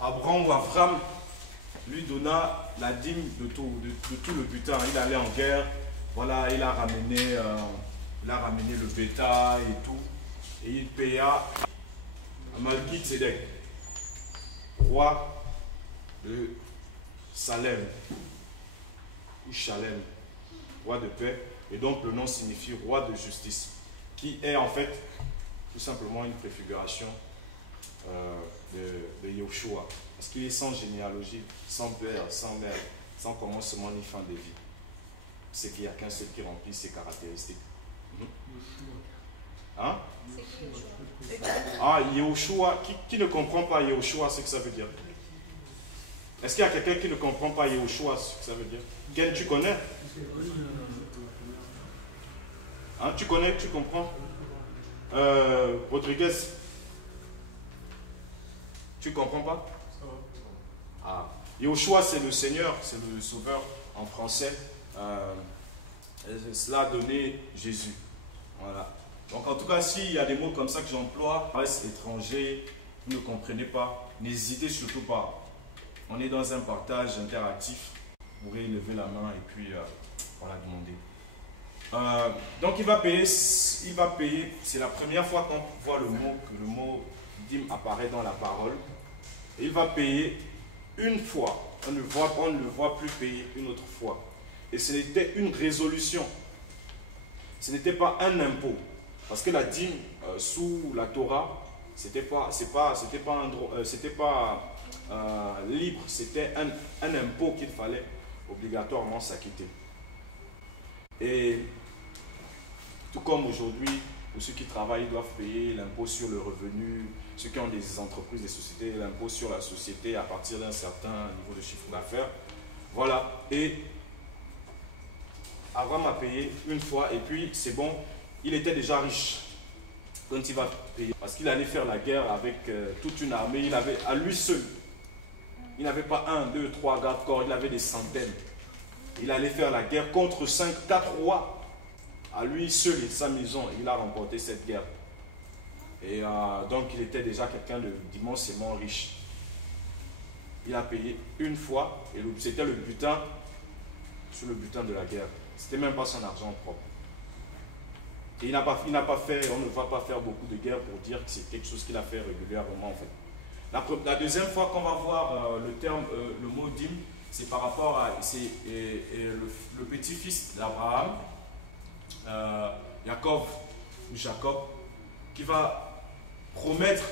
Abraham ou Avram lui donna la dîme de tout le butin. Il allait en guerre, voilà, il a ramené le bétail et tout. Et il paya à Malki-Tzedek, roi de Salem, ou Shalem, roi de paix. Et donc le nom signifie roi de justice, qui est en fait tout simplement une préfiguration de Yoshua. Parce qu'il est sans généalogie, sans père, sans mère, sans commencement ni fin de vie. C'est qu'il n'y a qu'un seul qui remplit ses caractéristiques. Hein? Ah, Yoshua, qui ne comprend pas Yoshua, c'est ce que ça veut dire? Est-ce qu'il y a quelqu'un qui ne comprend pas Yoshua, ce que ça veut dire? Ken, tu connais? Hein, tu connais, tu comprends? Rodriguez, tu comprends pas? Ah. Yoshua, c'est le Seigneur, c'est le Sauveur en français. Cela a donné Jésus. Voilà. Donc en tout cas, s'il y a des mots comme ça que j'emploie, reste étranger, vous ne comprenez pas, n'hésitez surtout pas. On est dans un partage interactif. Vous pourrez lever la main et puis voilà, demander. Donc il va payer, c'est la première fois qu'on voit que le mot dîme apparaît dans la parole. Et il va payer une fois, on ne le voit plus payer une autre fois. Et ce n'était une résolution, ce n'était pas un impôt. Parce que la dîme, sous la Torah, c'était pas libre, c'était un impôt qu'il fallait obligatoirement s'acquitter. Et tout comme aujourd'hui, pour ceux qui travaillent, ils doivent payer l'impôt sur le revenu, ceux qui ont des entreprises, des sociétés, l'impôt sur la société à partir d'un certain niveau de chiffre d'affaires. Voilà. Et Abraham a payé une fois et puis c'est bon, il était déjà riche quand il va payer. Parce qu'il allait faire la guerre avec toute une armée, il avait à lui seul. Il n'avait pas 1, 2, 3 gardes-corps, il avait des centaines. Il allait faire la guerre contre 4 rois. À lui seul et sa maison, il a remporté cette guerre. Et donc il était déjà quelqu'un d'immensément riche. Il a payé une fois et c'était le butin sur le butin de la guerre. C'était même pas son argent propre. Et on ne va pas faire beaucoup de guerres pour dire que c'est quelque chose qu'il a fait régulièrement en fait. La deuxième fois qu'on va voir le mot dîme, c'est par rapport à le petit-fils d'Abraham, Jacob, qui va promettre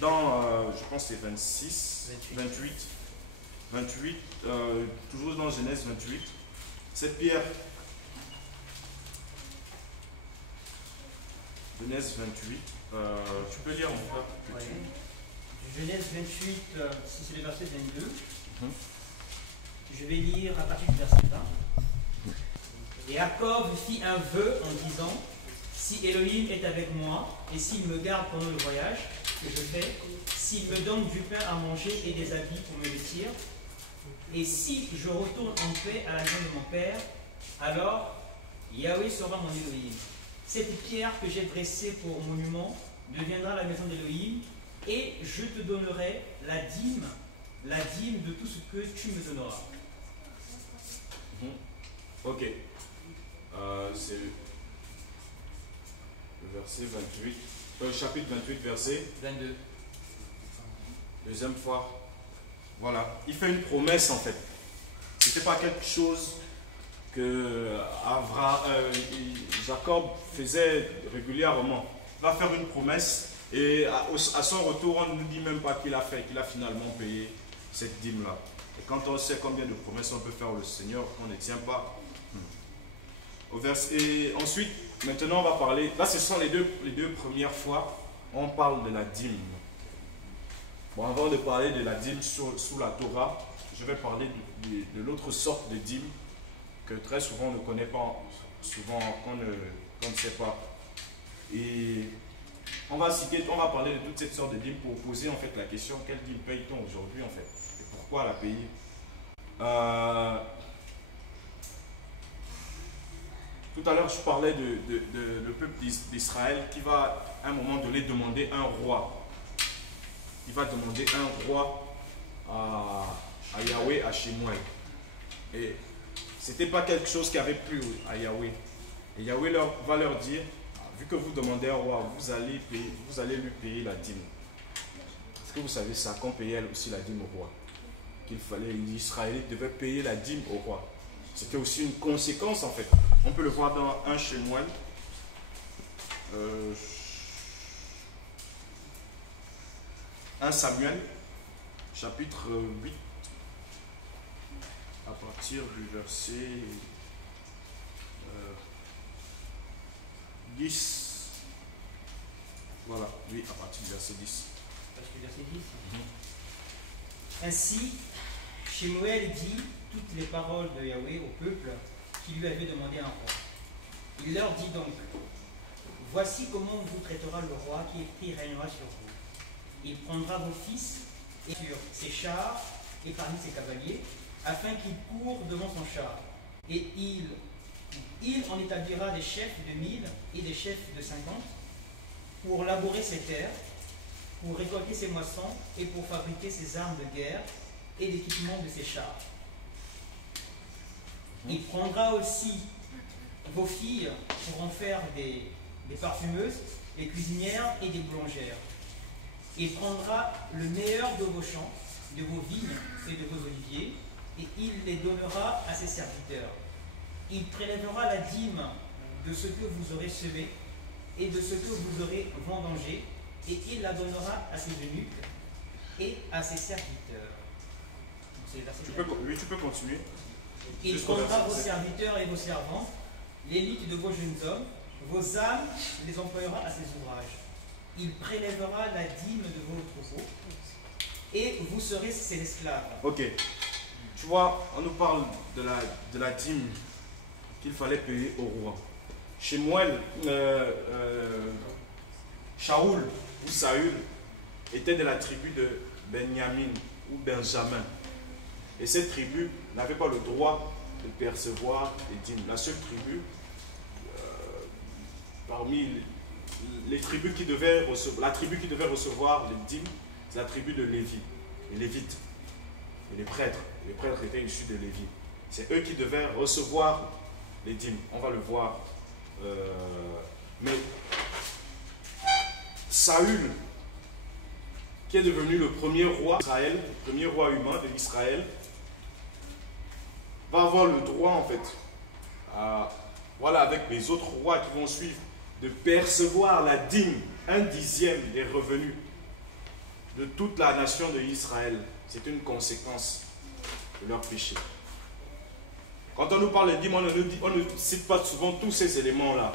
dans, je pense que c'est 28, toujours dans Genèse 28, cette pierre, Genèse 28, tu peux lire mon frère? Oui. Genèse 28, si c'est le verset 22, je vais lire à partir du verset 20. Et Jacob fit un vœu en disant, si Elohim est avec moi, et s'il me garde pendant le voyage que je fais, s'il me donne du pain à manger et des habits pour me vêtir, et si je retourne en paix à la maison de mon père, alors Yahweh sera mon Elohim. Cette pierre que j'ai dressée pour monument deviendra la maison d'Elohim, et je te donnerai la dîme de tout ce que tu me donneras. Ok. C'est le verset 28, chapitre 28, verset 22. Deuxième fois. Voilà. Il fait une promesse en fait. Ce n'était pas quelque chose que Jacob faisait régulièrement. Il va faire une promesse et à son retour, on ne nous dit même pas qu'il a fait, qu'il a finalement payé cette dîme-là. Et quand on sait combien de promesses on peut faire au Seigneur, on ne tient pas. Et ensuite, maintenant on va parler, là ce sont les deux premières fois, on parle de la dîme. Bon, avant de parler de la dîme sous la Torah, je vais parler de l'autre sorte de dîme que très souvent on ne connaît pas, souvent qu'on ne sait pas. Et on va parler de toutes ces sortes de dîmes pour poser en fait la question, quelle dîme paye-t-on aujourd'hui en fait? Et pourquoi la payer? Tout à l'heure, je parlais le peuple d'Israël qui va à un moment donné demander un roi. il va demander un roi à Yahweh, à Shemuel. Et ce n'était pas quelque chose qui avait plu à Yahweh. Et Yahweh va leur dire, vu que vous demandez un roi, vous allez lui payer la dîme. Est-ce que vous savez ça, qu'on payait aussi la dîme au roi? Qu'il fallait, les Israélites devaient payer la dîme au roi. C'était aussi une conséquence en fait. On peut le voir dans 1 Shemuel. 1 Samuel, chapitre 8, à partir du verset 10. Voilà, oui, à partir du verset 10. Verset 10. Ainsi, Shemuel dit toutes les paroles de Yahweh au peuple qui lui avait demandé un roi. Il leur dit donc, voici comment vous traitera le roi qui régnera sur vous. Il prendra vos fils et sur ses chars et parmi ses cavaliers, afin qu'ils courent devant son char. Et il en établira des chefs de 1000 et des chefs de 50 pour labourer ses terres, pour récolter ses moissons et pour fabriquer ses armes de guerre et l'équipement de ses chars. Il prendra aussi vos filles pour en faire des parfumeuses, des cuisinières et des boulangères. Il prendra le meilleur de vos champs, de vos vignes et de vos oliviers, et il les donnera à ses serviteurs. Il prélèvera la dîme de ce que vous aurez semé et de ce que vous aurez vendangé, et il la donnera à ses eunuques et à ses serviteurs. Oui, tu peux continuer. Il prendra vos serviteurs et vos servantes, l'élite de vos jeunes hommes, vos âmes les employera à ses ouvrages. Il prélèvera la dîme de vos troupeaux, et vous serez ses esclaves. Ok. Tu vois, on nous parle de la dîme qu'il fallait payer au roi. Shemuel, Shaoul ou Saül était de la tribu de Benjamin ou Benjamin. Et cette tribu n'avait pas le droit de percevoir les dîmes. La seule tribu, parmi les tribus qui devaient recevoir, la tribu qui devait recevoir les dîmes, c'est la tribu de Lévi, les Lévites et les prêtres. Les prêtres étaient issus de Lévi. C'est eux qui devaient recevoir les dîmes. On va le voir. Mais Saül, qui est devenu le premier roi d'Israël, le premier roi humain de l'Israël, va avoir le droit en fait, voilà, avec les autres rois qui vont suivre, de percevoir la dîme, 1/10 des revenus de toute la nation de Israël. C'est une conséquence de leur péché. Quand on nous parle de dîme, on ne cite pas souvent tous ces éléments-là.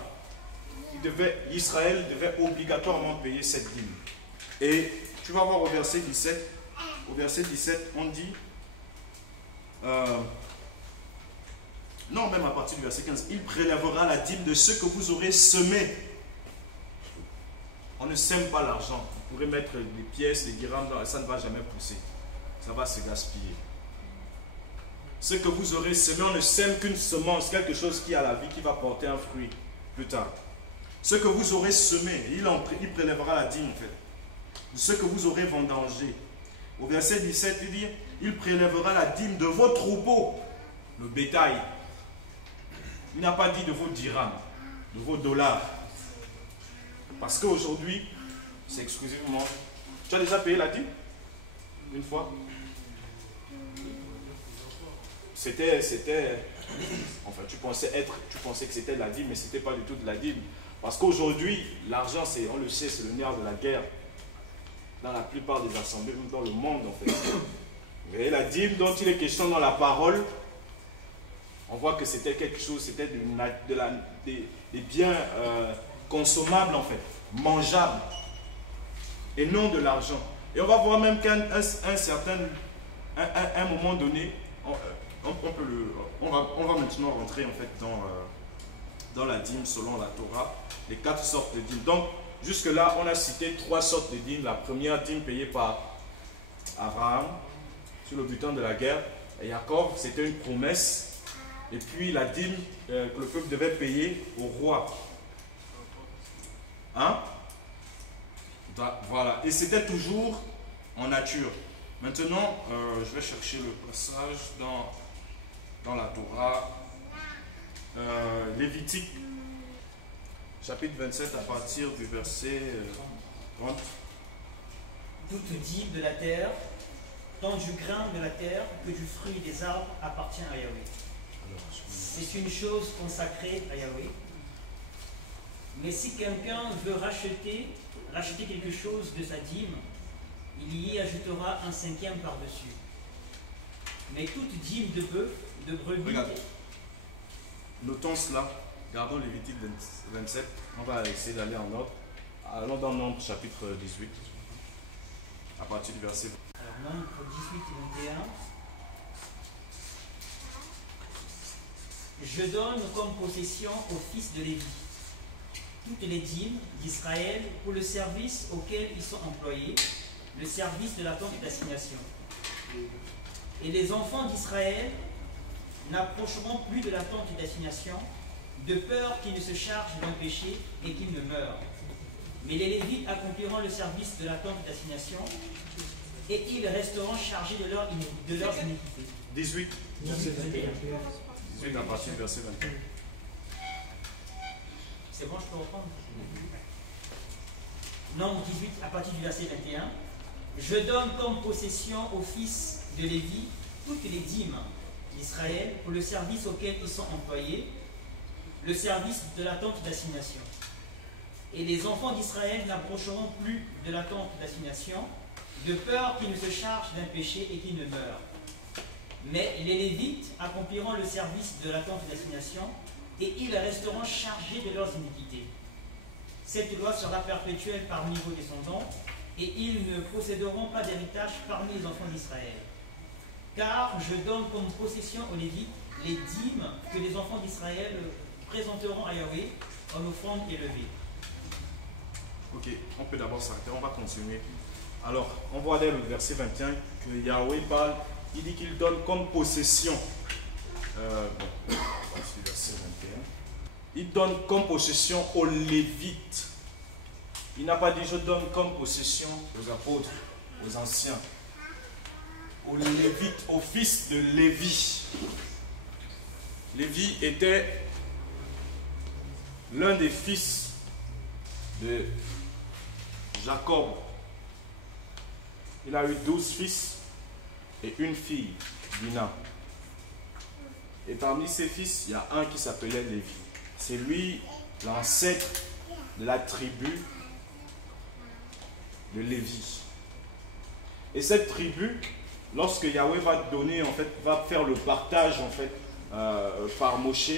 Israël devait obligatoirement payer cette dîme. Et tu vas voir au verset 17, on dit, non, même à partir du verset 15, il prélèvera la dîme de ce que vous aurez semé. On ne sème pas l'argent. Vous pourrez mettre des pièces, des dirhams, ça ne va jamais pousser. Ça va se gaspiller. Ce que vous aurez semé, on ne sème qu'une semence, quelque chose qui a la vie, qui va porter un fruit plus tard. Ce que vous aurez semé, il prélèvera la dîme en fait. De ce que vous aurez vendangé. Au verset 17, il dit, il prélèvera la dîme de vos troupeaux, le bétail. Il n'a pas dit de vos dirhams, de vos dollars. Parce qu'aujourd'hui, c'est exclusivement... Tu as déjà payé la dîme? Une fois? C'était... Enfin, tu pensais que c'était de la dîme, mais ce n'était pas du tout de la dîme. Parce qu'aujourd'hui, l'argent, on le sait, c'est le nerf de la guerre. Dans la plupart des assemblées, même dans le monde, en fait. Et la dîme dont il est question dans la parole, on voit que c'était quelque chose, c'était des biens consommables, en fait, mangeables, et non de l'argent. Et on va voir même qu'à un moment donné, on va maintenant rentrer en fait dans la dîme selon la Torah, les 4 sortes de dîmes. Donc, jusque-là, on a cité 3 sortes de dîmes. La première dîme payée par Abraham sur le butin de la guerre. Et Jacob, c'était une promesse. Et puis la dîme que le peuple devait payer au roi. Hein? Voilà. Et c'était toujours en nature. Maintenant, je vais chercher le passage dans la Torah. Lévitique, chapitre 27, à partir du verset 30. Toute dîme de la terre, tant du grain de la terre que du fruit des arbres appartient à Yahweh. C'est une chose consacrée à Yahweh. Mais si quelqu'un veut racheter quelque chose de sa dîme, il y ajoutera un 5e par-dessus. Mais toute dîme de bœuf, de brebis... Regarde. Notons cela, gardons Lévitique 27, on va essayer d'aller en ordre. Allons dans Nombre chapitre 18, à partir du verset 20. Alors Nombre 18 et 21. Je donne comme possession aux fils de Lévi toutes les dîmes d'Israël pour le service auquel ils sont employés, le service de la tente d'assignation. Et les enfants d'Israël n'approcheront plus de la tente d'assignation, de peur qu'ils ne se chargent d'un péché et qu'ils ne meurent. Mais les Lévites accompliront le service de la tente d'assignation et ils resteront chargés de leurs iniquités. 18, verset 21. 18 à partir du verset 21. C'est bon, je peux reprendre? Nombre 18 à partir du verset 21. Je donne comme possession aux fils de Lévi toutes les dîmes d'Israël pour le service auquel ils sont employés, le service de la tente d'assignation. Et les enfants d'Israël n'approcheront plus de la tente d'assignation, de peur qu'ils ne se chargent d'un péché et qu'ils ne meurent. Mais les Lévites accompliront le service de la tente d'assignation et ils resteront chargés de leurs iniquités. Cette loi sera perpétuelle parmi vos descendants et ils ne posséderont pas d'héritage parmi les enfants d'Israël. Car je donne comme possession aux Lévites les dîmes que les enfants d'Israël présenteront à Yahweh en offrande élevée. Ok, on peut d'abord s'arrêter, on va continuer. Alors, on voit dès le verset 21 que Yahweh parle, il dit qu'il donne comme possession. Voici le verset 21. Il donne comme possession aux Lévites. Il n'a pas dit je donne comme possession aux apôtres, aux anciens, aux Lévites, aux fils de Lévi. Lévi était l'un des fils de Jacob. Il a eu 12 fils et une fille, Dina. Et parmi ses fils, il y a un qui s'appelait Lévi. C'est lui l'ancêtre de la tribu de Lévi. Et cette tribu, lorsque Yahweh va donner, en fait, va faire le partage en fait, par Moshe,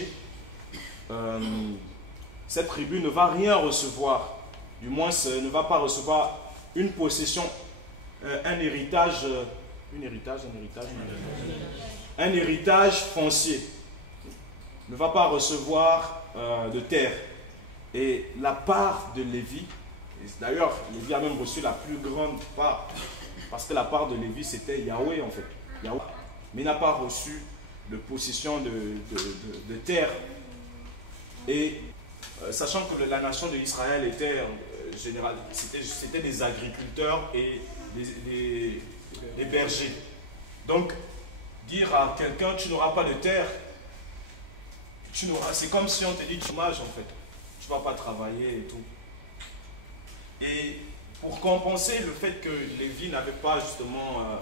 cette tribu ne va rien recevoir. Du moins, ne va pas recevoir une possession, un héritage foncier. Ne va pas recevoir de terre. Et la part de Lévi, d'ailleurs, Lévi a même reçu la plus grande part, parce que la part de Lévi, c'était Yahweh en fait. Yahweh. Mais il n'a pas reçu de possession de terre. Et sachant que la nation d'Israël était général, c'était des agriculteurs et des bergers. Donc, dire à quelqu'un tu n'auras pas de terre, c'est comme si on te dit chômage en fait. Tu ne vas pas travailler et tout. Et pour compenser le fait que Lévi n'avait pas justement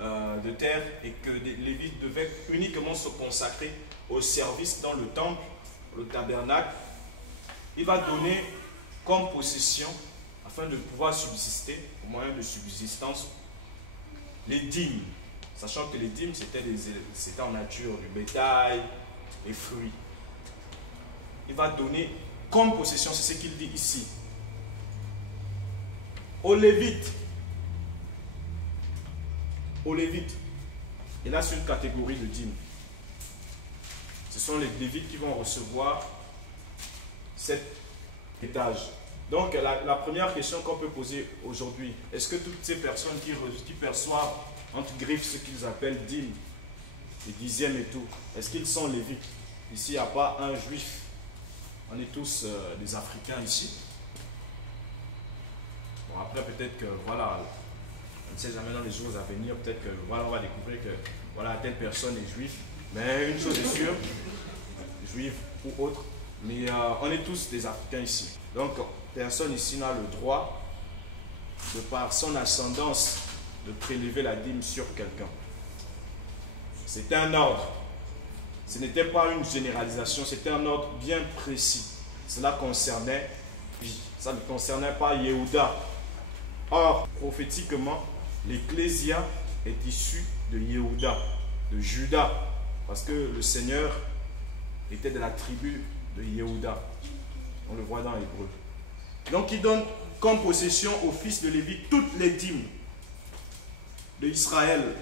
de terre et que Lévi devait uniquement se consacrer au service dans le temple, le tabernacle, il va donner comme possession, afin de pouvoir subsister, au moyen de subsistance, les dîmes. Sachant que les dîmes, c'était en nature, du bétail, les fruits. Il va donner comme possession, c'est ce qu'il dit ici. Aux Lévites. Et là, c'est une catégorie de dîmes. Ce sont les Lévites qui vont recevoir cet héritage. Donc, la première question qu'on peut poser aujourd'hui, est-ce que toutes ces personnes qui perçoivent entre griffes ce qu'ils appellent dîmes, les dixièmes et tout, est-ce qu'ils sont Lévites? Ici, il n'y a pas un juif. On est tous des Africains ici. Bon, après, peut-être que, voilà, On ne sait jamais dans les jours à venir, peut-être que voilà, on va découvrir que voilà, telle personne est juive. Mais une chose est sûre, juive ou autre, mais on est tous des Africains ici. Donc personne ici n'a le droit, de par son ascendance, de prélever la dîme sur quelqu'un. C'était un ordre. Ce n'était pas une généralisation, c'était un ordre bien précis. Cela concernait, ça ne concernait pas Yehuda. Or, prophétiquement, l'Ecclésia est issue de Yehuda, de Juda, parce que le Seigneur était de la tribu de Yehuda. On le voit dans l'Hébreu. Donc, il donne comme possession aux fils de Lévi toutes les dîmes d'Israël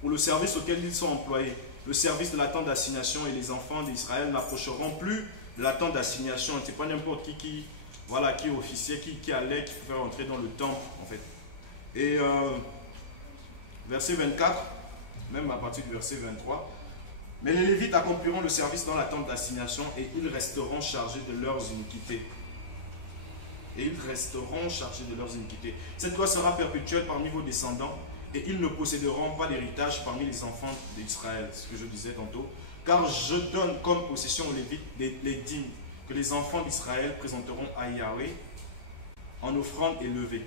pour le service auquel ils sont employés. Le service de la tente d'assignation, et les enfants d'Israël n'approcheront plus de la tente d'assignation. Ce n'est pas n'importe qui est officier, qui allait, qui pouvait rentrer dans le temple, en fait. Et verset 24, même à partir du verset 23, « Mais les Lévites accompliront le service dans la tente d'assignation et ils resteront chargés de leurs iniquités. » Et ils resteront chargés de leurs iniquités. Cette loi sera perpétuelle parmi vos descendants et ils ne posséderont pas d'héritage parmi les enfants d'Israël, ce que je disais tantôt, car je donne comme possession aux Lévites les dîmes que les enfants d'Israël présenteront à Yahweh en offrande élevée.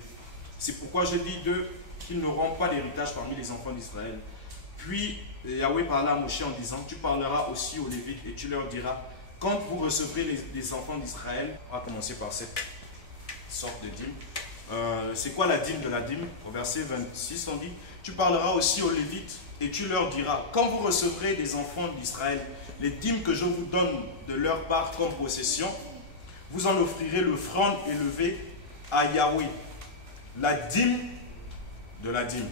C'est pourquoi je dis d'eux qu'ils n'auront pas d'héritage parmi les enfants d'Israël. Puis Yahweh parla à Moshe en disant, tu parleras aussi aux Lévites et tu leur diras, quand vous recevrez les enfants d'Israël, on va commencer par cette sorte de dîme. C'est quoi la dîme de la dîme? Au verset 26, on dit, tu parleras aussi aux Lévites et tu leur diras, quand vous recevrez des enfants d'Israël, les dîmes que je vous donne de leur part comme possession, vous en offrirez l'offrande élevée à Yahweh. La dîme de la dîme.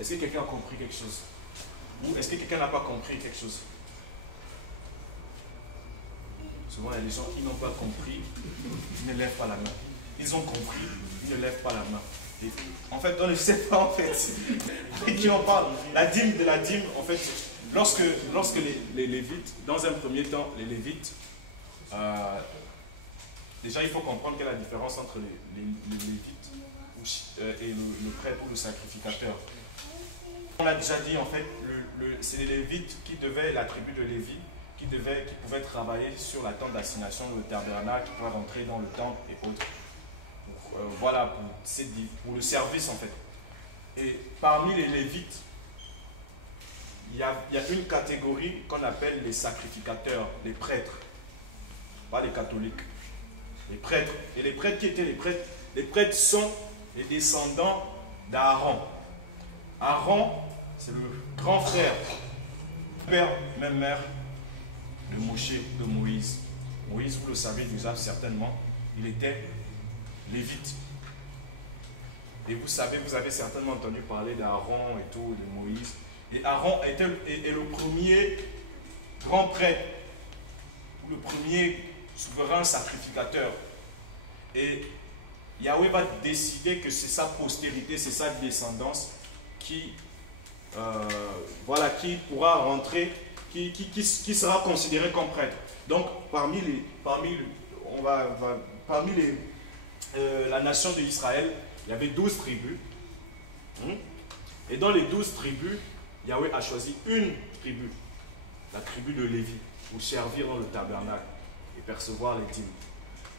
Est-ce que quelqu'un a compris quelque chose? Ou est-ce que quelqu'un n'a pas compris quelque chose? Souvent, il y a des gens qui n'ont pas compris, ils ne lèvent pas la main. Ils ont compris, ils ne lèvent pas la main. Et en fait, on ne sait pas, en fait, de qui on parle. La dîme de la dîme, en fait, lorsque les Lévites, dans un premier temps, les Lévites, déjà, il faut comprendre quelle est la différence entre les Lévites et le prêtre ou le sacrificateur. On l'a déjà dit, en fait, c'est les Lévites qui devaient, la tribu de Lévi, qui pouvaient travailler sur la tente d'assignation, le tabernacle, qui pouvaient rentrer dans le temple et autres. Voilà, pour le service, en fait. Et parmi les Lévites, il y a une catégorie qu'on appelle les sacrificateurs, les prêtres, pas les catholiques. Les prêtres. Et les prêtres, qui étaient les prêtres? Les prêtres sont les descendants d'Aaron. Aaron, c'est le grand frère, père, même mère de Moshe, de Moïse. Moïse, vous le savez déjà certainement, il était lévite. Et vous savez, vous avez certainement entendu parler d'Aaron et tout, de Moïse. Et Aaron est le premier grand prêtre, ou le premier souverain sacrificateur. Et Yahweh va décider que c'est sa postérité, c'est sa descendance qui pourra rentrer, qui sera considéré comme prêtre. Donc parmi la nation d'Israël, il y avait 12 tribus. Et dans les 12 tribus, Yahweh a choisi une tribu, la tribu de Lévi, pour servir dans le tabernacle et percevoir les dîmes.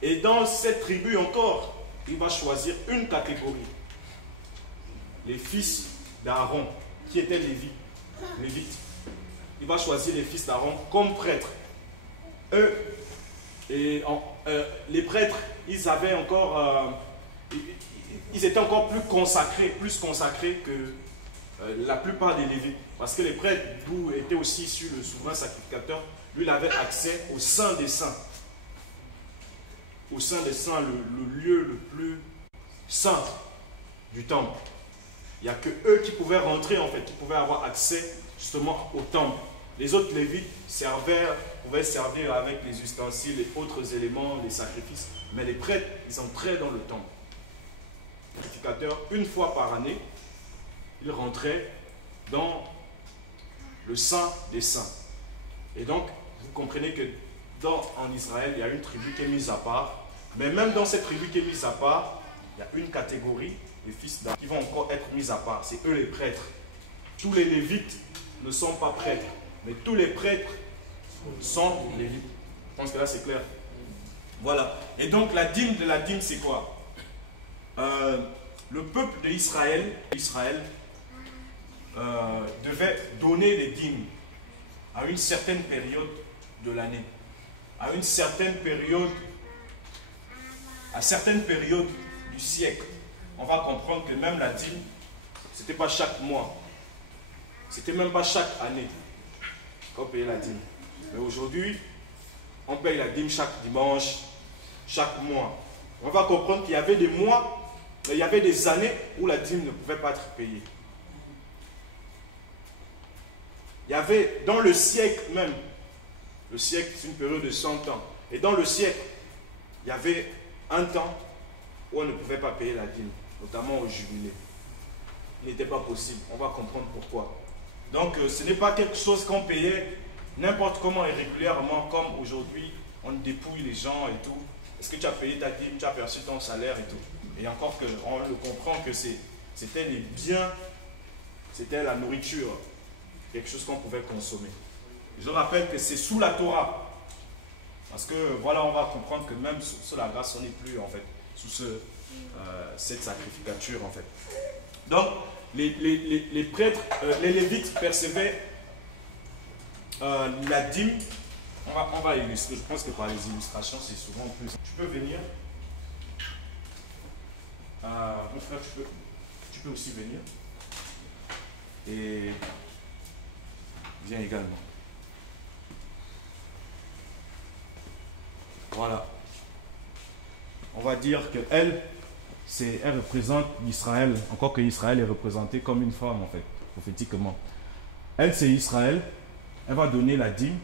Et dans cette tribu encore, il va choisir une catégorie. Les fils d'Aaron, qui étaient Lévites. Il va choisir les fils d'Aaron comme prêtres. Eux, les prêtres, ils étaient encore plus consacrés que la plupart des Lévites. Parce que les prêtres, d'où était aussi issu le souverain sacrificateur, lui, il avait accès au Saint des Saints. Au Saint des Saints, le lieu le plus saint du temple. Il n'y a que eux qui pouvaient rentrer, en fait, qui pouvaient avoir accès justement au temple. Les autres Lévites pouvaient servir avec les ustensiles et autres éléments, les sacrifices. Mais les prêtres, ils entraient dans le temple. Le sacrificateur, une fois par année, il rentrait dans le Saint des Saints. Et donc, vous comprenez que en Israël, il y a une tribu qui est mise à part. Mais même dans cette tribu qui est mise à part, il y a une catégorie les fils d'Aaron qui vont encore être mis à part. C'est eux les prêtres. Tous les lévites ne sont pas prêtres, mais tous les prêtres sont lévites. Je pense que là c'est clair. Voilà. Et donc la dîme de la dîme, c'est quoi? Le peuple d'Israël devait donner les dîmes à une certaine période de l'année, à une certaine période, à certaines périodes du siècle. On va comprendre que même la dîme, ce n'était pas chaque mois, c'était même pas chaque année qu'on payait la dîme. Mais aujourd'hui, on paye la dîme chaque dimanche, chaque mois. On va comprendre qu'il y avait des mois, mais il y avait des années où la dîme ne pouvait pas être payée. Il y avait, dans le siècle même, le siècle c'est une période de 100 ans, et dans le siècle, il y avait un temps où on ne pouvait pas payer la dîme, notamment au jubilé. Il n'était pas possible, on va comprendre pourquoi. Donc ce n'est pas quelque chose qu'on payait n'importe comment et régulièrement, comme aujourd'hui, on dépouille les gens et tout. Est-ce que tu as payé ta dîme, tu as perçu ton salaire et tout. Et encore qu'on le comprend que c'était les biens, c'était la nourriture, quelque chose qu'on pouvait consommer. Je rappelle que c'est sous la Torah. Parce que voilà, on va comprendre que même sous la grâce, on n'est plus en fait sous cette sacrificature en fait. Donc, les prêtres, les lévites percevaient la dîme. On va illustrer. Je pense que par les illustrations, c'est souvent plus. Tu peux venir. Mon frère, tu peux aussi venir. Et viens également. Voilà. On va dire qu'elle, elle représente Israël, encore que Israël est représenté comme une femme en fait, prophétiquement. Elle, c'est Israël. Elle va donner la dîme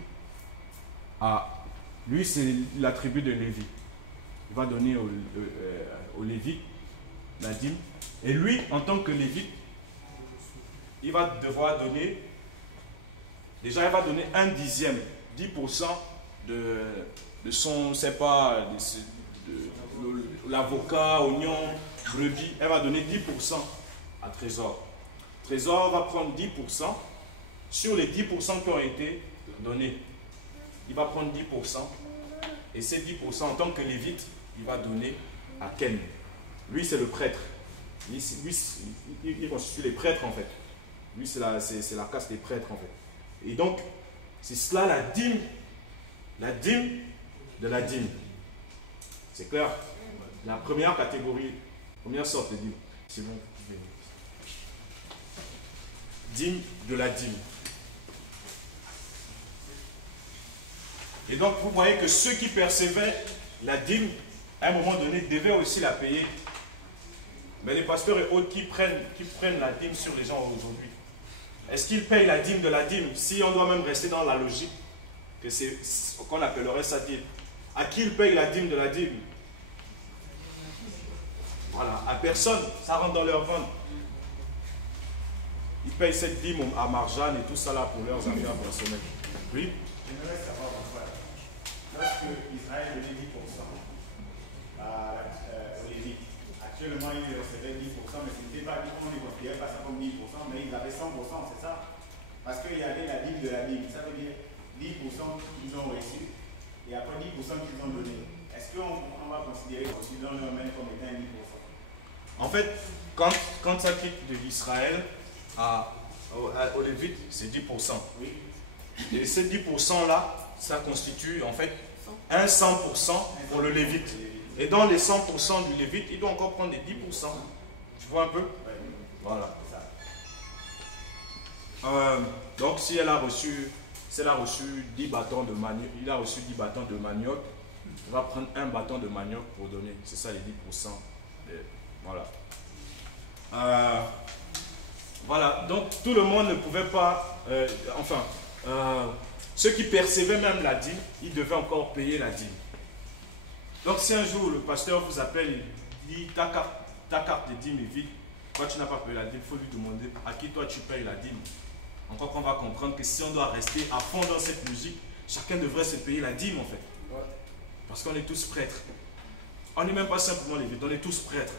à... Lui, c'est la tribu de Lévi. Il va donner au Lévi la dîme. Et lui, en tant que Lévite, il va devoir donner... Déjà, il va donner un dixième, 10% de son, je sais pas, de l'avocat, oignon, brebis. Elle va donner 10% à Trésor. Trésor va prendre 10% sur les 10% qui ont été donnés. Il va prendre 10%. Et ces 10%, en tant que lévite, il va donner à Ken. Lui, c'est le prêtre. Il constitue les prêtres, en fait. Lui, c'est la caste des prêtres, en fait. Et donc, c'est cela la dîme de la dîme. C'est clair? La première catégorie, première sorte de dîme. C'est bon. Dîme de la dîme. Et donc, vous voyez que ceux qui percevaient la dîme, à un moment donné, devaient aussi la payer. Mais les pasteurs et autres qui prennent la dîme sur les gens aujourd'hui, est-ce qu'ils payent la dîme de la dîme? Si on doit même rester dans la logique, que c'est ce qu'on appellerait sa dîme. À qui ils payent la dîme de la dîme? Voilà, à personne, ça rentre dans leur ventre. Ils payent cette dîme à Marjane et tout ça là pour leurs affaires personnelles. Oui? J'aimerais savoir pourquoi. Lorsque Israël donnait 10% aux Lévites, actuellement ils recevaient 10%, mais ce n'était pas, on ne considérait pas ça comme 10%, mais ils avaient 100%, c'est ça? Parce qu'il y avait la dîme de la dîme, ça veut dire 10% qu'ils ont reçu et après 10% qu'ils ont donné. Est-ce qu'on va considérer qu'ils donnent eux-mêmes comme étant 10%? En fait, quand ça quitte de l'Israël au Lévite, c'est 10%. Oui. Et ces 10% là, ça constitue en fait un 100% pour le Lévite. Et dans les 100% du Lévite, il doit encore prendre des 10%. Tu vois un peu? Voilà. Donc si elle a reçu 10 bâtons de manioc, il a reçu 10 bâtons de manioc, il va prendre un bâton de manioc pour donner. C'est ça les 10%. Voilà. Voilà. Donc tout le monde ne pouvait pas... ceux qui percevaient même la dîme, ils devaient encore payer la dîme. Donc si un jour le pasteur vous appelle et dit ta carte de dîme est vide, toi tu n'as pas payé la dîme, il faut lui demander à qui toi tu payes la dîme. Encore qu'on va comprendre que si on doit rester à fond dans cette musique, chacun devrait se payer la dîme en fait. Parce qu'on est tous prêtres. On n'est même pas simplement lévites, on est tous prêtres.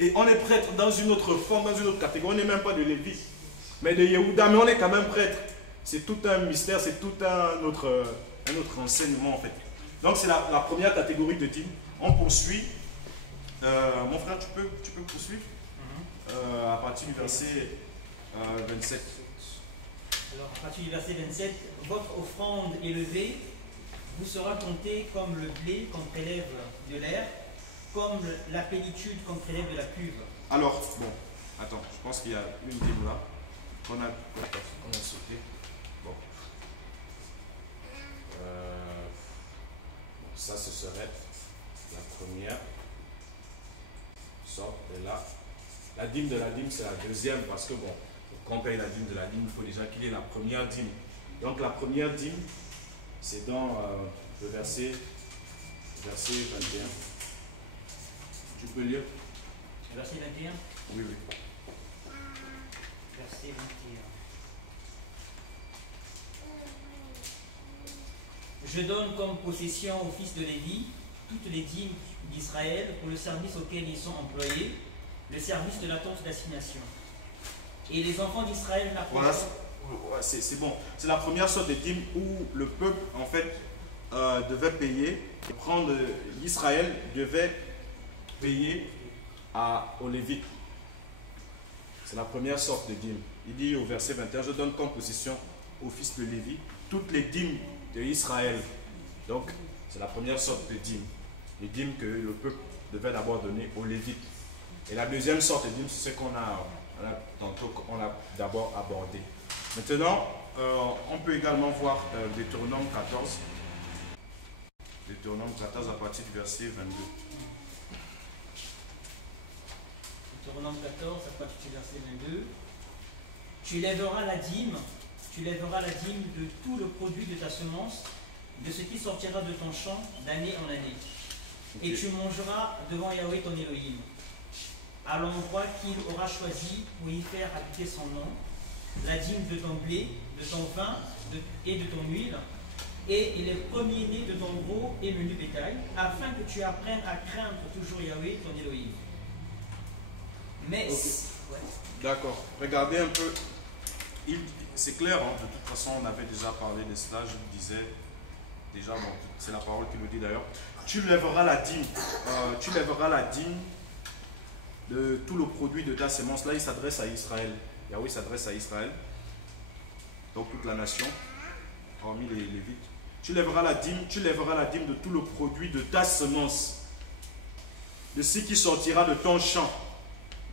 Et on est prêtre dans une autre forme, dans une autre catégorie. On n'est même pas de Lévi, mais de Yehuda, mais on est quand même prêtre. C'est tout un mystère, c'est tout un autre enseignement en fait. Donc c'est la première catégorie de dîmes. On poursuit. Mon frère, tu peux poursuivre à partir du verset 27. Alors à partir du verset 27, votre offrande élevée vous sera comptée comme le blé qu'on prélève de l'air, comme la pellicule qu'on prélève de la cuve. Alors, bon, attends, je pense qu'il y a une dîme là qu'on a sauté. Bon. Ça, ce serait la première sorte. Et là, la dîme de la dîme, c'est la deuxième parce que, bon, pour qu'on paye la dîme de la dîme, il faut déjà qu'il y ait la première dîme. Donc, la première dîme, c'est dans le verset 21. Tu peux lire? Verset 21? Oui, oui. Verset 21. Je donne comme possession aux fils de Lévi toutes les dîmes d'Israël pour le service auquel ils sont employés, le service de la tente d'assignation. Et les enfants d'Israël n'approcheront. Voilà, c'est bon. C'est la première sorte de dîme où le peuple, en fait, devait payer. Israël devait payer aux Lévites. C'est la première sorte de dîme. Il dit au verset 21, je donne comme possession aux fils de Lévi toutes les dîmes d'Israël. Donc, c'est la première sorte de dîme. Les dîmes que le peuple devait d'abord donner aux Lévites. Et la deuxième sorte de dîme, c'est ce qu'on a d'abord abordé. Maintenant, on peut également voir Deutéronome 14. Deutéronome 14 à partir du verset 22. Deutéronome 14 à partir du verset 22. Tu lèveras la dîme de tout le produit de ta semence, de ce qui sortira de ton champ d'année en année. Okay. Et tu mangeras devant Yahweh ton Elohim, à l'endroit qu'il aura choisi pour y faire habiter son nom, la dîme de ton blé, de ton vin et de ton huile, et les premiers-nés de ton gros et menu bétail, afin que tu apprennes à craindre toujours Yahweh ton Elohim. Mais... Okay. Ouais. D'accord. Regardez un peu. C'est clair, hein, de toute façon, on avait déjà parlé de cela. Je vous disais, déjà, bon, c'est la parole qui nous dit d'ailleurs. Tu lèveras la dîme. De tout le produit de ta semence. Là, il s'adresse à Israël. Yahweh s'adresse à Israël. Donc, toute la nation, hormis les Lévites. Tu lèveras la dîme de tout le produit de ta semence, de ce qui sortira de ton champ,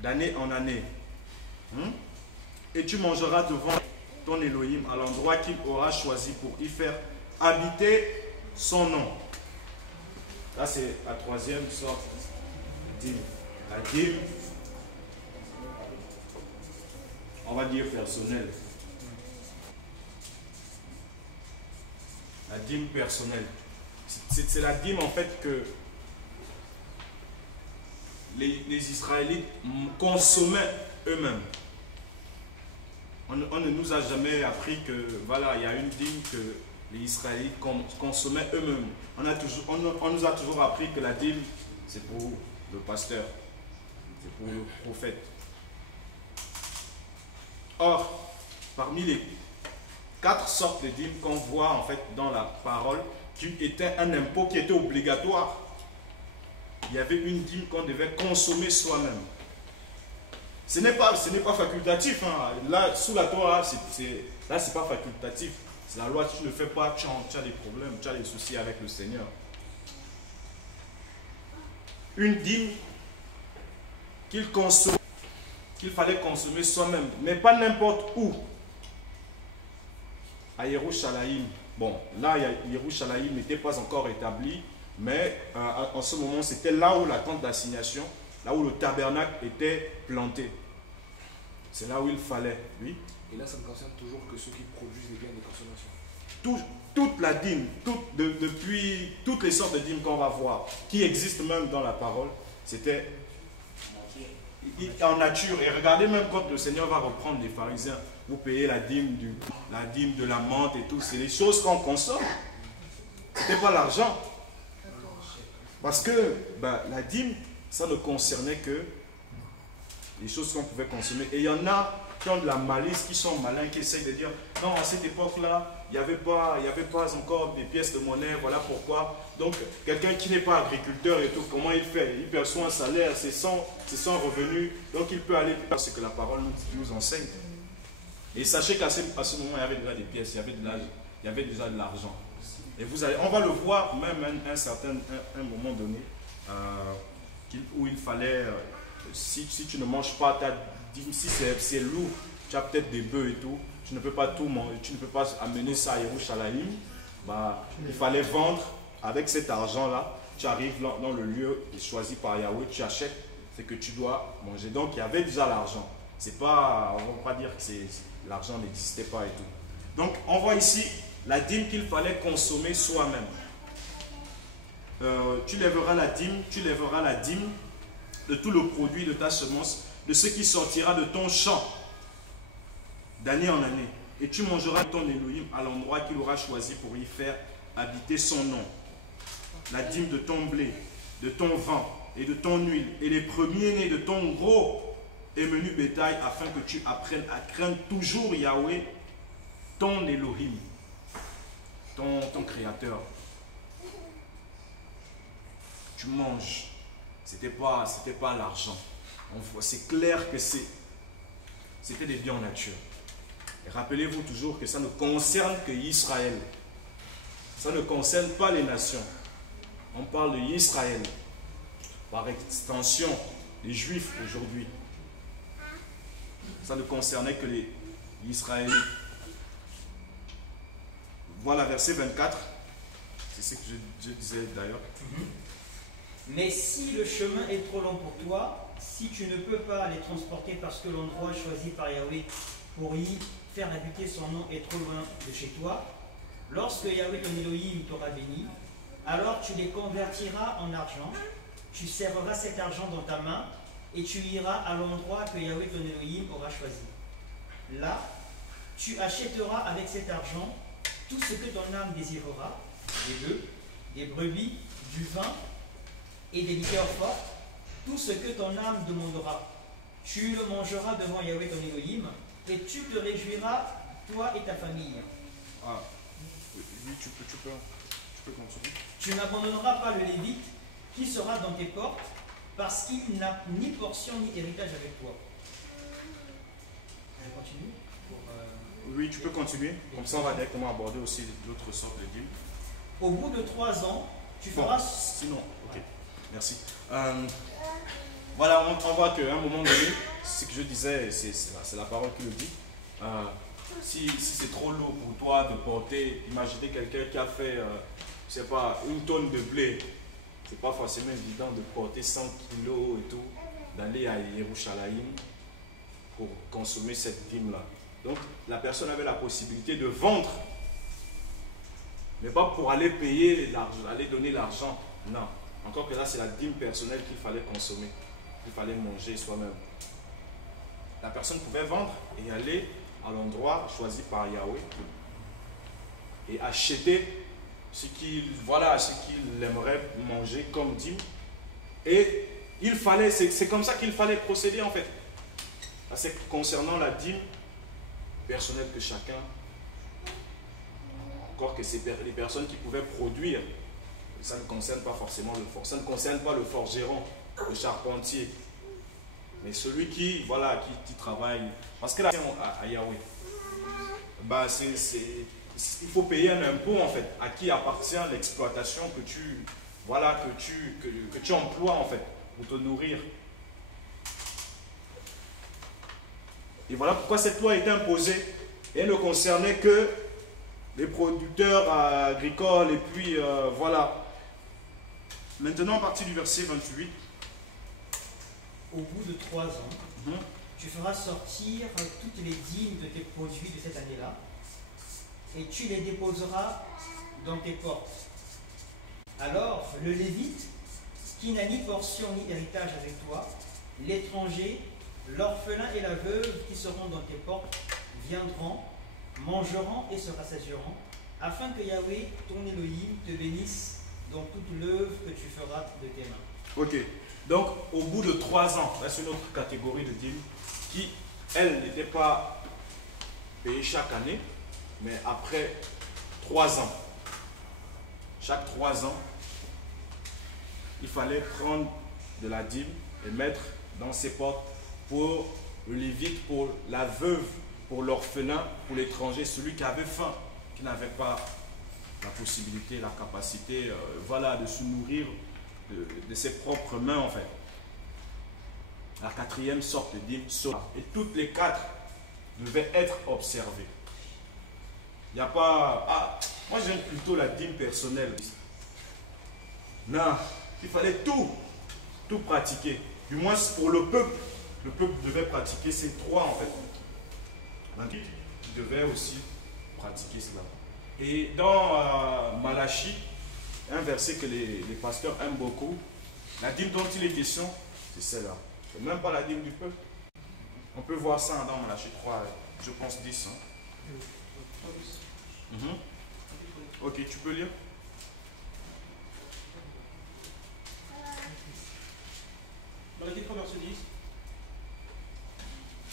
d'année en année. Et tu mangeras devant ton Elohim à l'endroit qu'il aura choisi pour y faire habiter son nom. Là, c'est la troisième sorte de dîme. La dîme, on va dire personnelle. La dîme personnelle. C'est la dîme en fait que les Israélites consommaient eux-mêmes. On ne nous a jamais appris que voilà, il y a une dîme que les Israélites consommaient eux-mêmes. On nous a toujours appris que la dîme, c'est pour le pasteur, c'est pour le prophète. Or, parmi les 4 sortes de dîmes qu'on voit en fait dans la parole, qui était un impôt qui était obligatoire, il y avait une dîme qu'on devait consommer soi-même. Ce n'est pas facultatif. Hein. Là, sous la Torah, là, c'est pas facultatif. C'est la loi. Si tu ne le fais pas, tu as des problèmes, tu as des soucis avec le Seigneur. Une dîme qu'il fallait consommer soi-même, mais pas n'importe où. À Yerushalayim. Bon, là, Yerushalayim n'était pas encore établi, mais en ce moment, c'était là où la tente d'assignation, là où le tabernacle était planté. C'est là où il fallait, oui. Et là, ça ne concerne toujours que ceux qui produisent les biens de consommation. Toute la dîme, depuis toutes les sortes de dîmes qu'on va voir, qui existent même dans la parole, c'était en nature. Et regardez même quand le Seigneur va reprendre les pharisiens, vous payez la dîme de la menthe et tout, c'est les choses qu'on consomme. Ce n'était pas l'argent. Parce que la dîme, ça ne concernait que les choses qu'on pouvait consommer. Et il y en a qui ont de la malice, qui sont malins, qui essayent de dire non, à cette époque-là, il n'y avait pas encore des pièces de monnaie, voilà pourquoi. Donc, quelqu'un qui n'est pas agriculteur et tout, comment il fait? Il perçoit un salaire, c'est son revenu, donc il peut aller faire ce que la parole nous enseigne. Et sachez qu'à ce moment, il y avait déjà des pièces, il y avait déjà de l'argent. Et on va le voir même à un moment donné, où il fallait, si tu ne manges pas ta dîme, si c'est lourd, tu as peut-être des bœufs et tout, tu ne peux pas tout manger, tu ne peux pas amener ça à Yerushalayim, il fallait vendre avec cet argent-là, tu arrives dans le lieu choisi par Yahweh, tu achètes ce que tu dois manger. Donc il y avait déjà l'argent. C'est pas, on ne va pas dire que l'argent n'existait pas et tout. Donc on voit ici la dîme qu'il fallait consommer soi-même. Tu lèveras la dîme de tout le produit de ta semence, de ce qui sortira de ton champ d'année en année. Et tu mangeras ton Elohim à l'endroit qu'il aura choisi pour y faire habiter son nom. La dîme de ton blé, de ton vin et de ton huile, et les premiers-nés de ton gros et menu bétail, afin que tu apprennes à craindre toujours Yahweh, ton Elohim, ton créateur. Tu manges. C'était pas l'argent. C'est clair que c'était des biens en nature. Et rappelez-vous toujours que ça ne concerne que Israël. Ça ne concerne pas les nations. On parle d'Israël. Par extension, les Juifs aujourd'hui. Ça ne concernait que les Israélites. Voilà verset 24. C'est ce que je disais d'ailleurs. Mais si le chemin est trop long pour toi, si tu ne peux pas les transporter parce que l'endroit choisi par Yahweh pour y faire habiter son nom est trop loin de chez toi, lorsque Yahweh ton Elohim t'aura béni, alors tu les convertiras en argent, tu serreras cet argent dans ta main et tu iras à l'endroit que Yahweh ton Elohim aura choisi. Là, tu achèteras avec cet argent tout ce que ton âme désirera, des bœufs, des brebis, du vin et des liqueurs fortes, tout ce que ton âme demandera. Tu le mangeras devant Yahweh ton Elohim, et tu te réjouiras, toi et ta famille. Ah, oui, tu peux continuer. Tu n'abandonneras pas le Lévite qui sera dans tes portes, parce qu'il n'a ni portion ni héritage avec toi. Je continue Oui, tu peux continuer. Comme ça, on va directement aborder aussi d'autres sortes de dîmes. Au bout de 3 ans, tu feras... Sinon, ok. Merci. Voilà, on voit qu'à un moment donné, ce que je disais, c'est la parole qui le dit. Si c'est trop lourd pour toi de porter, imaginez quelqu'un qui a fait, je sais pas, 1 tonne de blé. C'est pas forcément évident de porter 100 kilos et tout, d'aller à Yerushalayim pour consommer cette dîme-là. Donc, la personne avait la possibilité de vendre, mais pas pour aller payer l'argent, aller donner l'argent. Non. Encore que là, c'est la dîme personnelle qu'il fallait consommer, qu'il fallait manger soi-même. La personne pouvait vendre et aller à l'endroit choisi par Yahweh et acheter ce qu'il aimerait manger comme dîme. Et c'est comme ça qu'il fallait procéder en fait. C'est concernant la dîme personnelle que chacun, encore que c'est les personnes qui pouvaient produire. Ça ne concerne pas forcément ça ne concerne pas le forgeron, le charpentier, mais celui qui travaille. Parce que là, à Yahweh, il faut payer un impôt en fait, à qui appartient l'exploitation que tu emploies en fait, pour te nourrir. Et voilà pourquoi cette loi a été imposée. Et elle ne concernait que les producteurs agricoles, et puis voilà. Maintenant, à partir du verset 28. Au bout de 3 ans, tu feras sortir toutes les dîmes de tes produits de cette année-là, et tu les déposeras dans tes portes. Alors, le Lévite, qui n'a ni portion ni héritage avec toi, l'étranger, l'orphelin et la veuve qui seront dans tes portes, viendront, mangeront et se rassasieront, afin que Yahweh, ton Elohim, te bénisse dans toute l'œuvre que tu feras de tes mains. Ok. Donc, au bout de 3 ans, là c'est une autre catégorie de dîmes qui, elle, n'était pas payée chaque année, mais après 3 ans. Chaque 3 ans, il fallait prendre de la dîme et mettre dans ses portes pour le lévite, pour la veuve, pour l'orphelin, pour l'étranger, celui qui avait faim, qui n'avait pas la possibilité, la capacité, voilà, de se nourrir de ses propres mains en fait. La 4e sorte de dîme, et toutes les 4 devaient être observées. Il n'y a pas... Ah, moi j'aime plutôt la dîme personnelle. Non, il fallait tout pratiquer. Du moins pour le peuple devait pratiquer ces 3 en fait. Il devait aussi pratiquer cela. Et dans Malachie, un verset que les pasteurs aiment beaucoup, la dîme dont il est question, c'est celle-là. C'est même pas la dîme du peuple. On peut voir ça dans Malachie 3, je pense 10. Ok, tu peux lire. Malachie 3, verset 10.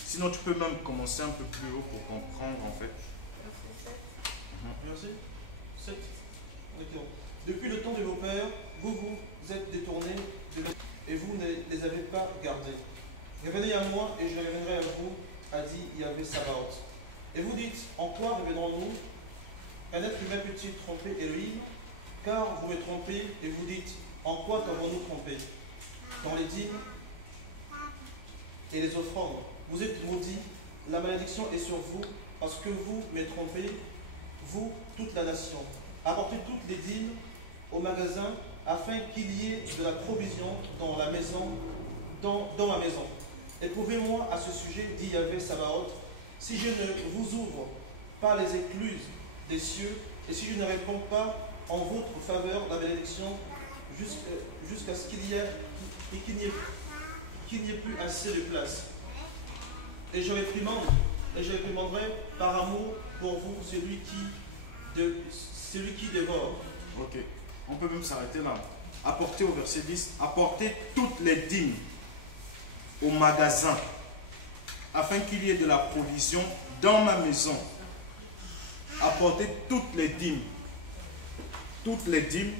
Sinon, tu peux même commencer un peu plus haut pour comprendre en fait. Verset 7. Depuis le temps de vos pères, vous vous êtes détournés et vous ne les avez pas gardés. Revenez à moi et je reviendrai à vous, a dit Yahvé Sabaoth. Et vous dites, en quoi reviendrons-nous? Un être humain peut-il tromper Elohim? Car vous me trompez et vous dites, en quoi t'avons-nous trompé? Dans les dîmes et les offrandes. Vous êtes maudits, la malédiction est sur vous, parce que vous me trompez, vous, toute la nation. Apportez toutes les dîmes au magasin, afin qu'il y ait de la provision dans la maison, dans ma maison. Éprouvez-moi à ce sujet, dit Yahvé Sabaoth, si je ne vous ouvre pas les écluses des cieux, et si je ne réponds pas en votre faveur la bénédiction, jusqu'à ce qu'il n'y ait plus assez de place. Et je réprimanderai par amour pour vous celui qui dévore. Ok, on peut même s'arrêter là. Apportez au verset 10, apportez toutes les dîmes au magasin, afin qu'il y ait de la provision dans ma maison. Apportez toutes les dîmes. Toutes les dîmes.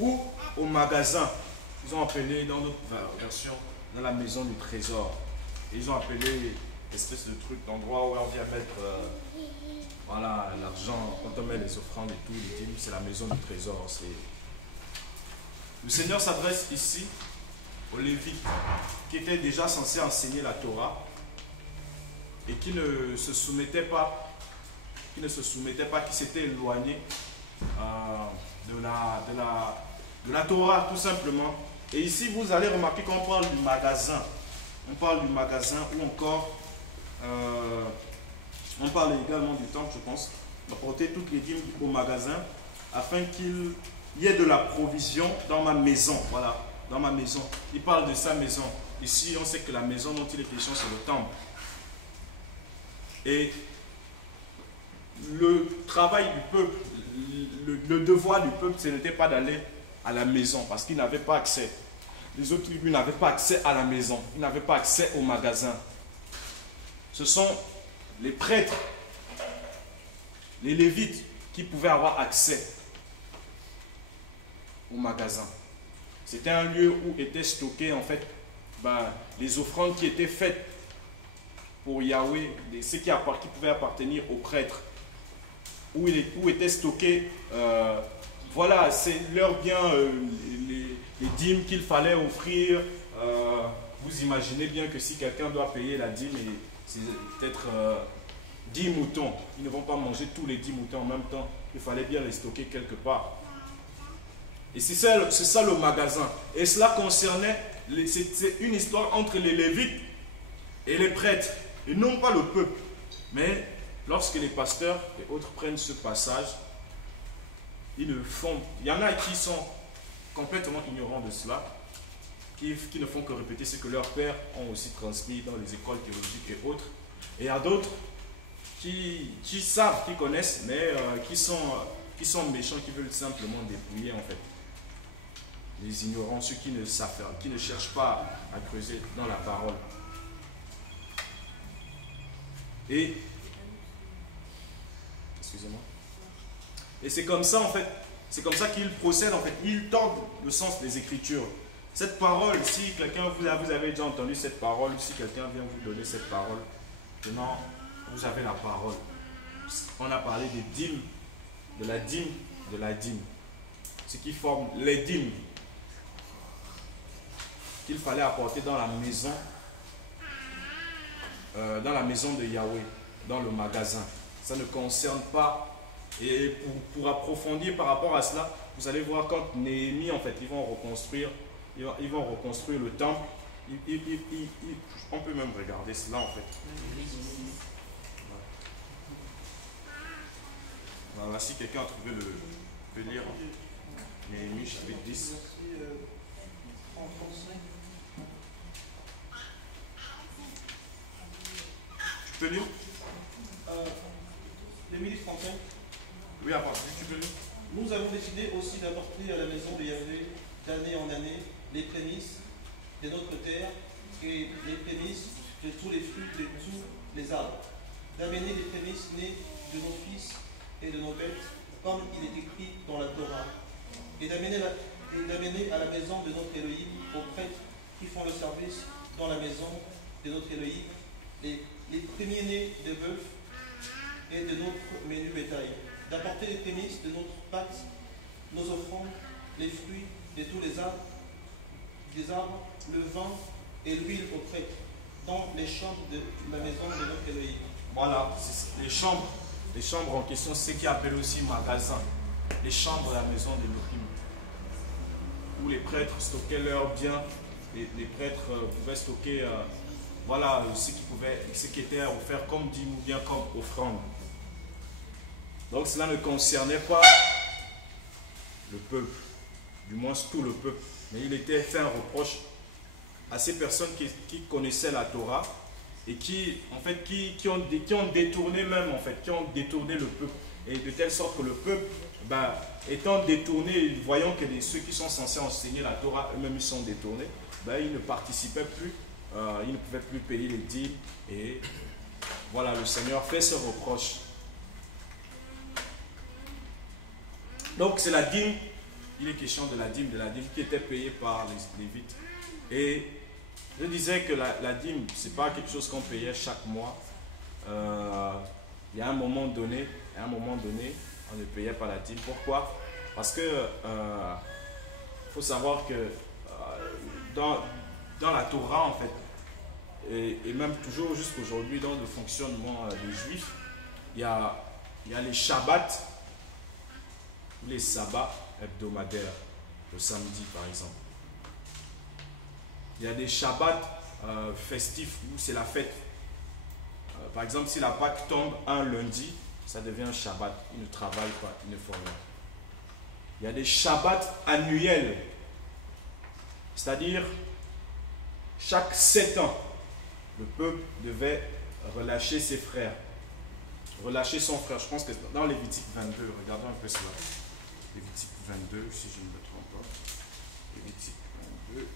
Ou au magasin. Ils ont appelé dans notre version, dans la maison du trésor. Ils ont appelé espèce de truc, d'endroit où on vient mettre voilà, l'argent, quand on met les offrandes et tout, les dîmes, c'est la maison du trésor. Le Seigneur s'adresse ici aux Lévites qui étaient déjà censés enseigner la Torah et qui ne se soumettaient pas, qui s'étaient éloignés de la Torah tout simplement. Et ici vous allez remarquer qu'on parle du magasin. On parle du magasin ou encore on parle également du temple, je pense, d'apporter toutes les dîmes au magasin afin qu'il y ait de la provision dans ma maison. Voilà, dans ma maison. Il parle de sa maison. Ici, on sait que la maison dont il est question, c'est le temple. Et le travail du peuple, le devoir du peuple, ce n'était pas d'aller à la maison parce qu'ils n'avaient pas accès. Les autres tribus n'avaient pas accès à la maison. Ils n'avaient pas accès au magasin. Ce sont les prêtres, les lévites qui pouvaient avoir accès au magasin. C'était un lieu où étaient stockés en fait les offrandes qui étaient faites pour Yahweh, ce qui pouvait appartenir aux prêtres, où étaient stockés, voilà, c'est leur bien, les dîmes qu'il fallait offrir. Vous imaginez bien que si quelqu'un doit payer la dîme, c'est peut-être 10 moutons, ils ne vont pas manger tous les 10 moutons en même temps, il fallait bien les stocker quelque part. Et c'est ça le magasin. Et cela concernait, c'est une histoire entre les Lévites et les prêtres, et non pas le peuple. Mais lorsque les pasteurs et autres prennent ce passage, il y en a qui sont complètement ignorants de cela, qui ne font que répéter ce que leurs pères ont aussi transmis dans les écoles théologiques et autres. Et il y a d'autres qui savent, qui connaissent, mais qui sont méchants, qui veulent simplement dépouiller en fait. les ignorants, ceux qui ne savent faire, qui ne cherchent pas à creuser dans la parole. Et, excusez-moi. Et c'est comme ça en fait, c'est comme ça qu'il procède en fait, il tord le sens des Écritures. Cette parole, si quelqu'un vous avez déjà entendu cette parole, si quelqu'un vient vous donner cette parole, maintenant vous avez la parole. On a parlé des dîmes, de la dîme, ce qui forme les dîmes qu'il fallait apporter dans la maison de Yahweh, dans le magasin. Ça ne concerne pas. Et pour approfondir par rapport à cela, vous allez voir quand Néhémie, en fait, ils vont reconstruire le temple. On peut même regarder cela, en fait. Voilà, si quelqu'un a trouvé peut lire Néhémie chapitre 10. Tu peux lire Néhémie 35. Oui, à part, tu peux lire. Nous avons décidé aussi d'apporter à la maison de Yahvé, d'année en année, les prémices de notre terre et les prémices de tous les fruits de tous les arbres. D'amener les prémices nées de nos fils et de nos bêtes, comme il est écrit dans la Torah. Et d'amener à la maison de notre Elohim, aux prêtres qui font le service dans la maison de notre Elohim, les premiers-nés des bœufs et de notre menu bétail, d'apporter les prémices de notre pâte, nos offrandes, les fruits de tous les arbres, le vin et l'huile aux prêtres, dans les chambres de la maison de notre Elohim. Voilà, les chambres en question, c'est ce qui est appelé aussi magasin, les chambres de la maison de Elohim, où les prêtres stockaient leurs biens, les prêtres pouvaient stocker voilà, ce qui était offert comme dîme ou bien comme offrande. Donc cela ne concernait pas le peuple, du moins tout le peuple, mais il était fait un reproche à ces personnes qui connaissaient la Torah et qui ont détourné même en fait, qui ont détourné le peuple, et de telle sorte que le peuple, étant détourné, voyant que ceux qui sont censés enseigner la Torah eux-mêmes ils sont détournés, ils ne participaient plus, ils ne pouvaient plus payer les dîmes, et voilà, le Seigneur fait ce reproche. Donc c'est la dîme, il est question de la dîme qui était payée par les Lévites. Et je disais que la dîme, ce n'est pas quelque chose qu'on payait chaque mois. Il y a un moment donné, on ne payait pas la dîme. Pourquoi? Parce que faut savoir que dans la Torah, en fait, et même toujours jusqu'aujourd'hui dans le fonctionnement des Juifs, il y a les Shabbats, les sabbats hebdomadaires, le samedi par exemple. Il y a des Shabbats festifs où c'est la fête. Par exemple, si la Pâque tombe un lundi, ça devient un Shabbat. Ils ne travaillent pas, ils ne font rien. Il y a des Shabbats annuels, c'est-à-dire chaque 7 ans, le peuple devait relâcher ses frères, relâcher son frère. Je pense que dans Lévitique 22, regardons un peu cela. Lévitique 22, si je ne me trompe pas. Lévitique 22.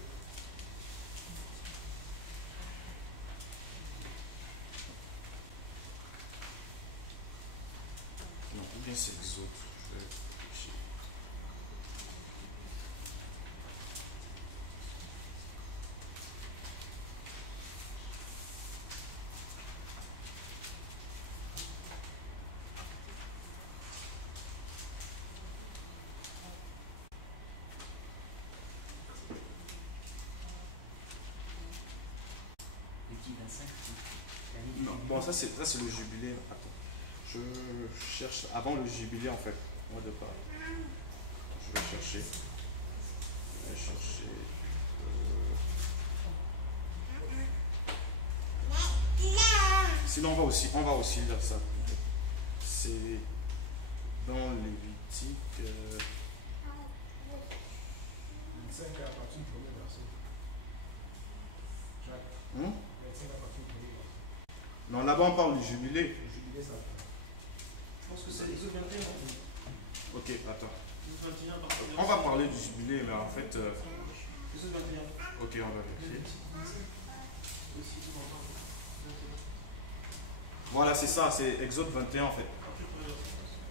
Non, ou bien c'est les autres. Je vais réfléchir. Non, bon, ça c'est le jubilé. Attends. Je cherche avant le jubilé en fait. Moi de part. Je vais chercher. Sinon on va aussi lire ça. C'est dans Lévitique. 25 à partir du premier verset. Jacques. 25 à partir du premier verset. Non, là-bas on parle du jubilé. Le jubilé, ça. Je pense que c'est les 21. Ok, attends. On va parler du jubilé, mais en fait... Exode 21. Ok, on va vérifier. Voilà, c'est ça, c'est Exode 21 en fait.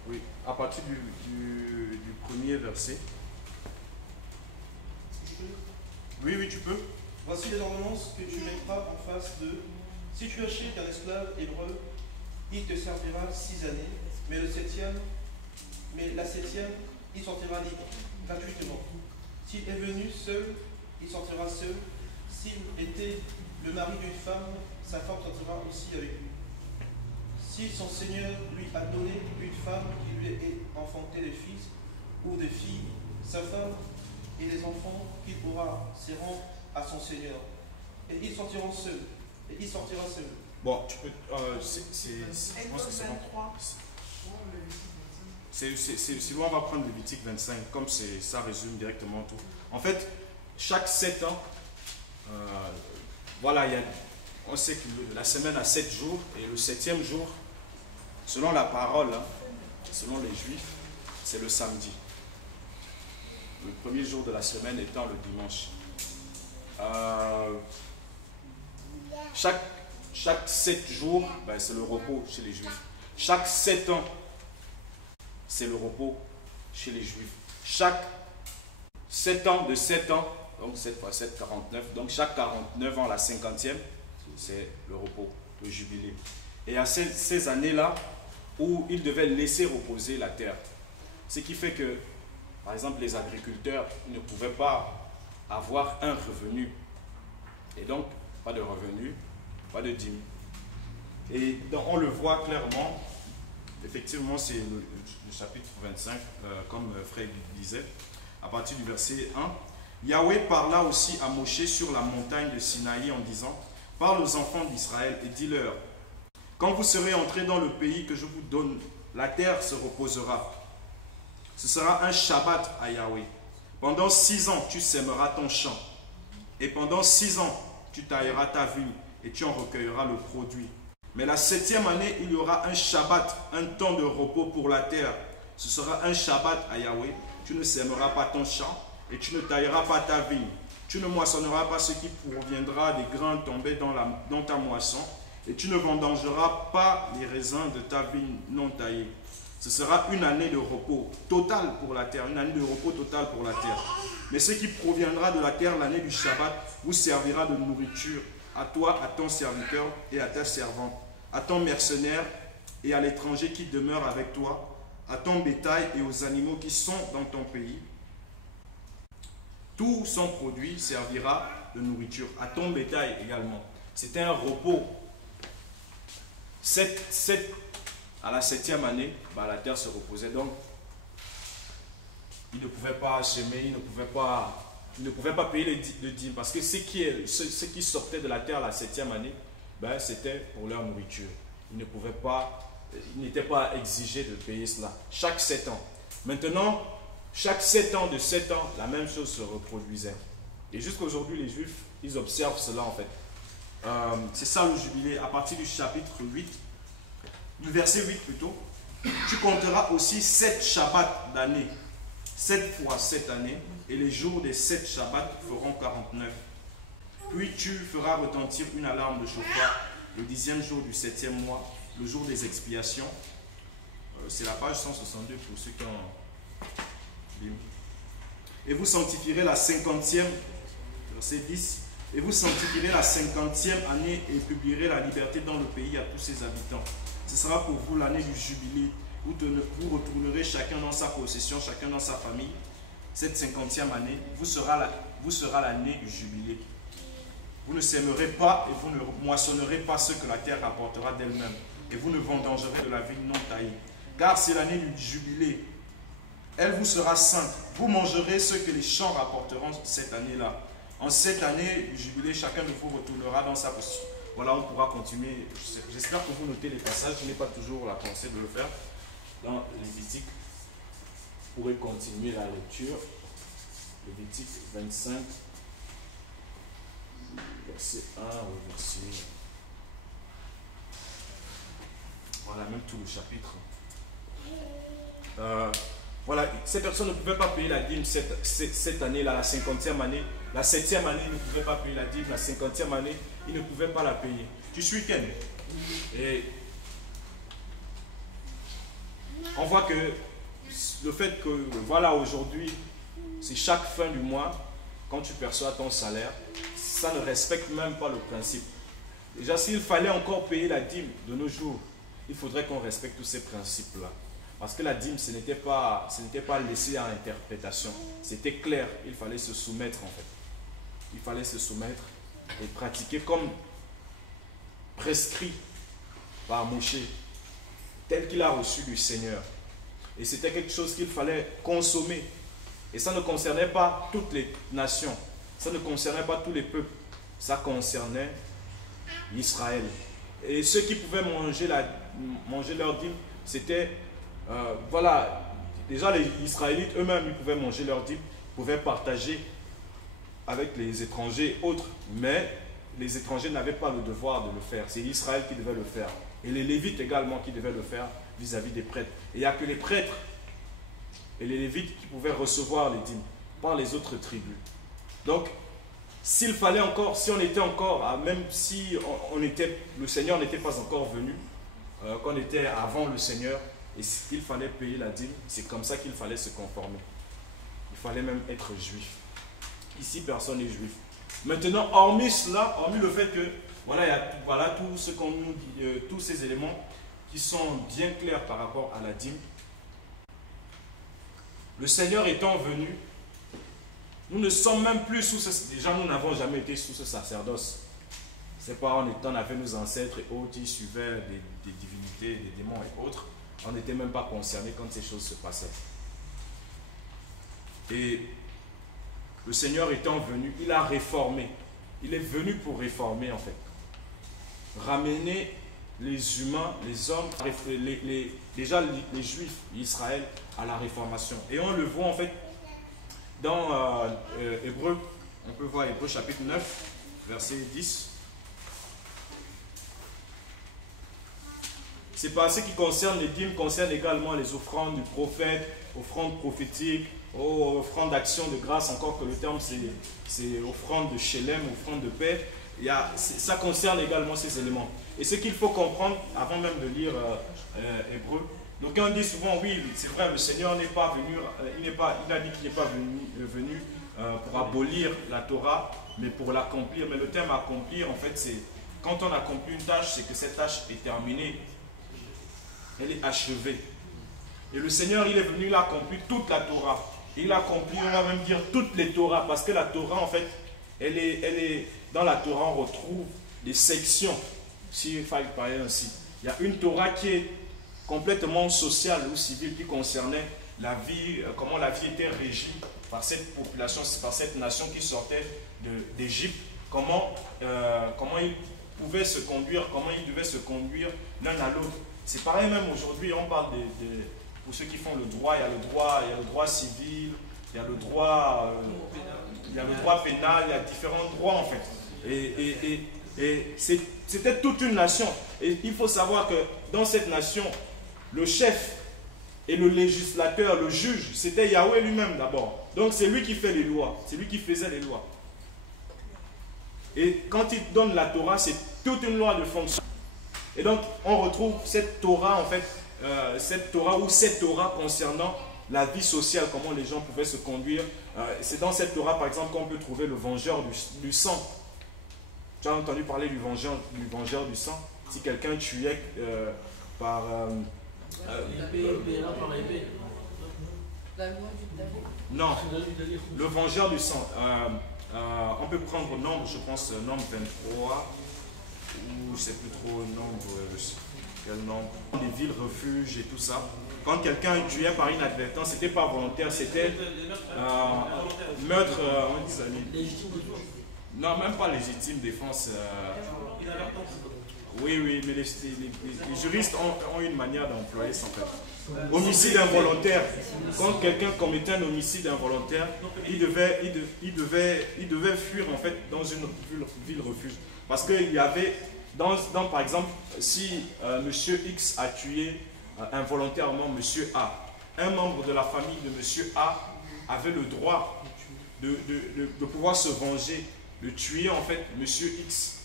Oui, à partir du premier verset. Oui, oui, tu peux. Voici les ordonnances que tu mettras en face d'eux. Si tu achètes un esclave hébreu, il te servira 6 années, mais la septième, il sortira libre, gratuitement. S'il est venu seul, il sortira seul. S'il était le mari d'une femme, sa femme sortira aussi avec lui. Si son Seigneur lui a donné une femme qui lui a enfanté des fils ou des filles, sa femme et les enfants qu'il aura seront à son Seigneur. Et ils sortiront seuls. Et il sortira seul. Bon, tu peux. Je pense que c'est bon. Si on va prendre Lévitique 25, comme ça résume directement tout. En fait, chaque 7 ans, voilà, on sait que la semaine a 7 jours, et le 7e jour, selon la parole, selon les Juifs, c'est le samedi. Le premier jour de la semaine étant le dimanche. Chaque 7 jours, ben, c'est le repos chez les Juifs. Chaque 7 ans, c'est le repos chez les Juifs. Chaque 7 ans, de 7 ans, donc 7 fois 7, 49, donc chaque 49 ans, la 50e, c'est le repos, le jubilé. Et à ces années-là, où ils devaient laisser reposer la terre. Ce qui fait que, par exemple, les agriculteurs ne pouvaient pas avoir un revenu. Et donc, pas de revenu, pas de dîme. Et donc, on le voit clairement, effectivement, c'est le chapitre 25, comme Frère disait, à partir du verset 1. Yahweh parla aussi à Moshe sur la montagne de Sinaï en disant, « Parle aux enfants d'Israël et dis-leur, quand vous serez entrés dans le pays que je vous donne, la terre se reposera. Ce sera un Shabbat à Yahweh. Pendant 6 ans, tu sèmeras ton champ. Et pendant 6 ans, tu tailleras ta vigne et tu en recueilleras le produit. Mais la 7e année, il y aura un Shabbat, un temps de repos pour la terre. Ce sera un Shabbat à Yahweh. Tu ne sèmeras pas ton champ et tu ne tailleras pas ta vigne. Tu ne moissonneras pas ce qui proviendra des grains tombés dans ta moisson. Et tu ne vendangeras pas les raisins de ta vigne non taillée. Ce sera une année de repos total pour la terre, une année de repos total pour la terre. Mais ce qui proviendra de la terre, l'année du Shabbat, vous servira de nourriture à toi, à ton serviteur et à ta servante, à ton mercenaire et à l'étranger qui demeure avec toi, à ton bétail et aux animaux qui sont dans ton pays. Tout son produit servira de nourriture, à ton bétail également. C'était un repos. À la 7e année, bah, la terre se reposait, donc il ne pouvait pas semer, il ne pouvait pas payer le dîme, parce que ce qui sortait de la terre la 7e année, ben, c'était pour leur nourriture. Ils n'étaient pas exigés de payer cela. Chaque 7 ans. Maintenant, chaque 7 ans, de 7 ans, la même chose se reproduisait. Et jusqu'à aujourd'hui, les Juifs, ils observent cela en fait. C'est ça le jubilé, à partir du chapitre 8, du verset 8 plutôt. Tu compteras aussi 7 Shabbats d'année, 7 fois 7 années, et les jours des 7 Shabbats feront 49. Puis tu feras retentir une alarme de chauffard le 10e jour du 7e mois, le jour des expiations. C'est la page 162 pour ceux qui ont lu. Et vous sanctifierez la 50e, verset 10. Et vous sanctifierez la 50e année et publierez la liberté dans le pays à tous ses habitants. Ce sera pour vous l'année du jubilé, où vous retournerez chacun dans sa possession, chacun dans sa famille. Cette 50e année vous sera l'année du jubilé. Vous ne sèmerez pas et vous ne moissonnerez pas ce que la terre rapportera d'elle-même. Et vous ne vendangerez de la vigne non taillée. Car c'est l'année du jubilé. Elle vous sera sainte. Vous mangerez ce que les champs rapporteront cette année-là. En cette année du jubilé, chacun de vous retournera dans sa possession. Voilà, on pourra continuer. J'espère que vous notez les passages. Je n'ai pas toujours la pensée de le faire. Dans Lévitique, vous pourrez continuer la lecture. Lévitique 25, verset 1 au verset... Voilà, même tout le chapitre. Voilà, ces personnes ne pouvaient pas payer la dîme cette année-là, la 50e année. La 7e année, ils ne pouvaient pas payer la dîme. La 50e année, ils ne pouvaient pas la payer. Tu suis Ken? Et on voit que le fait que, voilà, aujourd'hui, c'est chaque fin du mois, quand tu perçois ton salaire, ça ne respecte même pas le principe. Déjà, s'il fallait encore payer la dîme de nos jours, il faudrait qu'on respecte tous ces principes-là. Parce que la dîme, ce n'était pas laissé à interprétation. C'était clair, il fallait se soumettre en fait. Il fallait se soumettre et pratiquer comme prescrit par Moshe, tel qu'il a reçu du Seigneur. Et c'était quelque chose qu'il fallait consommer. Et ça ne concernait pas toutes les nations. Ça ne concernait pas tous les peuples. Ça concernait Israël. Et ceux qui pouvaient manger leur dîme, c'était, voilà, déjà les Israélites eux-mêmes, ils pouvaient manger leur dîme, pouvaient partager avec les étrangers autres. Mais les étrangers n'avaient pas le devoir de le faire. C'est Israël qui devait le faire. Et les Lévites également qui devaient le faire vis-à-vis des prêtres. Et il n'y a que les prêtres et les Lévites qui pouvaient recevoir les dîmes par les autres tribus. Donc, s'il fallait encore, si on était encore, même si le Seigneur n'était pas encore venu, qu'on était avant le Seigneur, et qu'il fallait payer la dîme, c'est comme ça qu'il fallait se conformer. Il fallait même être juif. Ici, personne n'est juif. Maintenant, hormis cela, hormis le fait que, voilà, il y a, voilà tout ce qu'on nous dit, tous ces éléments qui sont bien clairs par rapport à la dîme. Le Seigneur étant venu, nous ne sommes même plus sous ce... Déjà, nous n'avons jamais été sous ce sacerdoce. C'est pas on avait nos ancêtres et autres, ils suivaient des divinités, des démons et autres. On n'était même pas concernés quand ces choses se passaient. Et le Seigneur étant venu, il a réformé. Il est venu pour réformer en fait. Ramener les humains, les hommes, déjà les Juifs, Israël, à la réformation. Et on le voit en fait dans Hébreux, on peut voir Hébreux chapitre 9, verset 10. C'est pas ce qui concerne les dîmes, concerne également les offrandes du prophète, offrandes prophétiques, offrandes d'action de grâce, encore que le terme c'est offrande de Shelem, offrande de paix. Ça concerne également ces éléments. Et ce qu'il faut comprendre, avant même de lire Hébreux, donc on dit souvent, oui, c'est vrai, le Seigneur n'est pas venu, il a dit qu'il n'est pas venu pour abolir la Torah, mais pour l'accomplir. Mais le terme accomplir, en fait, c'est quand on accomplit une tâche, c'est que cette tâche est terminée, elle est achevée. Et le Seigneur, il est venu, il a accompli toute la Torah. Il a accompli, on va même dire, toutes les Torahs, parce que la Torah, en fait, elle est dans la Torah, on retrouve des sections, s'il fallait parler ainsi. Il y a une Torah qui est complètement sociale ou civile, qui concernait la vie, comment la vie était régie par cette population, par cette nation qui sortait d'Égypte, comment ils pouvaient se conduire, comment ils devaient se conduire l'un à l'autre. C'est pareil même aujourd'hui, on parle pour ceux qui font le droit, il y a le droit civil, il y a le droit pénal, il y a différents droits en fait. Et c'était toute une nation. Et il faut savoir que dans cette nation, le chef et le législateur, le juge, c'était Yahweh lui-même d'abord. Donc c'est lui qui fait les lois, c'est lui qui faisait les lois. Et quand il donne la Torah, c'est toute une loi de fonction. Et donc on retrouve cette Torah en fait, cette Torah concernant la vie sociale, comment les gens pouvaient se conduire. C'est dans cette Torah par exemple qu'on peut trouver le vengeur du sang. Tu as entendu parler du vengeur du sang? Si quelqu'un tuait par... non, le vengeur du sang. On peut prendre Nombre, je pense, Nombre 23, ou je ne sais plus trop, quel nombre, les villes refuges et tout ça. Quand quelqu'un est tué par inadvertance, ce n'était pas volontaire, c'était meurtre. Non, même pas légitime défense. Oui, mais les juristes ont une manière d'employer ça en fait. Homicide involontaire. Quand quelqu'un commettait un homicide involontaire, il devait fuir en fait dans une ville refuge. Parce qu'il y avait, par exemple, si Monsieur X a tué involontairement Monsieur A, un membre de la famille de monsieur A avait le droit de pouvoir se venger, de tuer en fait monsieur X.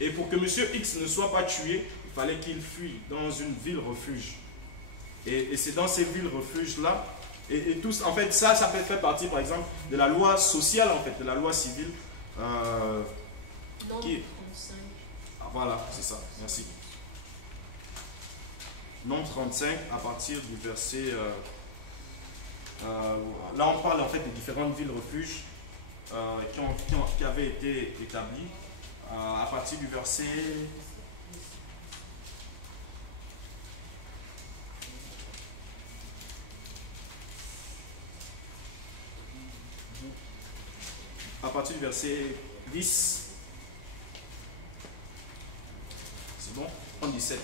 Et pour que monsieur X ne soit pas tué, il fallait qu'il fuit dans une ville refuge. Et c'est dans ces villes refuges-là, et tous, en fait, ça peut faire partie, par exemple, de la loi sociale, en fait, de la loi civile. Nombre Qui est... 35. Ah, voilà, c'est ça, merci. Nombre 35, à partir du verset... là, on parle, en fait, des différentes villes refuges qui avaient été établies. À partir du verset... À partir du verset 10, c'est bon? 17.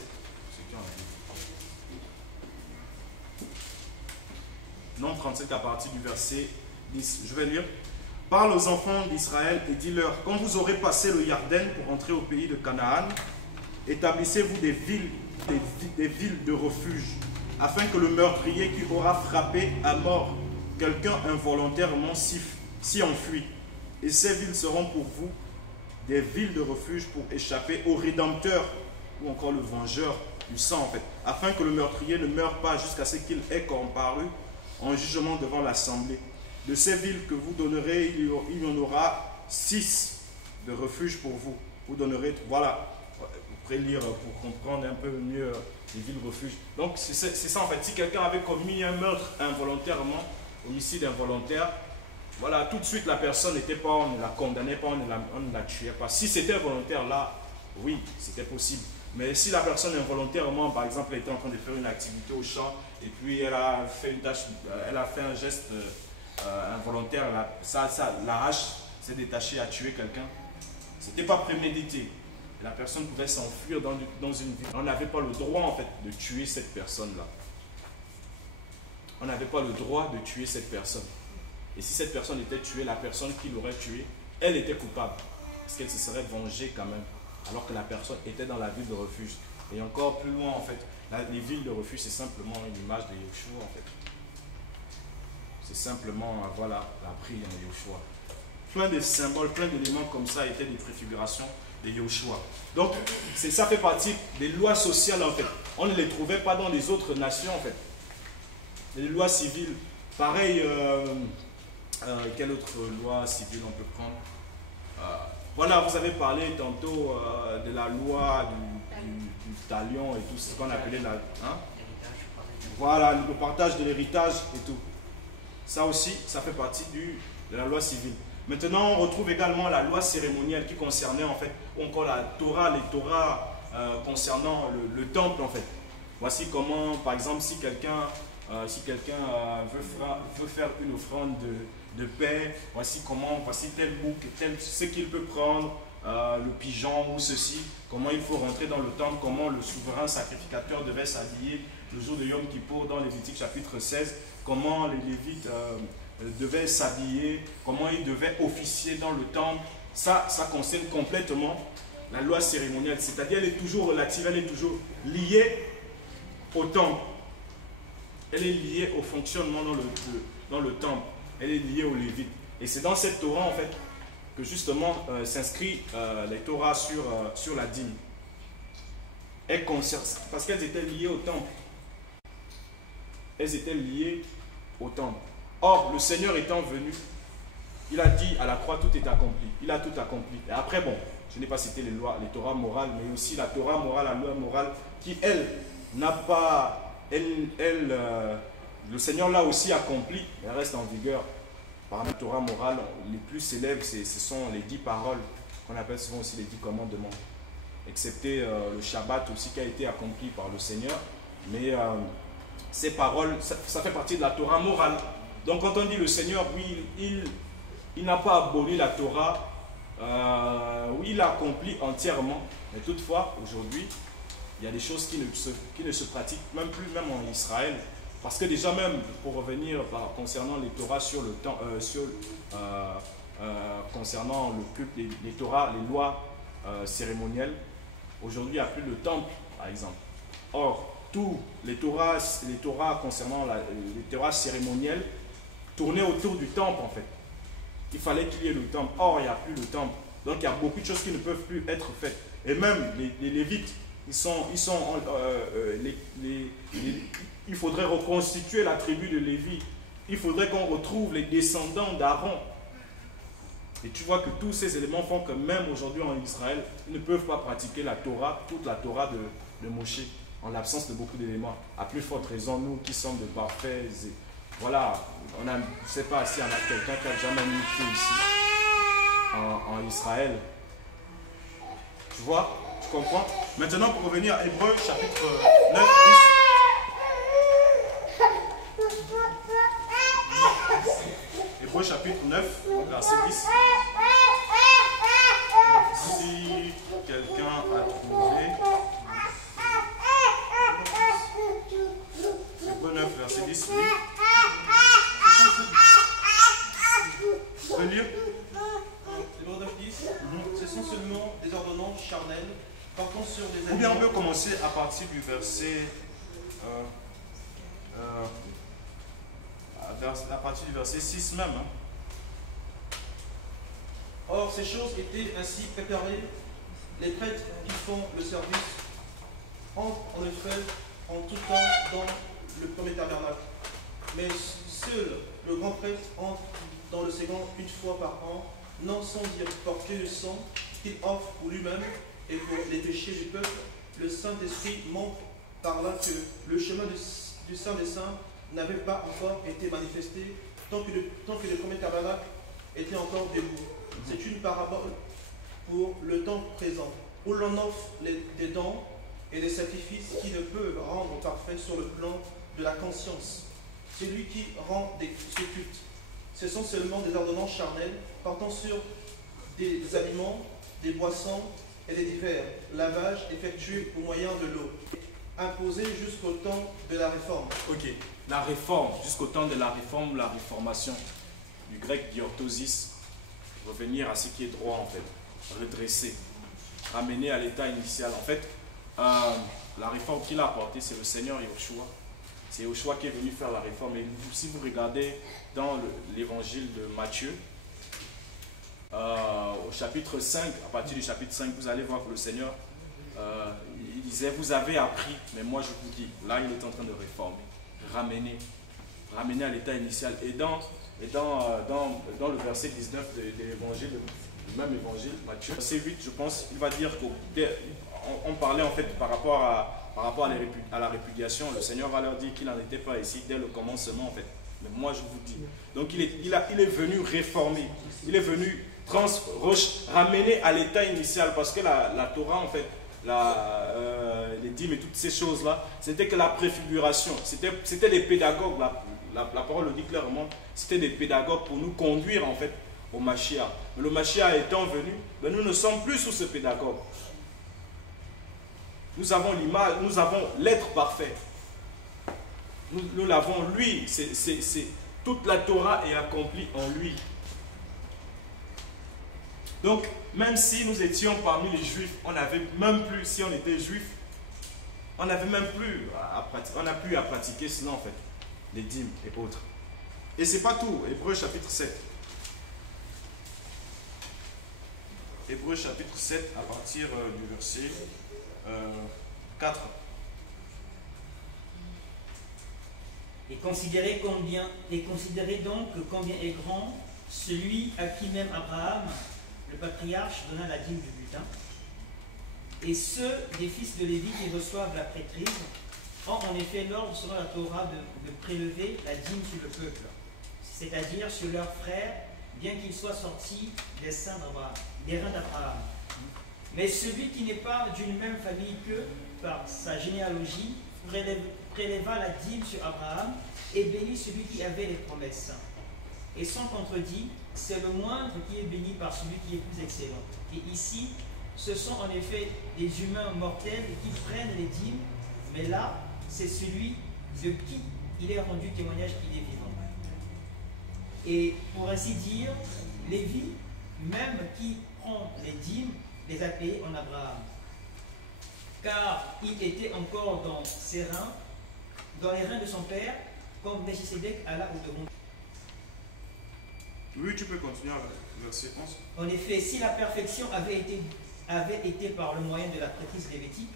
Non, 37 à partir du verset 10. Je vais lire. Parle aux enfants d'Israël et dis-leur, quand vous aurez passé le Yarden pour entrer au pays de Canaan, établissez-vous des villes de refuge, afin que le meurtrier qui aura frappé à mort quelqu'un involontairement s'y enfuit. Et ces villes seront pour vous des villes de refuge pour échapper au Rédempteur ou encore le vengeur du sang, en fait, afin que le meurtrier ne meure pas jusqu'à ce qu'il ait comparu en jugement devant l'assemblée. De ces villes que vous donnerez, il y en aura 6 de refuge pour vous. Vous donnerez, voilà, vous pourrez lire pour comprendre un peu mieux les villes refuges. Donc c'est ça en fait, si quelqu'un avait commis un meurtre involontairement, homicide involontaire, voilà, tout de suite la personne n'était pas, on ne la condamnait pas, on ne la tuait pas. Si c'était volontaire, là, oui, c'était possible. Mais si la personne involontairement, par exemple, était en train de faire une activité au champ et puis elle a fait un geste involontaire, la hache s'est détachée à tuer quelqu'un, c'était pas prémédité. La personne pouvait s'enfuir dans une ville. On n'avait pas le droit en fait de tuer cette personne-là. On n'avait pas le droit de tuer cette personne. Et si cette personne était tuée, la personne qui l'aurait tuée, elle était coupable. Parce qu'elle se serait vengée quand même. Alors que la personne était dans la ville de refuge. Et encore plus loin en fait, les villes de refuge c'est simplement une image de Yeshua en fait. C'est simplement, voilà, la prière de Yeshua. Plein de symboles, plein d'éléments comme ça étaient des préfigurations de Yeshua. Donc ça fait partie des lois sociales en fait. On ne les trouvait pas dans les autres nations en fait. Les lois civiles. Pareil, quelle autre loi civile on peut prendre? Voilà, vous avez parlé tantôt de la loi du talion et tout ce qu'on appelait la... Hein? Voilà, le partage de l'héritage et tout. Ça aussi, ça fait partie de la loi civile. Maintenant, on retrouve également la loi cérémonielle qui concernait en fait, encore la Torah, les Torahs concernant le temple en fait. Voici comment, par exemple, si quelqu'un veut faire une offrande de paix, voici tel bouc, ce qu'il peut prendre, le pigeon ou ceci, comment il faut rentrer dans le temple, comment le souverain sacrificateur devait s'habiller le jour de Yom Kippour dans Lévitique chapitre 16, comment les Lévites devaient s'habiller, comment ils devaient officier dans le temple. Ça concerne complètement la loi cérémonielle, c'est-à-dire elle est toujours relative, elle est toujours liée au temple. Elle est liée au fonctionnement dans le temple. Elle est liée aux Lévites. Et c'est dans cette Torah, en fait, que justement s'inscrit les Torahs sur la dîme. Parce qu'elles étaient liées au temple. Elles étaient liées au temple. Or, le Seigneur étant venu, il a dit à la croix, tout est accompli. Il a tout accompli. Et après, bon, je n'ai pas cité les Torahs morales, mais aussi la Torah morale, la loi morale, qui, elle, n'a pas... le Seigneur l'a aussi accompli, elle reste en vigueur. Par la Torah morale, les plus célèbres, ce sont les 10 paroles, qu'on appelle souvent aussi les 10 commandements. Excepté le Shabbat aussi qui a été accompli par le Seigneur. Mais ces paroles, ça fait partie de la Torah morale. Donc quand on dit le Seigneur, oui, il n'a pas aboli la Torah, oui, il l'a accompli entièrement. Mais toutefois, aujourd'hui, il y a des choses qui ne se pratiquent même plus, même en Israël. Parce que déjà même, pour revenir concernant les Torahs concernant le culte, les Torahs, les lois cérémonielles, aujourd'hui il n'y a plus le temple, par exemple. Or, tous les Torahs concernant les Torahs cérémoniels tournaient autour du temple en fait. Il fallait qu'il y ait le temple. Or, il n'y a plus le temple. Donc, il y a beaucoup de choses qui ne peuvent plus être faites. Et même les Lévites, il faudrait reconstituer la tribu de Lévi. Il faudrait qu'on retrouve les descendants d'Aaron. Et tu vois que tous ces éléments font que même aujourd'hui en Israël, ils ne peuvent pas pratiquer la Torah, toute la Torah de Moshe, en l'absence de beaucoup d'éléments. À plus forte raison, nous qui sommes de parfaits, voilà, je ne sais pas s'il y en a quelqu'un qui a jamais mis pied ici, en Israël. Tu vois, tu comprends? Maintenant, pour revenir à Hébreux, chapitre 9, 10. Hébreux, chapitre 9, verset 10. Si quelqu'un a trouvé. Hébreux 9, verset 10, oui. Tu peux lire? Hébreux 9, 10. Ce sont seulement des ordonnances charnelles portant sur les Ou bien on peut commencer à partir du verset. À partir du verset 6 même. Hein. Or, ces choses étaient ainsi préparées. Les prêtres qui font le service entrent en effet en tout temps dans le premier tabernacle. Mais seul le grand prêtre entre dans le second une fois par an, non sans dire porter le sang qu'il offre pour lui-même et pour les péchés du peuple. Le Saint-Esprit montre par là que le chemin du Saint des Saints n'avait pas encore été manifesté tant que le premier tabernacle était encore debout. C'est une parabole pour le temps présent, où l'on offre des dons et des sacrifices qui ne peuvent rendre parfait sur le plan de la conscience. Celui qui rend ce culte, ce sont seulement des ordonnances charnelles portant sur des aliments, des boissons et des divers lavages effectués au moyen de l'eau, imposés jusqu'au temps de la réforme. Ok, la réforme, jusqu'au temps de la réforme, la réformation, du grec diorthosis, revenir à ce qui est droit en fait, redresser, ramener à l'état initial. En fait, la réforme qu'il a apportée, c'est le Seigneur Yahushua. C'est Yahushua qui est venu faire la réforme. Et si vous regardez dans l'évangile de Matthieu, au chapitre 5, à partir du chapitre 5, vous allez voir que le Seigneur, il disait, vous avez appris, mais moi je vous dis, là il est en train de réformer, ramener à l'état initial. Et dans le verset 19 de l'évangile, du même évangile, Matthieu, verset 8, je pense, il va dire qu'on parlait en fait par rapport à la répudiation, le Seigneur va leur dire qu'il n'en était pas ici dès le commencement en fait. Mais moi je vous dis. Donc il est venu réformer, il est venu ramener à l'état initial, parce que la Torah en fait, les dîmes et toutes ces choses-là, c'était que la préfiguration, c'était les pédagogues, la parole le dit clairement, c'était des pédagogues pour nous conduire en fait au Mashiach. Mais le Mashiach étant venu, ben nous ne sommes plus sous ce pédagogue. Nous avons l'image, nous avons l'être parfait. Nous l'avons lui, toute la Torah est accomplie en lui. Donc, même si nous étions parmi les Juifs, on n'avait même plus, si on était Juif, on n'avait même plus à pratiquer cela en fait, les dîmes et autres. Et c'est pas tout, Hébreux chapitre 7. Hébreux chapitre 7 à partir du verset 4. Et considérez donc combien est grand celui à qui même Abraham, le patriarche, donna la dîme du butin. Et ceux des fils de Lévi qui reçoivent la prêtrise ont en effet l'ordre selon la Torah de prélever la dîme sur le peuple, c'est-à-dire sur leurs frères, bien qu'ils soient sortis des reins d'Abraham. Mais celui qui n'est pas d'une même famille qu'eux, par sa généalogie, préleva la dîme sur Abraham et bénit celui qui avait les promesses. Et sans contredit, c'est le moindre qui est béni par celui qui est plus excellent. Et ici, ce sont en effet des humains mortels qui prennent les dîmes, mais là, c'est celui de qui il est rendu témoignage qu'il est vivant. Et pour ainsi dire, Lévi, même qui prend les dîmes, les a payés en Abraham. car il était encore dans ses reins, dans les reins de son père, comme Melchisédek alla au devant. Oui, tu peux continuer avec le verset 11. En effet, si la perfection avait été par le moyen de la prêtrise lévitique,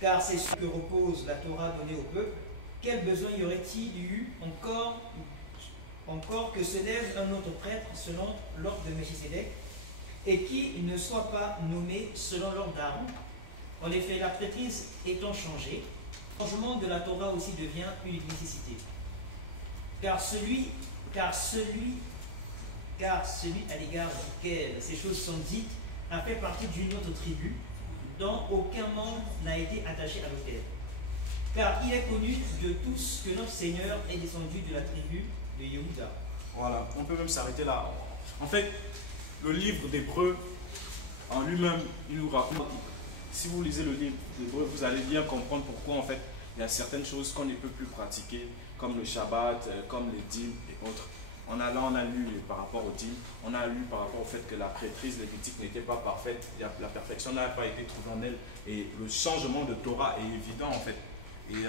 car c'est ce que repose la Torah donnée au peuple, quel besoin y aurait-il eu encore que se lève un autre prêtre selon l'ordre de Melchisédek, et qui ne soit pas nommé selon l'ordre d'Aaron? En effet, la prêtrise étant changée, le changement de la Torah aussi devient une nécessité. Car celui à l'égard duquel ces choses sont dites a fait partie d'une autre tribu, dont aucun membre n'a été attaché à l'autel. Car il est connu de tous que notre Seigneur est descendu de la tribu de Yehuda. Voilà, on peut même s'arrêter là. En fait, le livre d'Hébreux, en lui-même, il nous raconte. Si vous lisez le livre d'Hébreux, vous allez bien comprendre pourquoi, en fait, il y a certaines choses qu'on ne peut plus pratiquer, comme le Shabbat, comme les dîmes et autres. On a lu par rapport aux dîmes, on a lu par rapport au fait que la prêtrise lévitique n'était pas parfaite, la perfection n'a pas été trouvée en elle, et le changement de Torah est évident, en fait. Et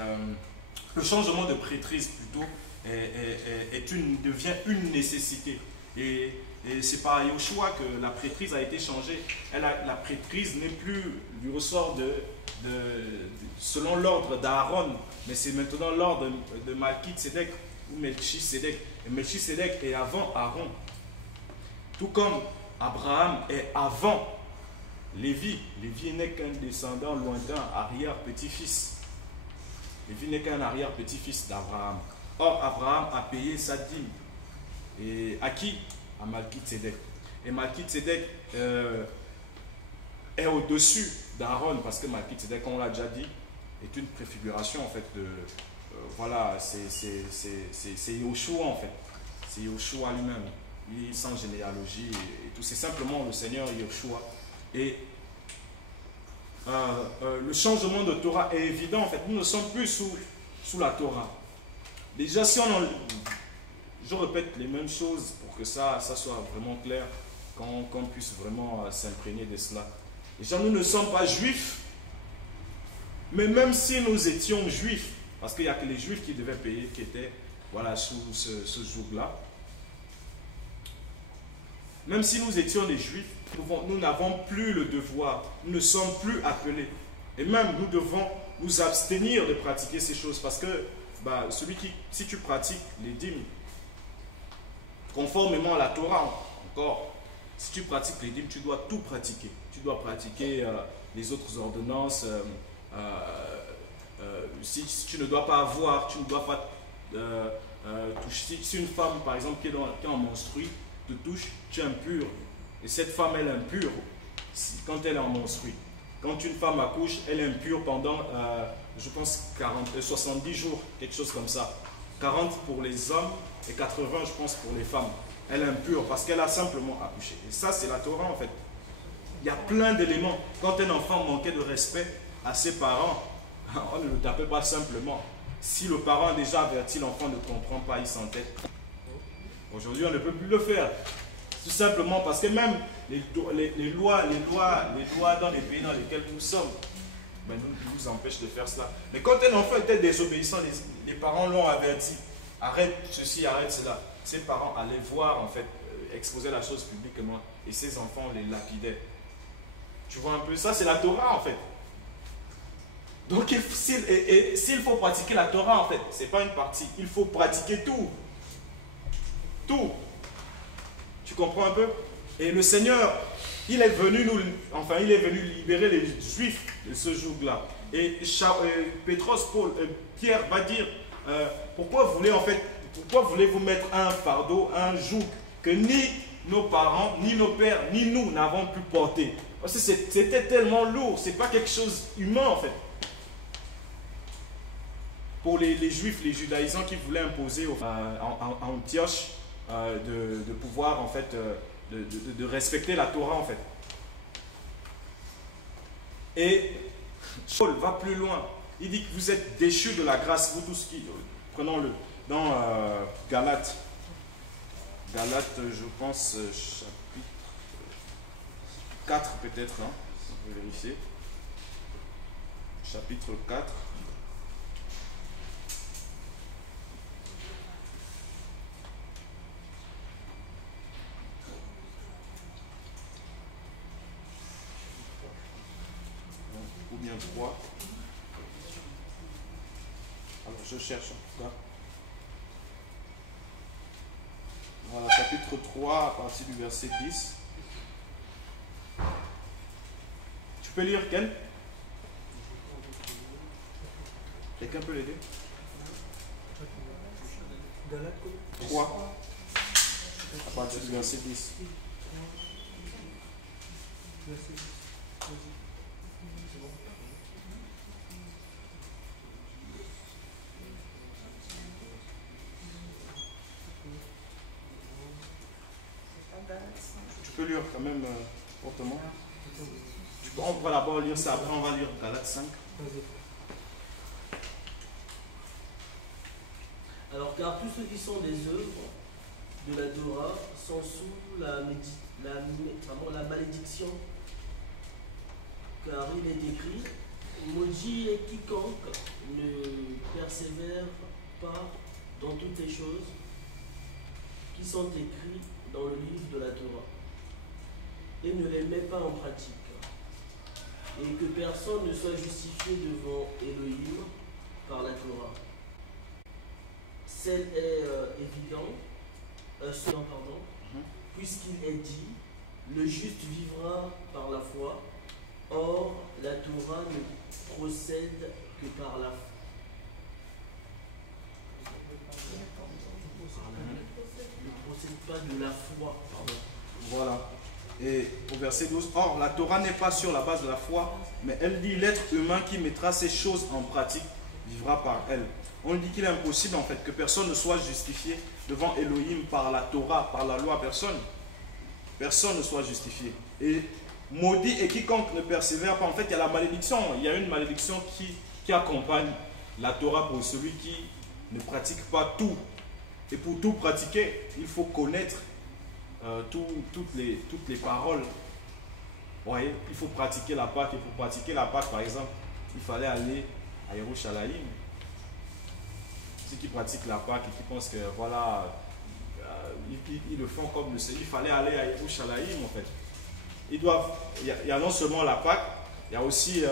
le changement de prêtrise, plutôt, devient une nécessité. Et c'est par Yoshua que la prêtrise a été changée. La prêtrise n'est plus du ressort selon l'ordre d'Aaron, mais c'est maintenant l'ordre de Malki-Tsedek ou Melchisédek. Et Melchisédek est avant Aaron. Tout comme Abraham est avant Lévi. Lévi n'est qu'un descendant lointain, arrière-petit-fils. Lévi n'est qu'un arrière-petit-fils d'Abraham. Or, Abraham a payé sa dîme. Et à qui? À Malki-Tsedek. Et Malki-Tsedek est au-dessus d'Aaron, parce que Malki-Tsedek, comme on l'a déjà dit, est une préfiguration en fait de... voilà, c'est Yoshua en fait. C'est Yoshua lui-même. Il est sans généalogie et tout. C'est simplement le Seigneur Yoshua. Et le changement de Torah est évident en fait. Nous ne sommes plus sous la Torah. Déjà, si je répète les mêmes choses pour que ça soit vraiment clair, qu'on puisse vraiment s'imprégner de cela. Déjà, nous ne sommes pas juifs, mais même si nous étions juifs, parce qu'il n'y a que les juifs qui devaient payer, qui étaient voilà, sous ce joug-là. Même si nous étions des juifs, nous n'avons plus le devoir, nous ne sommes plus appelés. Et même nous devons nous abstenir de pratiquer ces choses, parce que si tu pratiques les dîmes, conformément à la Torah, encore, si tu pratiques les dîmes, tu dois tout pratiquer. Tu dois pratiquer les autres ordonnances. Si tu ne dois pas avoir, tu ne dois pas toucher. Si une femme, par exemple, qui est en menstrue, te touche, tu es impur. Et cette femme, elle est impure quand elle est en menstrue. Quand une femme accouche, elle est impure pendant, je pense, 70 jours, quelque chose comme ça. 40 pour les hommes et 80, je pense, pour les femmes. Elle est impure parce qu'elle a simplement accouché. Et ça, c'est la Torah, en fait. Il y a plein d'éléments. Quand un enfant manquait de respect à ses parents, on ne le tapait pas simplement. Si le parent a déjà averti l'enfant, ne comprend pas, il s'entête. Aujourd'hui, on ne peut plus le faire. Tout simplement parce que même les lois dans les pays dans lesquels nous sommes, nous empêchent de faire cela. Mais quand un enfant était désobéissant, les parents l'ont averti. Arrête ceci, arrête cela. Ses parents allaient voir, en fait, exposer la chose publiquement. Et ses enfants les lapidaient. Tu vois un peu, ça c'est la Torah, en fait. Donc, s'il faut pratiquer la Torah, en fait, ce n'est pas une partie. Il faut pratiquer tout. Tout. Tu comprends un peu? Et le Seigneur, il est venu libérer les Juifs de ce joug-là. Et Pierre va dire, pourquoi voulez-vous mettre un fardeau, un joug que ni nos parents, ni nos pères, ni nous n'avons pu porter? Parce que c'était tellement lourd, c'est pas quelque chose humain en fait. Pour les Juifs, les judaïsants qui voulaient imposer à Antioche de pouvoir en fait de respecter la Torah en fait. Et Paul va plus loin. Il dit que vous êtes déchus de la grâce, vous tous qui... Prenons-le dans Galates. Galates, je pense, chapitre 4 peut-être, hein, on peut vérifier. chapitre 4. Ou bien 3. Alors je cherche en tout cas. Voilà, chapitre 3 à partir du verset 10. Tu peux lire Ken? Quelqu'un peut l'aider? 3 à partir du verset 10. Tu peux lire quand même fortement. On va d'abord lire ça, après on va lire Galates 5. Alors, car tous ceux qui sont des œuvres de la Torah sont sous la malédiction. Car il est écrit, maudit est quiconque ne persévère pas dans toutes les choses qui sont écrites dans le livre de la Torah et ne les met pas en pratique. Et que personne ne soit justifié devant Elohim par la Torah. Celle est évidente, puisqu'il est dit, le juste vivra par la foi. Or, la Torah ne procède que par la foi. Ne procède pas de la foi, pardon. Voilà. Et au verset 12, or la Torah n'est pas sur la base de la foi, mais elle dit l'être humain qui mettra ces choses en pratique vivra par elle. On dit qu'il est impossible en fait que personne ne soit justifié devant Elohim par la Torah, par la loi, personne. Personne ne soit justifié. Et maudit est quiconque ne persévère pas. En fait, il y a la malédiction. Il y a une malédiction qui accompagne la Torah pour celui qui ne pratique pas tout. Et pour tout pratiquer, il faut connaître toutes les paroles. Vous voyez, il faut pratiquer la Pâque. Et pour pratiquer la Pâque, par exemple, il fallait aller à Yerushalayim. Ceux qui pratiquent la Pâque et qui pensent que voilà, ils le font comme le Seigneur, il fallait aller à Yerushalayim en fait. Il y a non seulement la Pâque, il y a aussi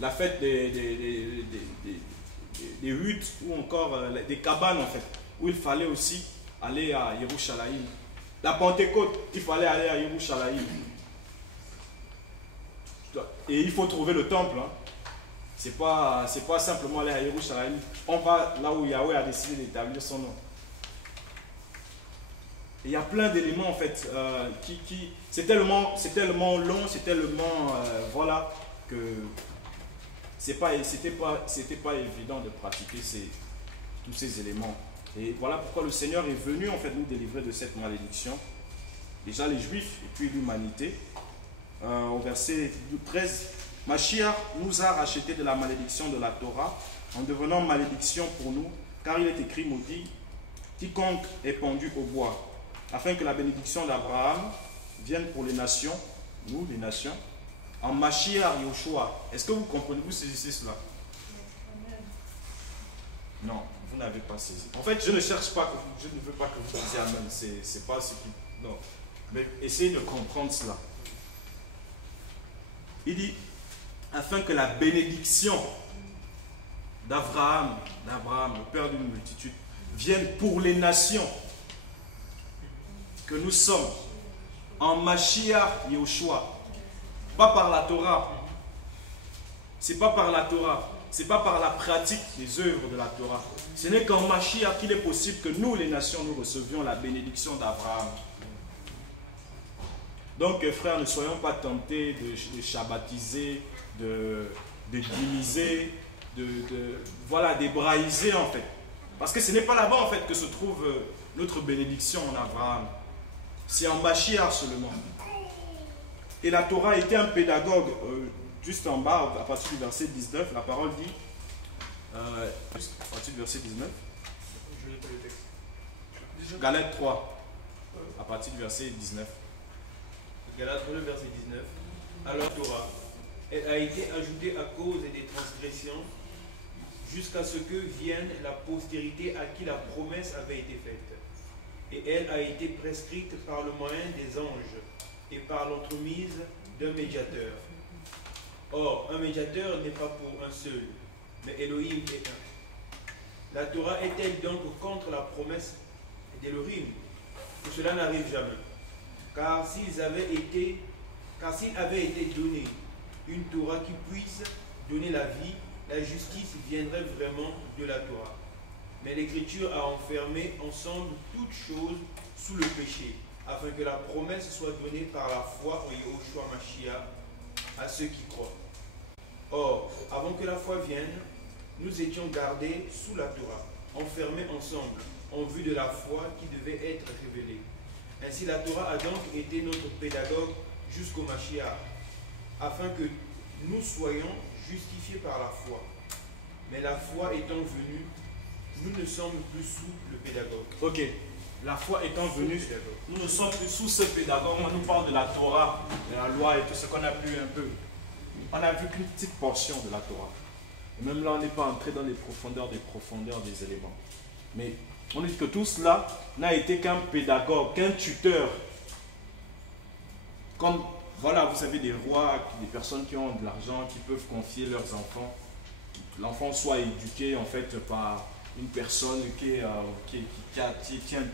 la fête des huttes ou encore des cabanes en fait, où il fallait aussi aller à Yerushalayim. La Pentecôte, il fallait aller à Yerushalayim. Et il faut trouver le temple. Hein. C'est pas simplement aller à Yerushalayim. On va là où Yahweh a décidé d'établir son nom. Et il y a plein d'éléments en fait c'est tellement long, c'est tellement voilà que c'était pas évident de pratiquer tous ces éléments. Et voilà pourquoi le Seigneur est venu en fait nous délivrer de cette malédiction. Déjà les Juifs et puis l'humanité. Au verset 13, Mashiach nous a racheté de la malédiction de la Torah en devenant malédiction pour nous, car il est écrit maudit quiconque est pendu au bois, afin que la bénédiction d'Abraham vienne pour les nations, nous les nations, en Mashiach Yoshua. Est-ce que vous comprenez, vous saisissez cela? Non, vous n'avez pas saisi. En fait, je ne cherche pas, je ne veux pas que vous disiez Amen, c'est pas ce qui... Non, mais essayez de comprendre cela. Il dit, afin que la bénédiction d'Abraham, le père d'une multitude, vienne pour les nations que nous sommes en Mashiach Yoshua. Pas par la Torah. C'est pas par la Torah. C'est pas par la pratique des œuvres de la Torah. Ce n'est qu'en Mashiach qu'il est possible que nous, les nations, nous recevions la bénédiction d'Abraham. Donc, frères, ne soyons pas tentés de shabbatiser, de dimiser, voilà, d'hébraïser en fait. Parce que ce n'est pas là-bas en fait que se trouve notre bénédiction en Abraham. C'est en Mashiach seulement. Et la Torah était un pédagogue, juste en bas, à partir du verset 19, la parole dit, juste à partir du verset 19, Galates 3, à partir du verset 19. Galates 3, verset 19. Alors Torah, elle a été ajoutée à cause des transgressions, jusqu'à ce que vienne la postérité à qui la promesse avait été faite. Et elle a été prescrite par le moyen des anges et par l'entremise d'un médiateur. Or, un médiateur n'est pas pour un seul, mais Elohim est un. La Torah est-elle donc contre la promesse d'Elohim? Que cela n'arrive jamais. Car s'il avait été donné une Torah qui puisse donner la vie, la justice viendrait vraiment de la Torah. Mais l'Écriture a enfermé ensemble toutes choses sous le péché, afin que la promesse soit donnée par la foi en Yahushua Mashiach à ceux qui croient. Or, avant que la foi vienne, nous étions gardés sous la Torah, enfermés ensemble, en vue de la foi qui devait être révélée. Ainsi, la Torah a donc été notre pédagogue jusqu'au Mashiach, afin que nous soyons justifiés par la foi. Mais la foi étant venue, nous ne sommes plus sous le pédagogue. Ok. La foi étant venue, nous ne sommes plus sous ce pédagogue. On nous parle de la Torah, de la loi et tout ce qu'on a pu un peu. On a vu qu'une petite portion de la Torah. Et même là, on n'est pas entré dans les profondeurs des éléments. Mais on dit que tout cela n'a été qu'un pédagogue, qu'un tuteur. Comme, voilà, vous avez des rois, des personnes qui ont de l'argent, qui peuvent confier leurs enfants. L'enfant soit éduqué en fait par une personne qui est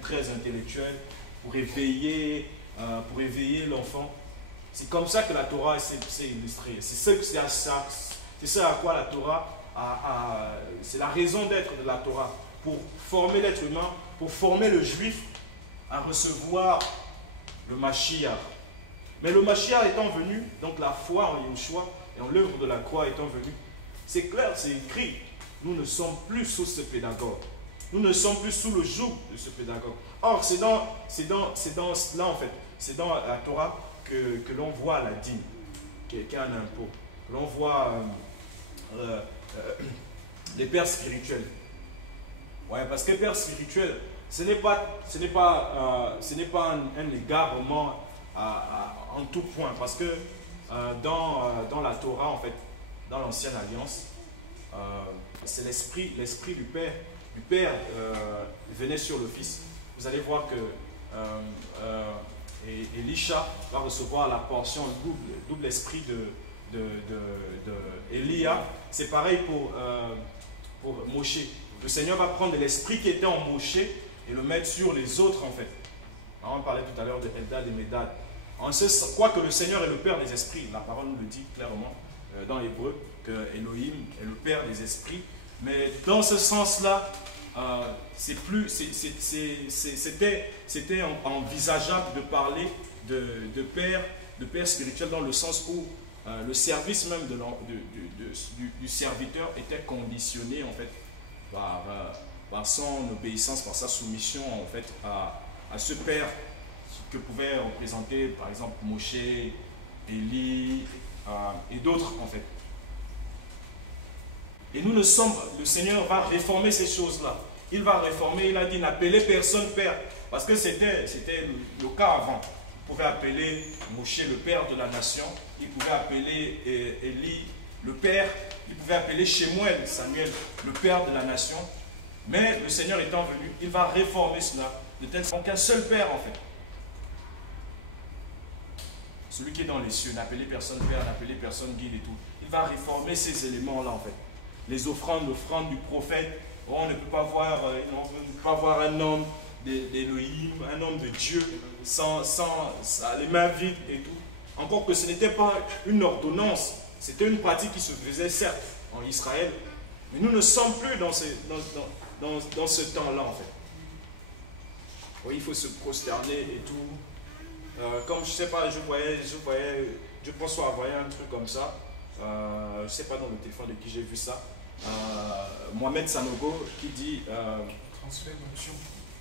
très intellectuelle pour éveiller l'enfant. C'est comme ça que la Torah s'est illustrée. C'est ça à quoi la Torah c'est la raison d'être de la Torah, pour former l'être humain, pour former le juif à recevoir le Mashiach. Mais le Mashiach étant venu, donc la foi en Yahushua et en l'œuvre de la croix étant venue, c'est clair, c'est écrit, nous ne sommes plus sous ce pédagogue. Nous ne sommes plus sous le joug de ce pédagogue. Or, c'est dans cela en fait, c'est dans la Torah que l'on voit la dîme, qui est un impôt. L'on voit les pères spirituels. Ouais, parce que père spirituel, ce n'est pas un égarement en tout point. Parce que dans la Torah, en fait, dans l'ancienne alliance, c'est l'esprit du Père. Du Père venait sur le Fils. Vous allez voir que Elisha va recevoir la portion double esprit de Elia. C'est pareil pour Moshe. Le Seigneur va prendre l'esprit qui était en Moshe et le mettre sur les autres en fait. On parlait tout à l'heure de Eldad et Médad. On sait quoi que le Seigneur est le Père des esprits. La parole nous le dit clairement dans l'hébreu que Elohim est le Père des esprits. Mais dans ce sens-là, c'était envisageable de parler de père spirituel dans le sens où le service même du serviteur était conditionné en fait par son obéissance, par sa soumission en fait à ce père que pouvaient représenter par exemple Moshe, Élie et d'autres en fait. Et nous ne sommes, le Seigneur va réformer ces choses-là. Il va réformer, il a dit n'appelez personne père. Parce que c'était le cas avant. Il pouvait appeler Moshe le père de la nation. Il pouvait appeler Élie le père. Il pouvait appeler Shemuel, Samuel, le père de la nation. Mais le Seigneur étant venu, il va réformer cela. De telle sorte qu'un seul père en fait. Celui qui est dans les cieux, n'appelez personne père, n'appelez personne guide et tout. Il va réformer ces éléments-là en fait. Les offrandes du prophète. On ne peut pas voir un homme d'Élohim, un homme de Dieu, sans les mains vides et tout. Encore que ce n'était pas une ordonnance, c'était une pratique qui se faisait certes en Israël, mais nous ne sommes plus dans ce temps-là en fait. Oui, il faut se prosterner et tout. Comme je ne sais pas, je pense avoir envoyé un truc comme ça. Je ne sais pas dans le téléphone de qui j'ai vu ça. Mohamed Sanogo qui dit transfert d'onction.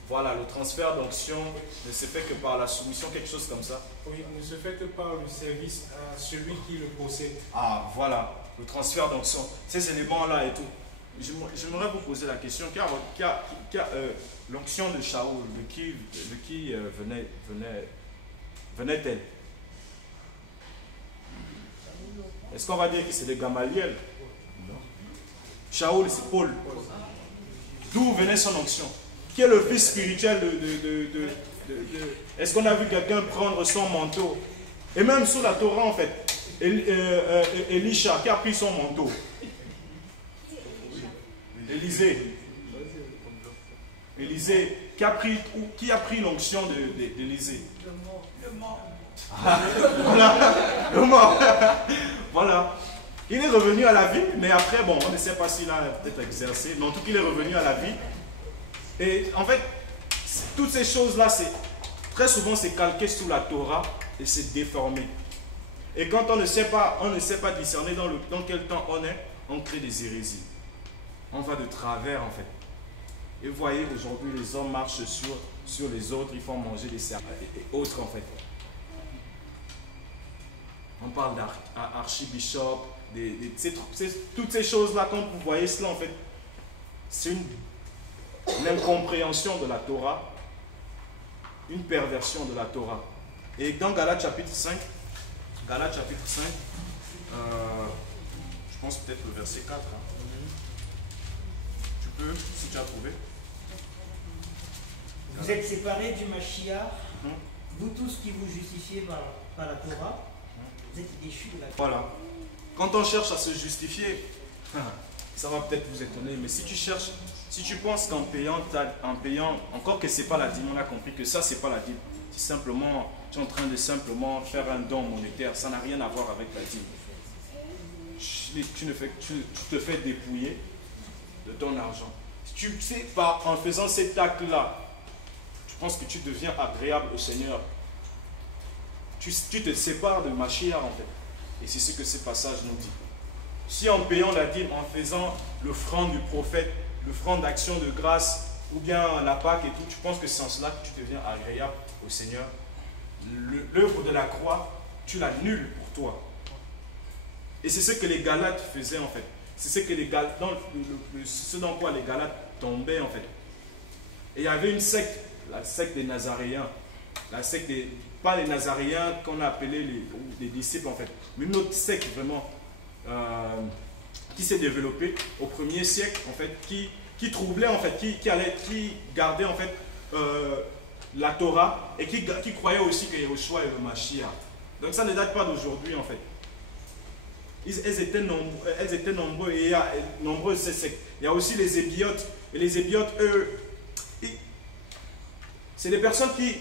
Voilà, le transfert d'onction ne se fait que par la soumission, quelque chose comme ça. Oui, on ne se fait que par le service à celui qui le possède. Ah, voilà, le transfert d'onction. Ces éléments-là et tout. J'aimerais vous poser la question, l'onction de Shaoul, de qui venait-elle? Est-ce qu'on va dire que c'est de Gamaliel? Non. Shaoul, c'est Paul. D'où venait son onction? Qui est le fils spirituel de Est-ce qu'on a vu quelqu'un prendre son manteau? Et même sous la Torah, en fait, Elisha, qui a pris son manteau? Élisée, qui a pris l'onction d'Élisée? Le mort. Voilà, le mort. Voilà. Il est revenu à la vie, mais après, bon, on ne sait pas s'il a peut-être exercé, mais en tout cas, il est revenu à la vie. Et en fait, toutes ces choses-là, très souvent, c'est calqué sous la Torah et c'est déformé. Et quand on ne sait pas discerner dans quel temps on est, on crée des hérésies. On va de travers, en fait. Et vous voyez, aujourd'hui, les hommes marchent sur les autres, ils font manger des serpents et autres, en fait. On parle d'archibishop, toutes ces choses-là, quand vous voyez cela, en fait, c'est une incompréhension de la Torah, une perversion de la Torah. Et dans Galates chapitre 5, je pense peut-être le verset 4. Hein. Tu peux, si tu as trouvé. Vous êtes séparés du Mashiach, vous tous qui vous justifiez par la Torah, vous êtes déchus de la Torah. Voilà. Quand on cherche à se justifier, ça va peut-être vous étonner, mais si tu penses qu'en payant, encore que ce n'est pas la dîme, on a compris que ça, ce n'est pas la dîme. Tu es en train de simplement faire un don monétaire, ça n'a rien à voir avec la dîme. Tu te fais dépouiller de ton argent. Tu sais pas, en faisant cet acte-là, tu penses que tu deviens agréable au Seigneur. Tu te sépares de Mashiach en fait. Et c'est ce que ce passage nous dit. Si en payant la dîme, en faisant l'offrande du prophète, l'offrande d'action de grâce, ou bien la Pâque et tout, tu penses que c'est en cela que tu deviens agréable au Seigneur. L'œuvre de la croix, tu l'annules pour toi. Et c'est ce que les Galates faisaient en fait. C'est ce que ce dans quoi les Galates tombaient en fait. Et il y avait une secte, la secte des Nazaréens. La secte des, pas les Nazaréens qu'on a appelés les disciples en fait, mais une autre secte vraiment qui s'est développée au 1er siècle en fait, qui troublait en fait, qui gardait en fait la Torah et qui croyait aussi que Yehoshua est le Mashiach. Donc ça ne date pas d'aujourd'hui en fait. Elles étaient nombreux et il y a nombreuses ces sectes. Il y a aussi les ébiotes. Et les ébiotes, eux, c'est des personnes qui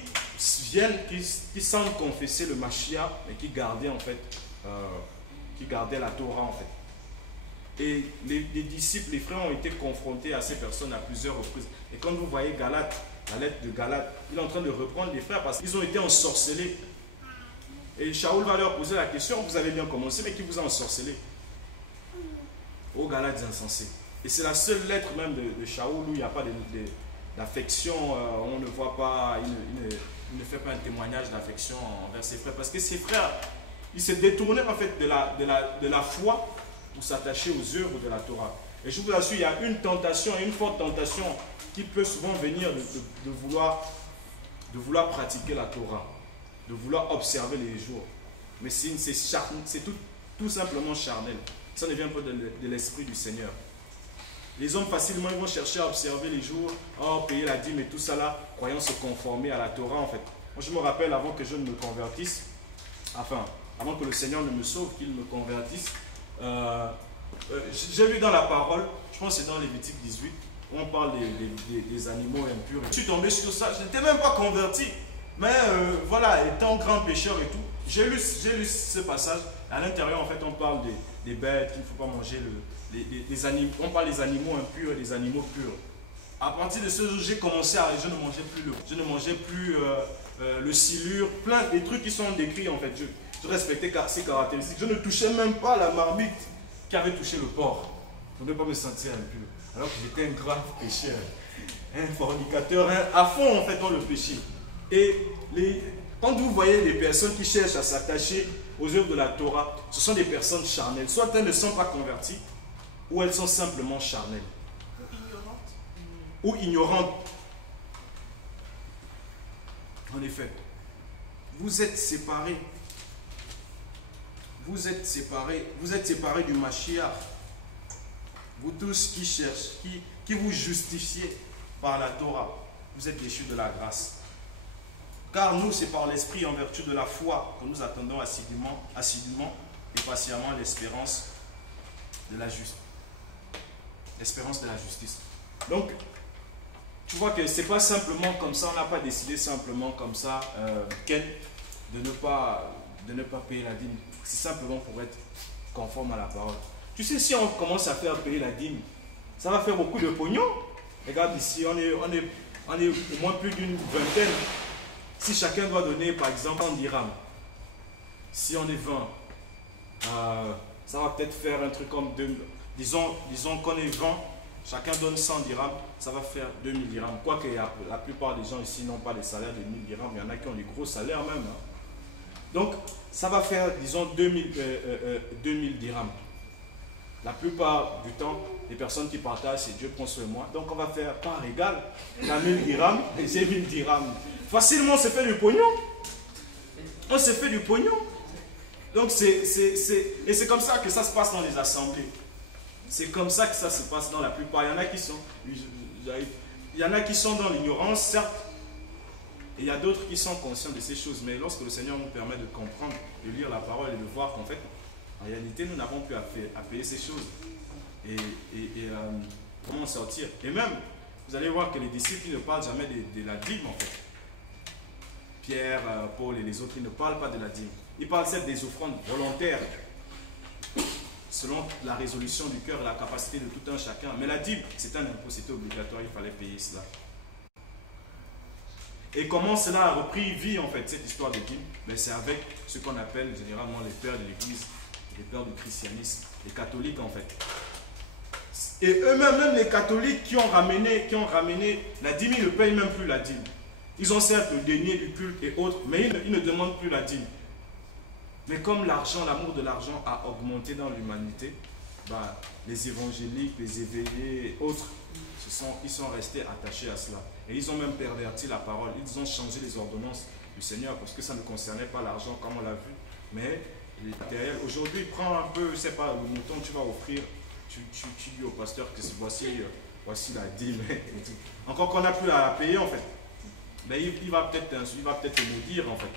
viennent, qui semblent confesser le Mashiach, mais qui gardaient en fait, la Torah en fait. Et les disciples, les frères ont été confrontés à ces personnes à plusieurs reprises. Et quand vous voyez Galates, la lettre de Galates, il est en train de reprendre les frères parce qu'ils ont été ensorcelés. Et Shaoul va leur poser la question, vous avez bien commencé, mais qui vous a ensorcelé? Aux Galates insensés. Et c'est la seule lettre même de Shaoul où il n'y a pas d'affection, on ne voit pas, il ne fait pas un témoignage d'affection envers ses frères. Parce que ses frères, ils se détournaient en fait de la foi pour s'attacher aux œuvres de la Torah. Et je vous assure, il y a une tentation, une forte tentation qui peut souvent venir de vouloir pratiquer la Torah, de vouloir observer les jours. Mais c'est tout simplement charnel. Ça ne vient pas de l'esprit du Seigneur. Les hommes facilement ils vont chercher à observer les jours, payer la dîme et tout ça là, croyant se conformer à la Torah en fait. Moi je me rappelle avant que je ne me convertisse, enfin, avant que le Seigneur ne me sauve, qu'il me convertisse, j'ai lu dans la parole, je pense que c'est dans Lévitique 18, où on parle des animaux impurs. Je suis tombé sur ça, je n'étais même pas converti, mais voilà, étant grand pécheur et tout, j'ai lu ce passage. À l'intérieur, en fait, on parle des bêtes, qu'il ne faut pas manger des animaux. On parle des animaux impurs et des animaux purs. À partir de ce jour, j'ai commencé à... Je ne mangeais plus le silure, plein des trucs qui sont décrits, en fait. Je respectais ces caractéristiques. Je ne touchais même pas la marmite qui avait touché le porc. Je ne devais pas me sentir impur. Alors que j'étais un grave pécheur, un fornicateur, à fond, en fait, dans le péché. Et quand vous voyez des personnes qui cherchent à s'attacher aux œuvres de la Torah, ce sont des personnes charnelles. Soit elles ne sont pas converties, ou elles sont simplement charnelles. Ou ignorantes. En effet, vous êtes séparés. vous êtes séparés du Mashiach. Vous tous qui cherchez, qui vous justifiez par la Torah, vous êtes déchus de la grâce. Car nous, c'est par l'Esprit, en vertu de la foi, que nous attendons assidûment et patiemment l'espérance de la justice. L'espérance de la justice. Donc, tu vois que c'est pas simplement comme ça, on n'a pas décidé simplement comme ça, Ken, de ne pas payer la dîme. C'est simplement pour être conforme à la parole. Tu sais, si on commence à faire payer la dîme, ça va faire beaucoup de pognon. Regarde ici, on est au moins plus d'une vingtaine. Si chacun doit donner, par exemple, 100 dirhams, si on est 20, ça va peut-être faire un truc comme, disons qu'on est 20, chacun donne 100 dirhams, ça va faire 2000 dirhams. Quoique la plupart des gens ici n'ont pas des salaires de 1000 dirhams, il y en a qui ont des gros salaires même. Hein. Donc, ça va faire, disons, 2000 dirhams. La plupart du temps, les personnes qui partagent, c'est Dieu prend sur moi. Donc, on va faire part égale. Il y a 1000 dirhams et j'ai 1000 dirhams. Facilement, on se fait du pognon. On se fait du pognon. Donc, et c'est comme ça que ça se passe dans les assemblées. C'est comme ça que ça se passe dans la plupart. Il y en a qui sont dans l'ignorance, certes. Et il y a d'autres qui sont conscients de ces choses. Mais lorsque le Seigneur nous permet de comprendre, de lire la parole et de voir qu'en fait, en réalité, nous n'avons plus à payer ces choses. Et comment en sortir. Et même, vous allez voir que les disciples, ils ne parlent jamais de la dîme, en fait. Pierre, Paul et les autres, ils ne parlent pas de la dîme. Ils parlent certes des offrandes volontaires, selon la résolution du cœur et la capacité de tout un chacun. Mais la dîme, c'est un impôt, c'était obligatoire, il fallait payer cela. Et comment cela a repris vie, en fait, cette histoire de dîme? C'est avec ce qu'on appelle généralement les pères de l'Église, les pères du christianisme, les catholiques, en fait. Et eux-mêmes, même les catholiques qui ont ramené la dîme, ils ne payent même plus la dîme. Ils ont certes le denier du culte et autres, mais ils ne demandent plus la dîme. Mais comme l'argent, l'amour de l'argent a augmenté dans l'humanité, les évangéliques, les éveillés et autres, ils sont restés attachés à cela. Et ils ont même perverti la parole. Ils ont changé les ordonnances du Seigneur parce que ça ne concernait pas l'argent comme on l'a vu. Mais derrière, aujourd'hui, prends un peu, je ne sais pas, le mouton que tu vas offrir, tu dis au pasteur que voici la dîme. Encore qu'on n'a plus à la payer en fait. Mais il va peut-être nous dire en fait.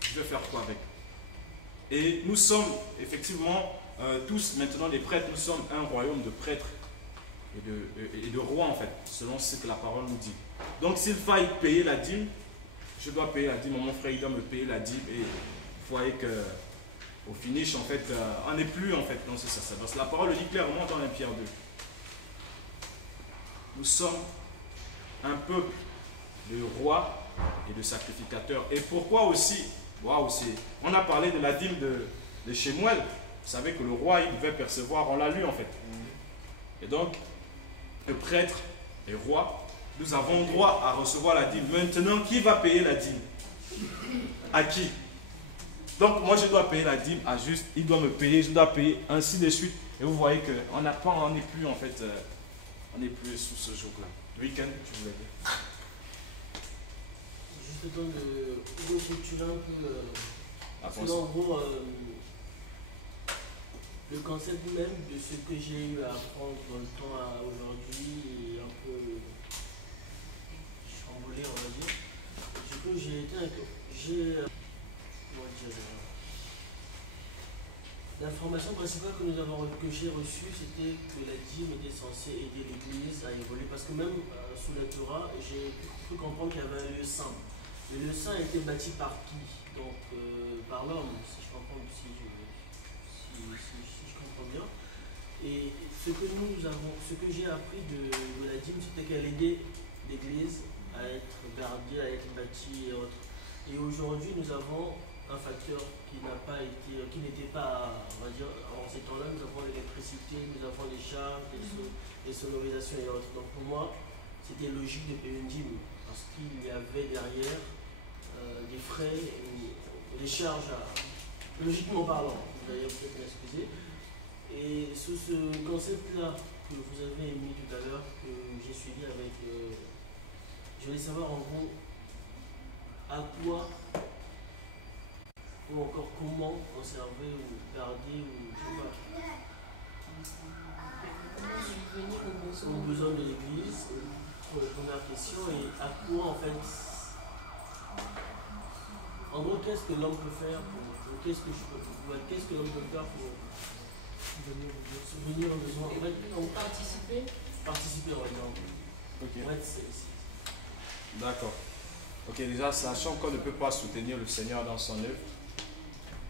Je vais faire quoi avec? Et nous sommes effectivement tous maintenant des prêtres, nous sommes un royaume de prêtres et de rois en fait, selon ce que la parole nous dit. Donc s'il faille payer la dîme, je dois payer la dîme, mon frère il doit me payer la dîme et vous voyez que au finish en fait, on n'est plus en fait dans ce sacerdoce. La parole le dit clairement dans 1 Pierre 2. Nous sommes un peuple de rois et de sacrificateurs. Et pourquoi aussi, on a parlé de la dîme de Shemuel. Vous savez que le roi, il devait percevoir, on l'a lu en fait. Et donc, le prêtre et roi, nous avons droit à recevoir la dîme. Maintenant, qui va payer la dîme? À qui? Donc, moi, je dois payer la dîme à juste, il doit me payer, je dois payer, ainsi de suite. Et vous voyez qu'on n'est plus en fait, on n'est plus sous ce joug-là. Week-end, tu voulais dire? Juste le temps de restructurer un peu. Parce que, en gros, le concept même de ce que j'ai eu à apprendre dans le temps aujourd'hui est un peu chamboulé, on va dire. Du coup, l'information principale que j'ai reçue, c'était que la dîme était censée aider l'Église à évoluer. Parce que même sous la Torah, j'ai cru comprendre qu'il y avait un lieu saint. Le lieu saint a été bâti par qui? Donc, par l'homme, si je comprends bien. Et ce que j'ai appris de la dîme, c'était qu'elle aidait l'Église à être gardée, à être bâtie et autres. Et aujourd'hui, nous avons un facteur qui n'était pas, on va dire, en ces temps-là, nous avons l'électricité, nous avons les charges, les sonorisations et autres. Donc pour moi, c'était logique de payer une dîme, parce qu'il y avait derrière des frais, des charges, logiquement parlant, vous allez peut-être m'excuser. Et sous ce concept-là que vous avez émis tout à l'heure, que j'ai suivi avec... je voulais savoir en gros à quoi ou encore comment conserver ou garder ou je sais pas, aux besoins de l'église, pour la première question, et à quoi en fait, en gros, qu'est-ce que l'homme peut faire qu'est-ce que l'homme peut faire pour subvenir aux besoins, en fait, participer par exemple. Ok. En fait, D'accord. Ok, déjà, sachant qu'on ne peut pas soutenir le Seigneur dans son œuvre,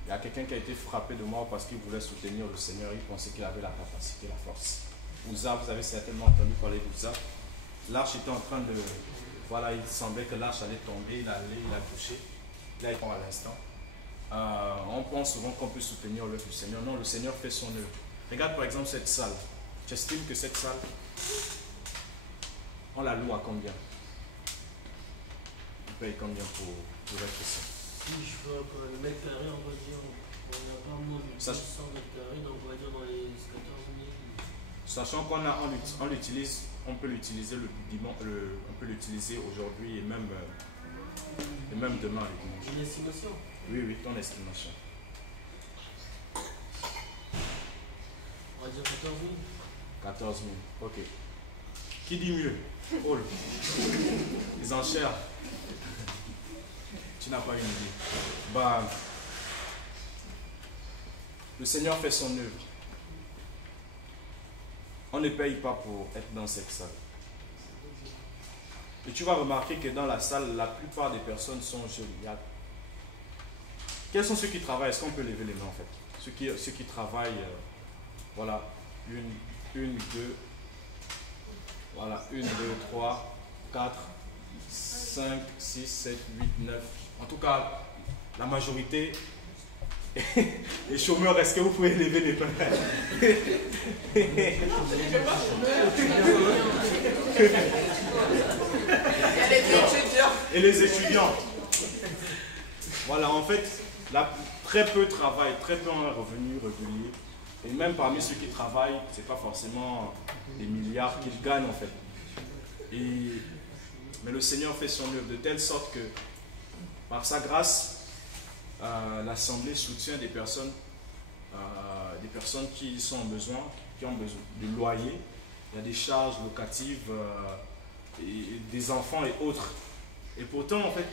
il y a quelqu'un qui a été frappé de mort parce qu'il voulait soutenir le Seigneur, il pensait qu'il avait la capacité, la force. Uza, vous avez certainement entendu parler d'Uza. L'arche était en train de... Voilà, il semblait que l'arche allait tomber, il a touché. Là, il prend à l'instant. On pense souvent qu'on peut soutenir l'œuvre du Seigneur. Non, le Seigneur fait son œuvre. Regarde par exemple cette salle. J'estime que cette salle, on la loue à combien? On paye combien pour être ici? Si je veux le mètre carré, on va dire, on n'a pas moins de 100 mètres carrés, donc on va dire dans les 14 000. Sachant qu'on l'utilise, on peut l'utiliser on peut l'utiliser aujourd'hui et même demain. Une estimation? Oui, ton estimation. On va dire 14 000. 14 000, ok. Qui dit mieux? Paul. Les enchères. Tu n'as pas une idée. Bah, le Seigneur fait son œuvre. On ne paye pas pour être dans cette salle. Et tu vas remarquer que dans la salle, la plupart des personnes sont jolies. Quels sont ceux qui travaillent? Est-ce qu'on peut lever les mains en fait? Ceux qui travaillent, voilà, une, deux, voilà, 1, 2, 3, 4, 5, 6, 7, 8, 9. En tout cas, la majorité. Les chômeurs, est-ce que vous pouvez lever les mains? Et les étudiants. Voilà, en fait, très peu travaillent, très peu ont un revenu régulier. Et même parmi ceux qui travaillent, ce n'est pas forcément des milliards qu'ils gagnent en fait. Mais le Seigneur fait son œuvre de telle sorte que, par sa grâce, l'Assemblée soutient des personnes qui sont en besoin, qui ont besoin de loyer. Il y a des charges locatives, et des enfants et autres. Et pourtant, en fait,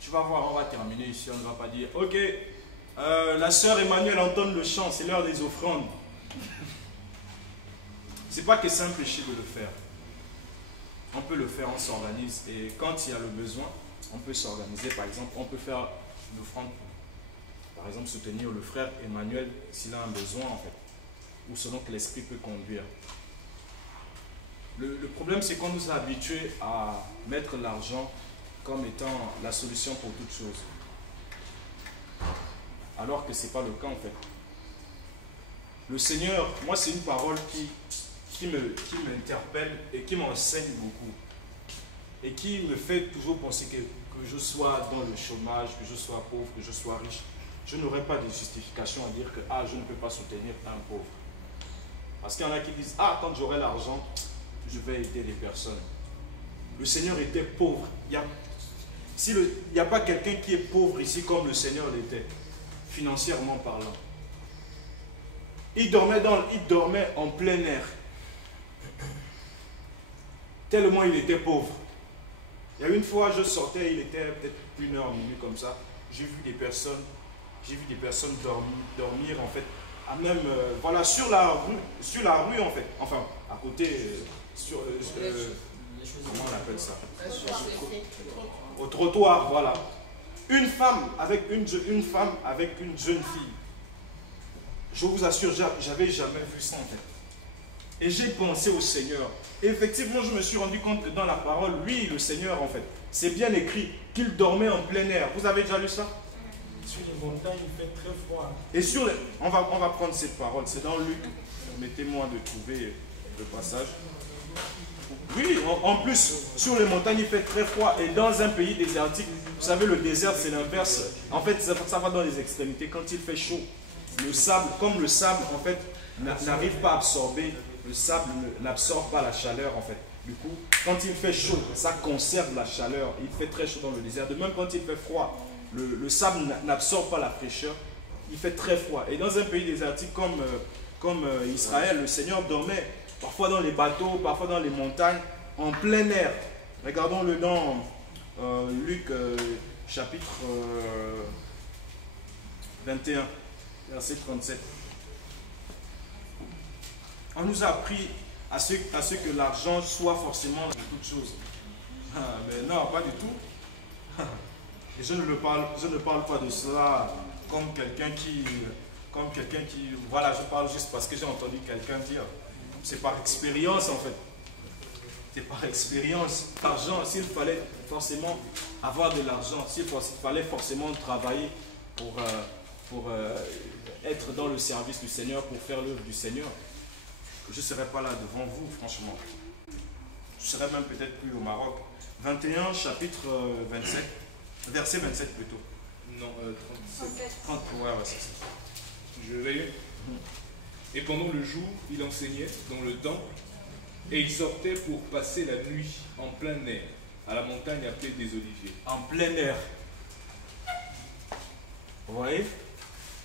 tu vas voir, on va terminer ici, on ne va pas dire, ok, la sœur Emmanuel entonne le chant, c'est l'heure des offrandes. C'est pas que c'est un péché de le faire. On peut le faire, on s'organise. Et quand il y a le besoin, on peut s'organiser. Par exemple, on peut faire l'offrande pour, par exemple, soutenir le frère Emmanuel s'il a un besoin, en fait. Ou selon que l'esprit peut conduire. Le problème, c'est qu'on nous a habitués à mettre l'argent comme étant la solution pour toute chose. Alors que ce n'est pas le cas, en fait. Le Seigneur, moi, c'est une parole qui m'interpelle et qui m'enseigne beaucoup. Et qui me fait toujours penser que je sois dans le chômage, que je sois pauvre, que je sois riche. Je n'aurai pas de justification à dire que je ne peux pas soutenir un pauvre. Parce qu'il y en a qui disent, quand j'aurai l'argent, je vais aider les personnes. Le Seigneur était pauvre. Il n'y a pas quelqu'un qui est pauvre ici comme le Seigneur l'était, financièrement parlant. Il dormait en plein air. Tellement il était pauvre. Il y a une fois, je sortais, il était peut-être 1h, minuit comme ça. J'ai vu des personnes dormir en fait, voilà, sur la rue en fait. Enfin, à côté, comment on appelle ça? Au trottoir, voilà. Une femme avec une jeune fille. Je vous assure, j'avais jamais vu ça en fait. Et j'ai pensé au Seigneur. Et effectivement, je me suis rendu compte que dans la parole, lui, le Seigneur en fait, c'est bien écrit qu'il dormait en plein air. Vous avez déjà lu ça? Sur les montagnes, il fait très froid. Et on va prendre cette parole. C'est dans Luc. Permettez-moi de trouver le passage. Oui, en plus, sur les montagnes, il fait très froid. Et dans un pays désertique, vous savez, le désert, c'est l'inverse. En fait, ça va dans les extrémités. Quand il fait chaud, le sable, en fait, n'arrive pas à absorber, le sable n'absorbe pas la chaleur, en fait. Du coup, quand il fait chaud, ça conserve la chaleur. Il fait très chaud dans le désert. De même, quand il fait froid, le sable n'absorbe pas la fraîcheur. Il fait très froid. Et dans un pays désertique comme Israël, le Seigneur dormait parfois dans les bateaux, parfois dans les montagnes, en plein air. Regardons-le dans Luc chapitre 21, verset 37. On nous a appris à ce que l'argent soit forcément toute chose. Mais non, pas du tout. Et je ne parle pas de cela comme quelqu'un qui, voilà, je parle juste parce que j'ai entendu quelqu'un dire. C'est par expérience en fait. C'est par expérience. L'argent, s'il fallait forcément avoir de l'argent, s'il fallait forcément travailler pour être dans le service du Seigneur, pour faire l'œuvre du Seigneur, je ne serais pas là devant vous, franchement. Je serais même peut-être plus au Maroc. 21, chapitre 27, verset 27 plutôt. Non, 37. 30, ouais, c'est ça. Je vais. Et pendant le jour, il enseignait dans le temple, et il sortait pour passer la nuit en plein air, à la montagne appelée des Oliviers. En plein air. Vous voyez?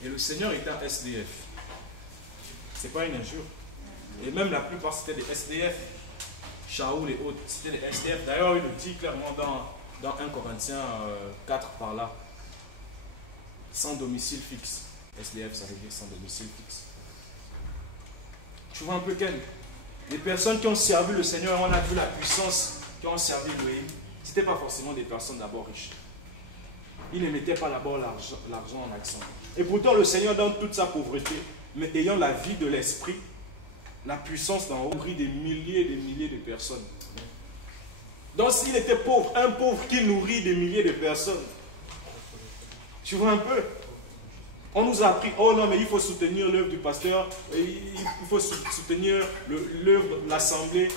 Et le Seigneur était un SDF. C'est pas une injure. Et même la plupart c'était des SDF. Shaoul et autres, c'était des SDF. D'ailleurs, il le dit clairement dans 1 Corinthiens 4 par là. Sans domicile fixe. SDF, ça veut dire sans domicile fixe. Tu vois un peu Ken? Les personnes qui ont servi le Seigneur, on a vu la puissance qui ont servi Noé. Ce n'étaient pas forcément des personnes d'abord riches. Ils ne mettaient pas d'abord l'argent en action. Et pourtant, le Seigneur, dans toute sa pauvreté, mais ayant la vie de l'esprit, la puissance d'en haut, nourrit des milliers et des milliers de personnes. Donc, s'il était pauvre, un pauvre qui nourrit des milliers de personnes, tu vois un peu? On nous a appris, oh non, mais il faut soutenir l'œuvre du pasteur, il faut soutenir l'œuvre de l'assemblée,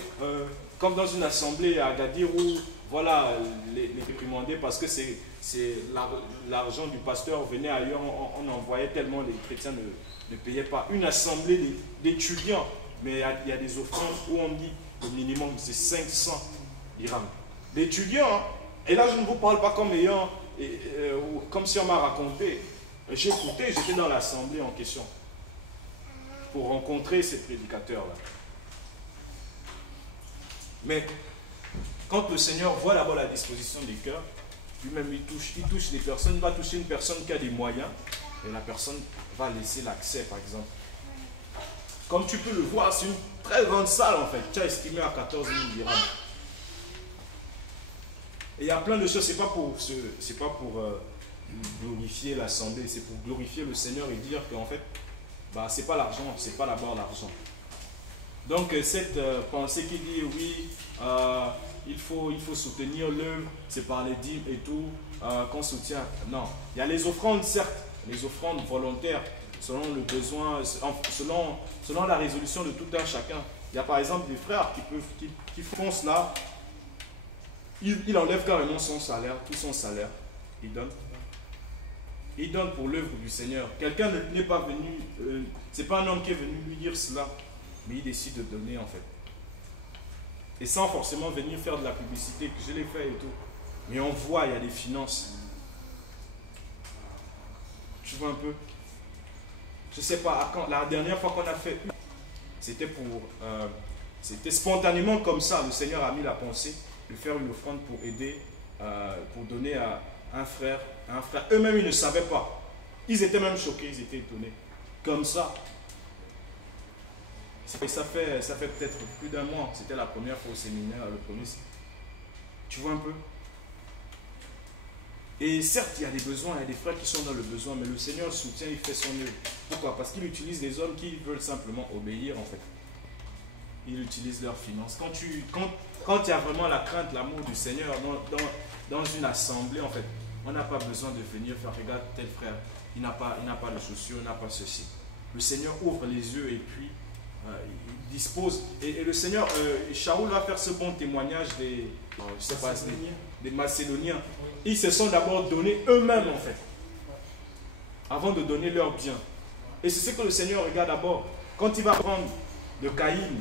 comme dans une assemblée à Agadir où, voilà, les réprimandés, parce que c'est l'argent du pasteur venait ailleurs, on envoyait tellement, les chrétiens ne payaient pas. Une assemblée d'étudiants, mais il y a des offrandes où on dit le minimum c'est 500 dirhams. D'étudiants, et là je ne vous parle pas comme ayant, comme si on m'a raconté. J'ai écouté, j'étais dans l'assemblée en question pour rencontrer ces prédicateurs-là. Mais quand le Seigneur voit d'abord la disposition des cœurs, lui-même il touche les personnes, il va toucher une personne qui a des moyens et la personne va laisser l'accès par exemple. Comme tu peux le voir, c'est une très grande salle en fait, tu as estimé à 14 000 dirhams. Et il y a plein de choses, c'est pas pour glorifier l'assemblée, c'est pour glorifier le Seigneur et dire qu'en fait, c'est pas l'argent, c'est pas d'abord l'argent. Donc cette pensée qui dit oui, il faut soutenir l'œuvre, c'est par les dîmes et tout, qu'on soutient. Non, il y a les offrandes certes, les offrandes volontaires, selon le besoin, selon la résolution de tout un chacun. Il y a par exemple des frères qui font cela, il enlève carrément son salaire, tout son salaire, il donne. Il donne pour l'œuvre du Seigneur. Quelqu'un n'est pas venu, c'est pas un homme qui est venu lui dire cela, mais il décide de donner en fait. Et sans forcément venir faire de la publicité, que je l'ai fait et tout. Mais on voit, il y a des finances. Tu vois un peu? Je sais pas, la dernière fois qu'on a fait, c'était c'était spontanément comme ça. Le Seigneur a mis la pensée de faire une offrande pour aider, pour donner à un frère. Eux-mêmes, ils ne savaient pas. Ils étaient même choqués, ils étaient étonnés. Comme ça. Et ça fait peut-être plus d'un mois. C'était la première fois au séminaire, le premier. Tu vois un peu? Et certes, il y a des besoins, il y a des frères qui sont dans le besoin, mais le Seigneur soutient, il fait son œuvre. Pourquoi? Parce qu'il utilise les hommes qui veulent simplement obéir en fait. Il utilise leurs finances. Quand il y a vraiment la crainte, l'amour du Seigneur dans une assemblée en fait, on n'a pas besoin de venir faire, regarde tel frère, il n'a pas de chaussures, il n'a pas ceci. Le Seigneur ouvre les yeux et puis il dispose. Et le Seigneur, Shaoul va faire ce bon témoignage des Macédoniens. Ils se sont d'abord donnés eux-mêmes en fait, avant de donner leurs biens. Et c'est ce que le Seigneur regarde d'abord. Quand il va prendre de Caïn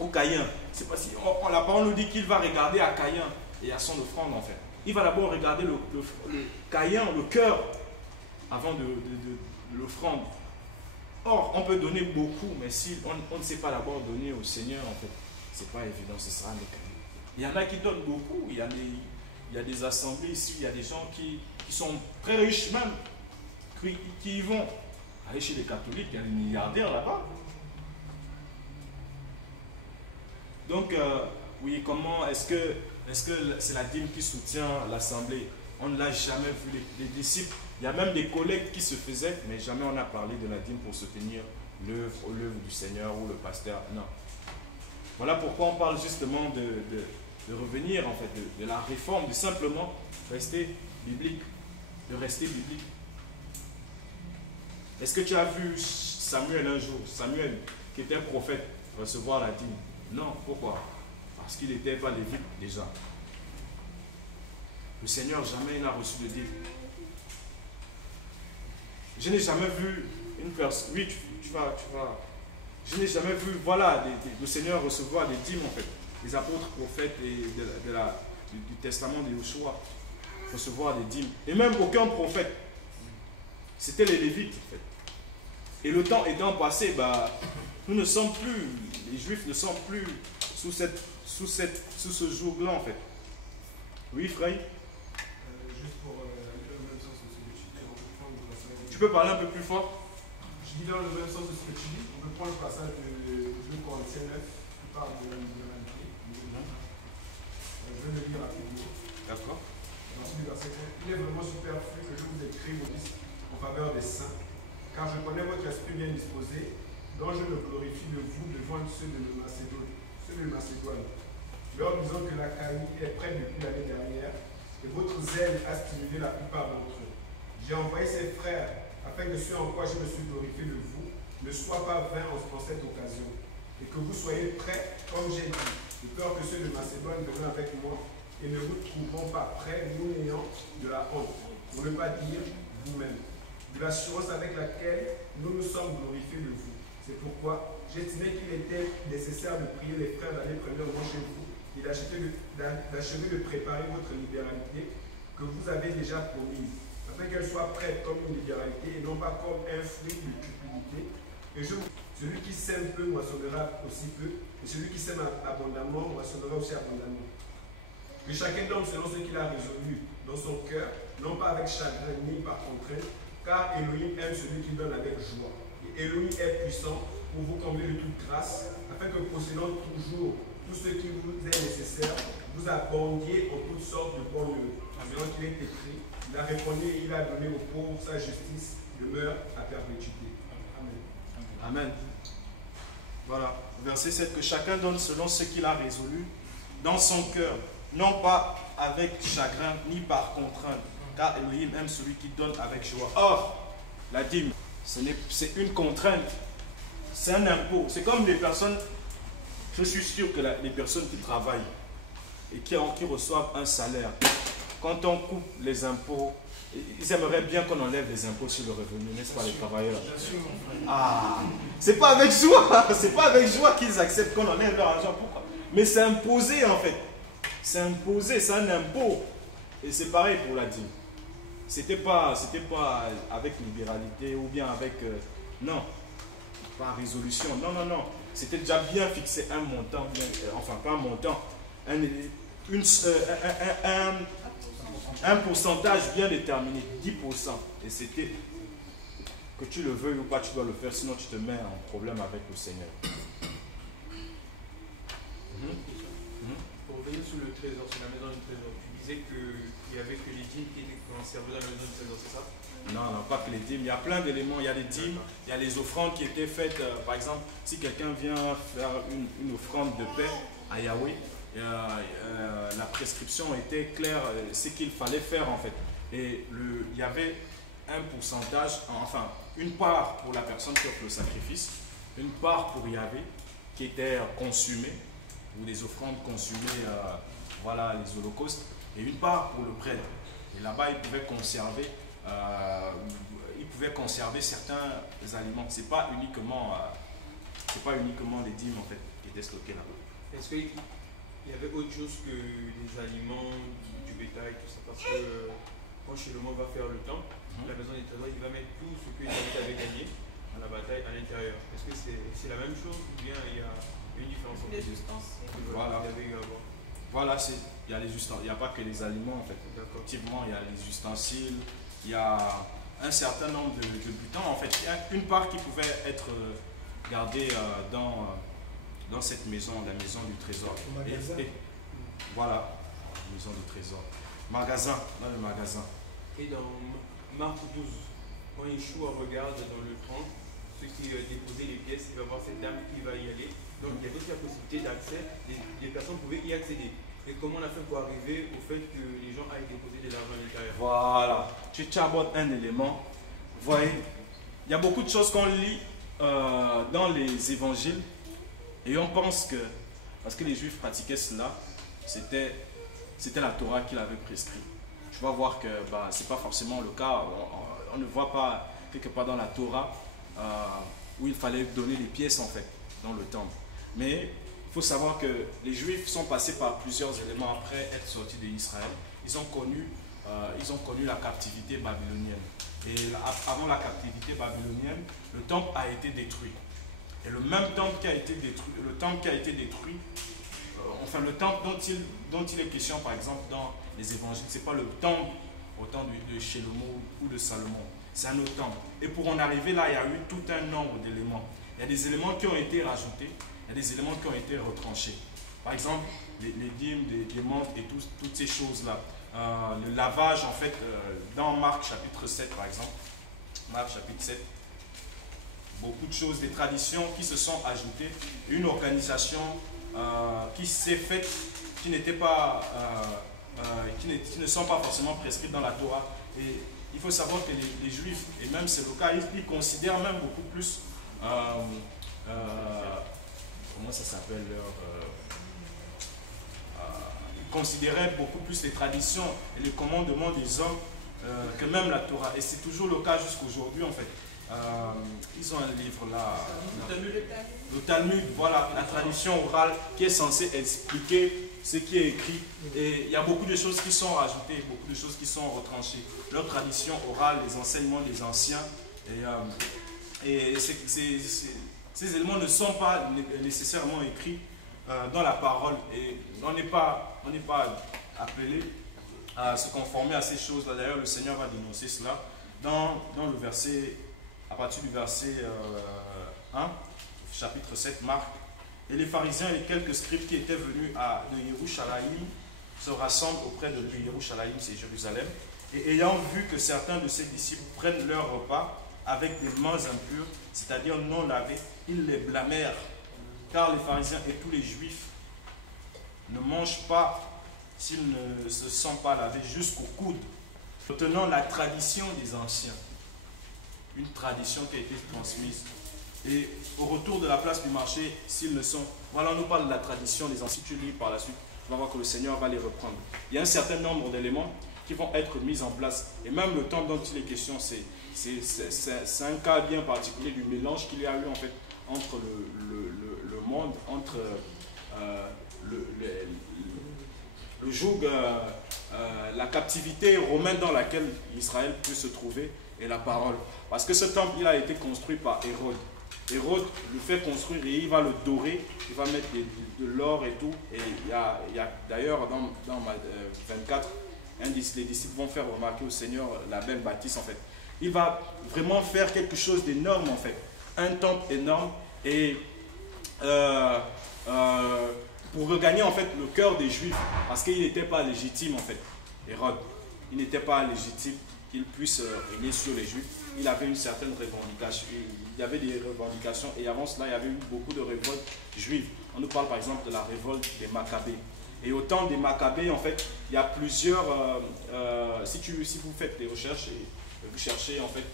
ou Caïn, c'est pas si, la parole nous dit qu'il va regarder à Caïn et à son offrande en fait. Il va d'abord regarder le caïn, le cœur, avant de l'offrande. Or, on peut donner beaucoup, mais si on ne sait pas d'abord donner au Seigneur, en fait, c'est pas évident, ce sera mécanique. Il y en a qui donnent beaucoup, il y a des assemblées ici, il y a des gens qui sont très riches même, qui y vont. Allez chez les catholiques, il y a des milliardaires là-bas. Donc, oui, comment est-ce que c'est la dîme qui soutient l'assemblée? On ne l'a jamais vu, les disciples. Il y a même des collègues qui se faisaient, mais jamais on a parlé de la dîme pour soutenir l'œuvre du Seigneur ou le pasteur. Non. Voilà pourquoi on parle justement de revenir, en fait, de la réforme, de simplement rester biblique, de rester biblique. Est-ce que tu as vu Samuel un jour, Samuel qui était prophète, recevoir la dîme? Non. Pourquoi? Parce qu'il n'était pas lévite déjà. Le Seigneur jamais n'a reçu de dîme. Je n'ai jamais vu une personne. Oui, tu vas. Je n'ai jamais vu, voilà, le Seigneur recevoir des dîmes en fait. Les apôtres, prophètes et du testament de Yoshua recevoir des dîmes. Et même aucun prophète. C'était les Lévites en fait. Et le temps étant passé, nous ne sommes plus, les Juifs ne sont plus sous ce joug-là en fait. Oui, frère. Tu peux parler un peu plus fort? Je dis dans le même sens de ce que tu dis. On peut prendre le passage de 2 Corinthiens 9 qui parle de l'indépendance. Je vais le lire rapidement. D'accord. Ensuite, le verset 1. Il est vraiment superflu que je vous écris, Maurice, en faveur des saints, car je connais votre esprit bien disposé, dont je me glorifie de vous devant ceux de Macédoine. Leur disant que la Caïnie est prête depuis l'année dernière, et votre zèle a stimulé la plupart d'entre eux. J'ai envoyé ces frères afin que ce en quoi je me suis glorifié de vous ne soit pas vain en cette occasion, et que vous soyez prêts, comme j'ai dit, de peur que ceux de Macédoine viennent avec moi et ne vous trouveront pas prêts, nous n'ayant de la honte, pour ne pas dire vous-même, de l'assurance avec laquelle nous nous sommes glorifiés de vous. C'est pourquoi j'estimais qu'il était nécessaire de prier les frères d'aller premièrement chez vous et d'achever de préparer votre libéralité que vous avez déjà promise, afin qu'elle soit prête comme une libéralité et non pas comme un fruit de cupidité. Et celui qui sème peu moissonnera aussi peu, et celui qui sème abondamment moissonnera aussi abondamment. Que chacun donne selon ce qu'il a résolu dans son cœur, non pas avec chagrin ni par contrainte, car Elohim aime celui qui donne avec joie. Et Elohim est puissant pour vous combler de toute grâce, afin que possédant toujours tout ce qui vous est nécessaire, vous abondiez en toutes sortes de bonnes œuvres. Selon qu'il est écrit, il a répondu et il a donné aux pauvres, sa justice demeure à perpétuité. Amen. Amen. Voilà, verset 7, que chacun donne selon ce qu'il a résolu dans son cœur, non pas avec chagrin ni par contrainte, car Elohim aime celui qui donne avec joie. Or, la dîme, c'est une contrainte, c'est un impôt. C'est comme les personnes, je suis sûr que les personnes qui travaillent et qui reçoivent un salaire, quand on coupe les impôts, ils aimeraient bien qu'on enlève les impôts sur le revenu, n'est-ce pas, les travailleurs? Ah, c'est pas avec joie, c'est pas avec joie qu'ils acceptent qu'on enlève leur argent. Pourquoi? Mais c'est imposé en fait. C'est imposé, c'est un impôt. Et c'est pareil pour la dîme. C'était pas avec libéralité ou bien avec... non, pas résolution. Non, non, non. C'était déjà bien fixé un montant, enfin pas un montant, un pourcentage bien déterminé, 10%. Et c'était, que tu le veuilles ou pas, tu dois le faire, sinon tu te mets en problème avec le Seigneur. Pour revenir sur le trésor, sur la maison du trésor, tu disais qu'il n'y avait que les dîmes qui étaient conservées dans la maison du trésor, c'est ça? Non, non, pas que les dîmes. Il y a plein d'éléments. Il y a les dîmes, il y a les offrandes qui étaient faites. Par exemple, si quelqu'un vient faire une offrande de paix à Yahweh, la prescription était claire, ce qu'il fallait faire en fait. Et il y avait un pourcentage, enfin une part pour la personne qui offre le sacrifice, une part pour Yahweh qui était consumée, ou des offrandes consumées, voilà, les holocaustes, et une part pour le prêtre. Et là-bas, il pouvait conserver certains aliments. C'est pas uniquement les dîmes en fait qui étaient stockés là-bas. Est-ce qu'il y avait autre chose que les aliments du bétail, tout ça. Parce que quand Shlomo va faire le temple, la maison des trésors, il va mettre tout ce que David avait gagné à la bataille à l'intérieur. Est-ce que c'est la même chose ou bien il y a une différence entre les ustensiles? Voilà. Voilà, il y a les ustensiles, il n'y a pas que les aliments en fait. Effectivement, il y a les ustensiles, il y a un certain nombre de butins en fait. Il y a une part qui pouvait être gardée dans cette maison, la maison du trésor. Voilà, la maison du trésor. Magasin, dans le magasin. Et dans Marc 12, quand Yeshua regarde dans le train, ceux qui déposaient les pièces, il va voir cette dame qui va y aller. Donc il y avait aussi la possibilité d'accès, les personnes pouvaient y accéder. Et comment on a fait pour arriver au fait que les gens aillent déposer de l'argent à l'intérieur? Voilà, tu abordes un élément. Vous voyez, il y a beaucoup de choses qu'on lit dans les évangiles et on pense que, parce que les Juifs pratiquaient cela, c'était la Torah qui l'avait prescrit. Tu vas voir que ce n'est pas forcément le cas. On ne voit pas quelque part dans la Torah où il fallait donner les pièces en fait dans le temple. Mais il faut savoir que les Juifs sont passés par plusieurs éléments après être sortis d'Israël. Ils ont connu la captivité babylonienne. Et avant la captivité babylonienne, le temple a été détruit. Et le même temple qui a été détruit, enfin le temple dont il est question par exemple dans les évangiles, ce n'est pas le temple au temps de Shlomo ou de Salomon, c'est un autre temple. Et pour en arriver là, il y a eu tout un nombre d'éléments. Il y a des éléments qui ont été rajoutés, il y a des éléments qui ont été retranchés. Par exemple, les dîmes, les montres et toutes ces choses-là. Le lavage, en fait, dans Marc chapitre 7, par exemple, Marc chapitre 7, beaucoup de choses, des traditions qui se sont ajoutées, une organisation qui s'est faite, qui n'était pas, qui ne sont pas forcément prescrites dans la Torah. Et il faut savoir que les Juifs, et même c'est le cas, ils considèrent même beaucoup plus, comment ça s'appelle ils considéraient beaucoup plus les traditions et les commandements des hommes que même la Torah. Et c'est toujours le cas jusqu'aujourd'hui en fait. Ils ont un livre là, le Talmud, voilà, la tradition orale qui est censée expliquer ce qui est écrit. Et il y a beaucoup de choses qui sont rajoutées, beaucoup de choses qui sont retranchées. Leur tradition orale, les enseignements des anciens. Et ces éléments ne sont pas nécessairement écrits dans la parole. Et on n'est pas appelé à se conformer à ces choses-là. D'ailleurs, le Seigneur va dénoncer cela dans le verset, à partir du verset 1, chapitre 7, Marc. Et les pharisiens et quelques scribes qui étaient venus de Yerushalayim se rassemblent auprès de lui. Yerushalayim, c'est Jérusalem. Et ayant vu que certains de ses disciples prennent leur repas avec des mains impures, c'est-à-dire non lavées, ils les blâmèrent. Car les pharisiens et tous les juifs ne mangent pas s'ils ne se sont pas lavés jusqu'au coude, retenant la tradition des anciens. Une tradition qui a été transmise. Et au retour de la place du marché, s'ils ne sont... Voilà, on nous parle de la tradition des anciens. Si tu lis par la suite, tu vas voir que le Seigneur va les reprendre. Il y a un certain nombre d'éléments qui vont être mis en place. Et même le temps dont il est question, c'est un cas bien particulier du mélange qu'il y a eu en fait entre le monde, entre le joug, la captivité romaine dans laquelle Israël peut se trouver et la parole. Parce que ce temple, il a été construit par Hérode. Hérode le fait construire et il va le dorer, il va mettre de l'or et tout. Et il y a d'ailleurs dans 24, les disciples vont faire remarquer au Seigneur la belle bâtisse en fait. Il va vraiment faire quelque chose d'énorme en fait. Un temple énorme et pour regagner en fait le cœur des Juifs, parce qu'il n'était pas légitime en fait, Hérode, il n'était pas légitime qu'il puisse régner sur les Juifs. Il avait une certaine revendication, il y avait des revendications et avant cela il y avait eu beaucoup de révoltes juives. On nous parle par exemple de la révolte des Maccabées. Et au temps des Maccabées en fait, il y a plusieurs, si vous faites des recherches et vous cherchez en fait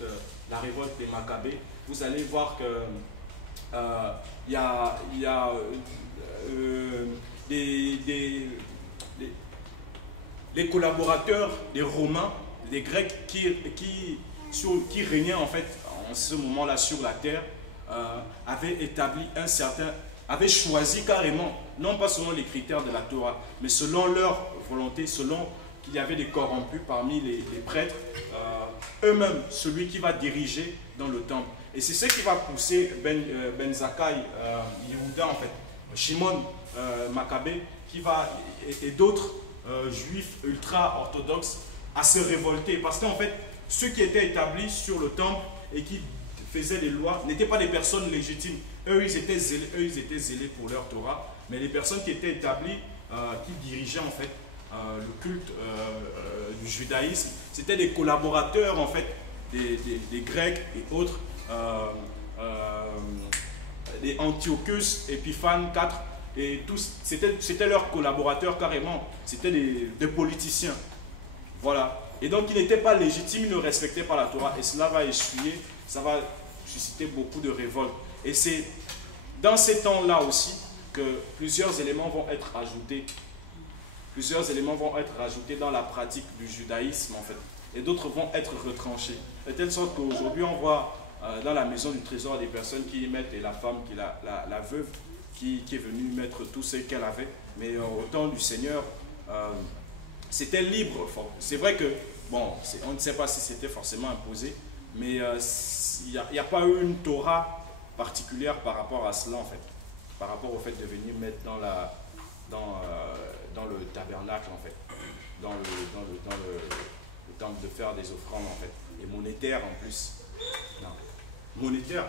la révolte des Maccabées, vous allez voir que il y a les collaborateurs des Romains, des Grecs qui régnaient en fait en ce moment-là sur la terre, avaient établi avaient choisi carrément, non pas selon les critères de la Torah, mais selon leur volonté, selon qu'il y avait des corrompus parmi les prêtres, eux-mêmes, celui qui va diriger dans le temple. Et c'est ce qui va pousser Ben Zakkai, Yehuda en fait, Shimon Maccabée, et d'autres juifs ultra-orthodoxes à se révolter. Parce qu'en fait, ceux qui étaient établis sur le temple et qui faisaient les lois n'étaient pas des personnes légitimes. Eux, ils étaient zélés pour leur Torah. Mais les personnes qui étaient établies, qui dirigeaient en fait le culte du judaïsme, c'était des collaborateurs en fait des Grecs et autres, des Antiochus, Épiphane IV, et tous, c'était leurs collaborateurs carrément, c'était des politiciens. Voilà. Et donc ils n'étaient pas légitimes, ils ne respectaient pas la Torah, et cela va essuyer, ça va susciter beaucoup de révoltes. Et c'est dans ces temps-là aussi que plusieurs éléments vont être ajoutés. Plusieurs éléments vont être rajoutés dans la pratique du judaïsme en fait. Et d'autres vont être retranchés. De telle sorte qu'aujourd'hui on voit dans la maison du trésor des personnes qui y mettent, et la femme, la veuve, qui est venue mettre tout ce qu'elle avait. Mais au temps du Seigneur, c'était libre. C'est vrai que, bon, on ne sait pas si c'était forcément imposé, mais il n'y a pas eu une Torah particulière par rapport à cela en fait. Par rapport au fait de venir mettre dans le tabernacle en fait, dans le temple, de faire des offrandes en fait, et monétaires en plus. Non. Monétaire.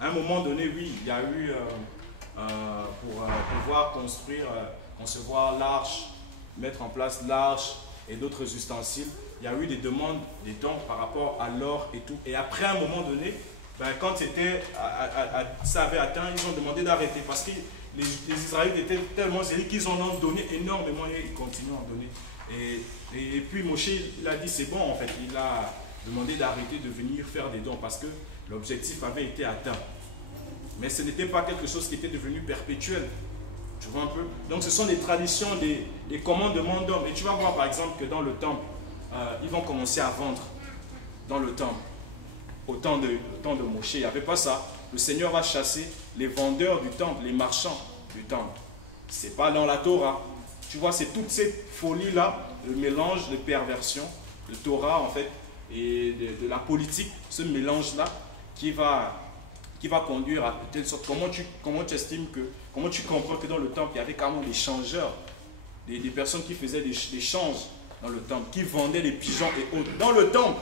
À un moment donné, oui, il y a eu pour pouvoir concevoir l'arche, mettre en place l'arche et d'autres ustensiles, il y a eu des demandes, des dons par rapport à l'or et tout. Et après, à un moment donné, ben, quand ça avait atteint, ils ont demandé d'arrêter parce que les Israélites étaient tellement zélés qu'ils en ont donné énormément et ils continuent à en donner. Et puis Moshe, il a dit c'est bon en fait, il a demandé d'arrêter de venir faire des dons parce que l'objectif avait été atteint. Mais ce n'était pas quelque chose qui était devenu perpétuel. Tu vois un peu? Donc ce sont des traditions, des commandements d'hommes. Et tu vas voir par exemple que dans le temple, ils vont commencer à vendre dans le temple. Au temps de Moshe, il n'y avait pas ça. Le Seigneur va chasser les vendeurs du temple, les marchands du temple. Ce n'est pas dans la Torah. Tu vois, c'est toute cette folie-là, le mélange de perversion, de Torah en fait, et de la politique, ce mélange-là qui va conduire à telle sorte. Comment tu comprends que dans le temple, il y avait carrément des changeurs, des personnes qui faisaient des changes dans le temple, qui vendaient des pigeons et autres. Dans le temple,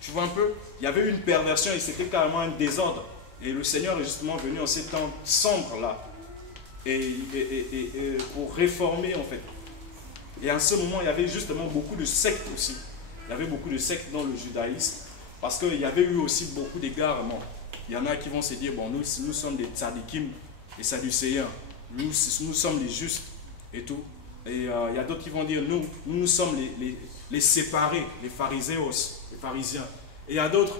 tu vois un peu, il y avait une perversion et c'était carrément un désordre. Et le Seigneur est justement venu en ces temps sombres là, et pour réformer en fait. Et à ce moment, il y avait justement beaucoup de sectes aussi. Il y avait beaucoup de sectes dans le judaïsme, parce qu'il y avait eu aussi beaucoup d'égarements. Il y en a qui vont se dire, bon, nous sommes des tzadikim, des sadducéens, nous sommes les justes et tout. Et il y a d'autres qui vont dire, nous sommes les séparés, les pharisiens. Et il y a d'autres,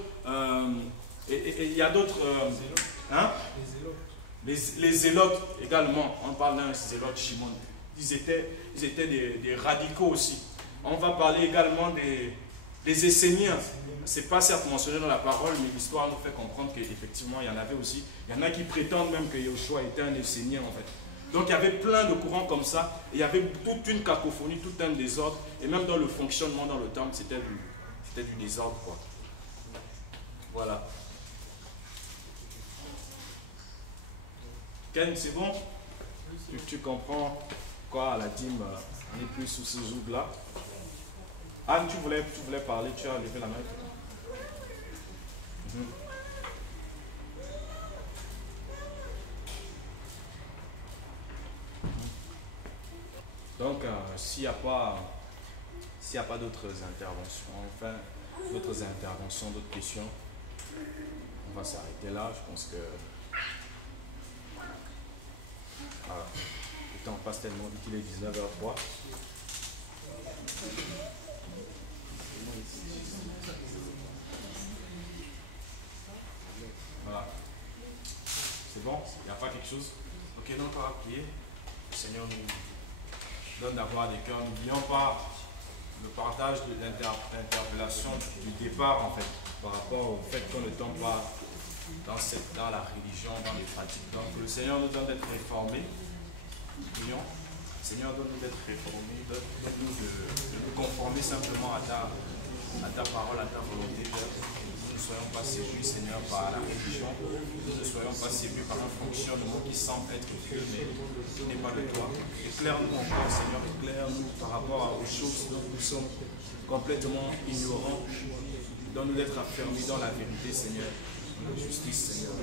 les zélotes également. On parle d'un zélote Shimon. Ils étaient des radicaux aussi. On va parler également des Esséniens. Ce n'est pas certes mentionné dans la parole, mais l'histoire nous fait comprendre qu'effectivement il y en avait aussi. Il y en a qui prétendent même que Yoshua était un Essénien en fait. Donc il y avait plein de courants comme ça, et il y avait toute une cacophonie, tout un désordre, et même dans le fonctionnement dans le temple, c'était du désordre quoi. Voilà. Ken, c'est bon? Tu comprends quoi la dîme n'est plus sous ce joug-là? Anne, tu voulais parler, tu as levé la main. Donc, s'il n'y a pas d'autres interventions, enfin, d'autres questions, on va s'arrêter là. Je pense que le temps passe tellement vite, il est 19h03. Voilà. C'est bon? Il n'y a pas quelque chose? Ok, donc on va prier. Le Seigneur nous donne d'avoir des cœurs. N'oublions pas le partage de l'interpellation du départ en fait, par rapport au fait qu'on ne tombe pas dans la religion, dans les pratiques. Donc le Seigneur nous donne d'être réformés. Prions. Seigneur, donne-nous d'être réformés, donne-nous de nous conformer simplement à ta parole, à ta volonté, Père. Nous ne soyons pas séduits, Seigneur, par la religion. Nous ne soyons pas séduits par un fonctionnement qui semble être Dieu, mais qui n'est pas de toi. Éclaire-nous encore, Seigneur, éclaire-nous par rapport aux choses dont nous sommes complètement ignorants. Donne-nous d'être affermis dans la vérité, Seigneur, dans la justice, Seigneur.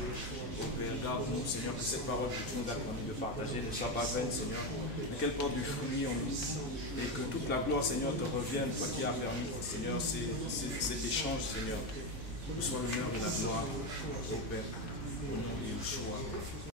Ô Père, garde-nous, Seigneur, que cette parole que tu nous as promis de partager ne soit pas vaine, Seigneur, mais qu'elle porte du fruit en nous. Et que toute la gloire, Seigneur, te revienne, toi qui as permis, Seigneur, cet échange, Seigneur. Que soit l'honneur de la gloire, ô Père, au nom de Yeshua.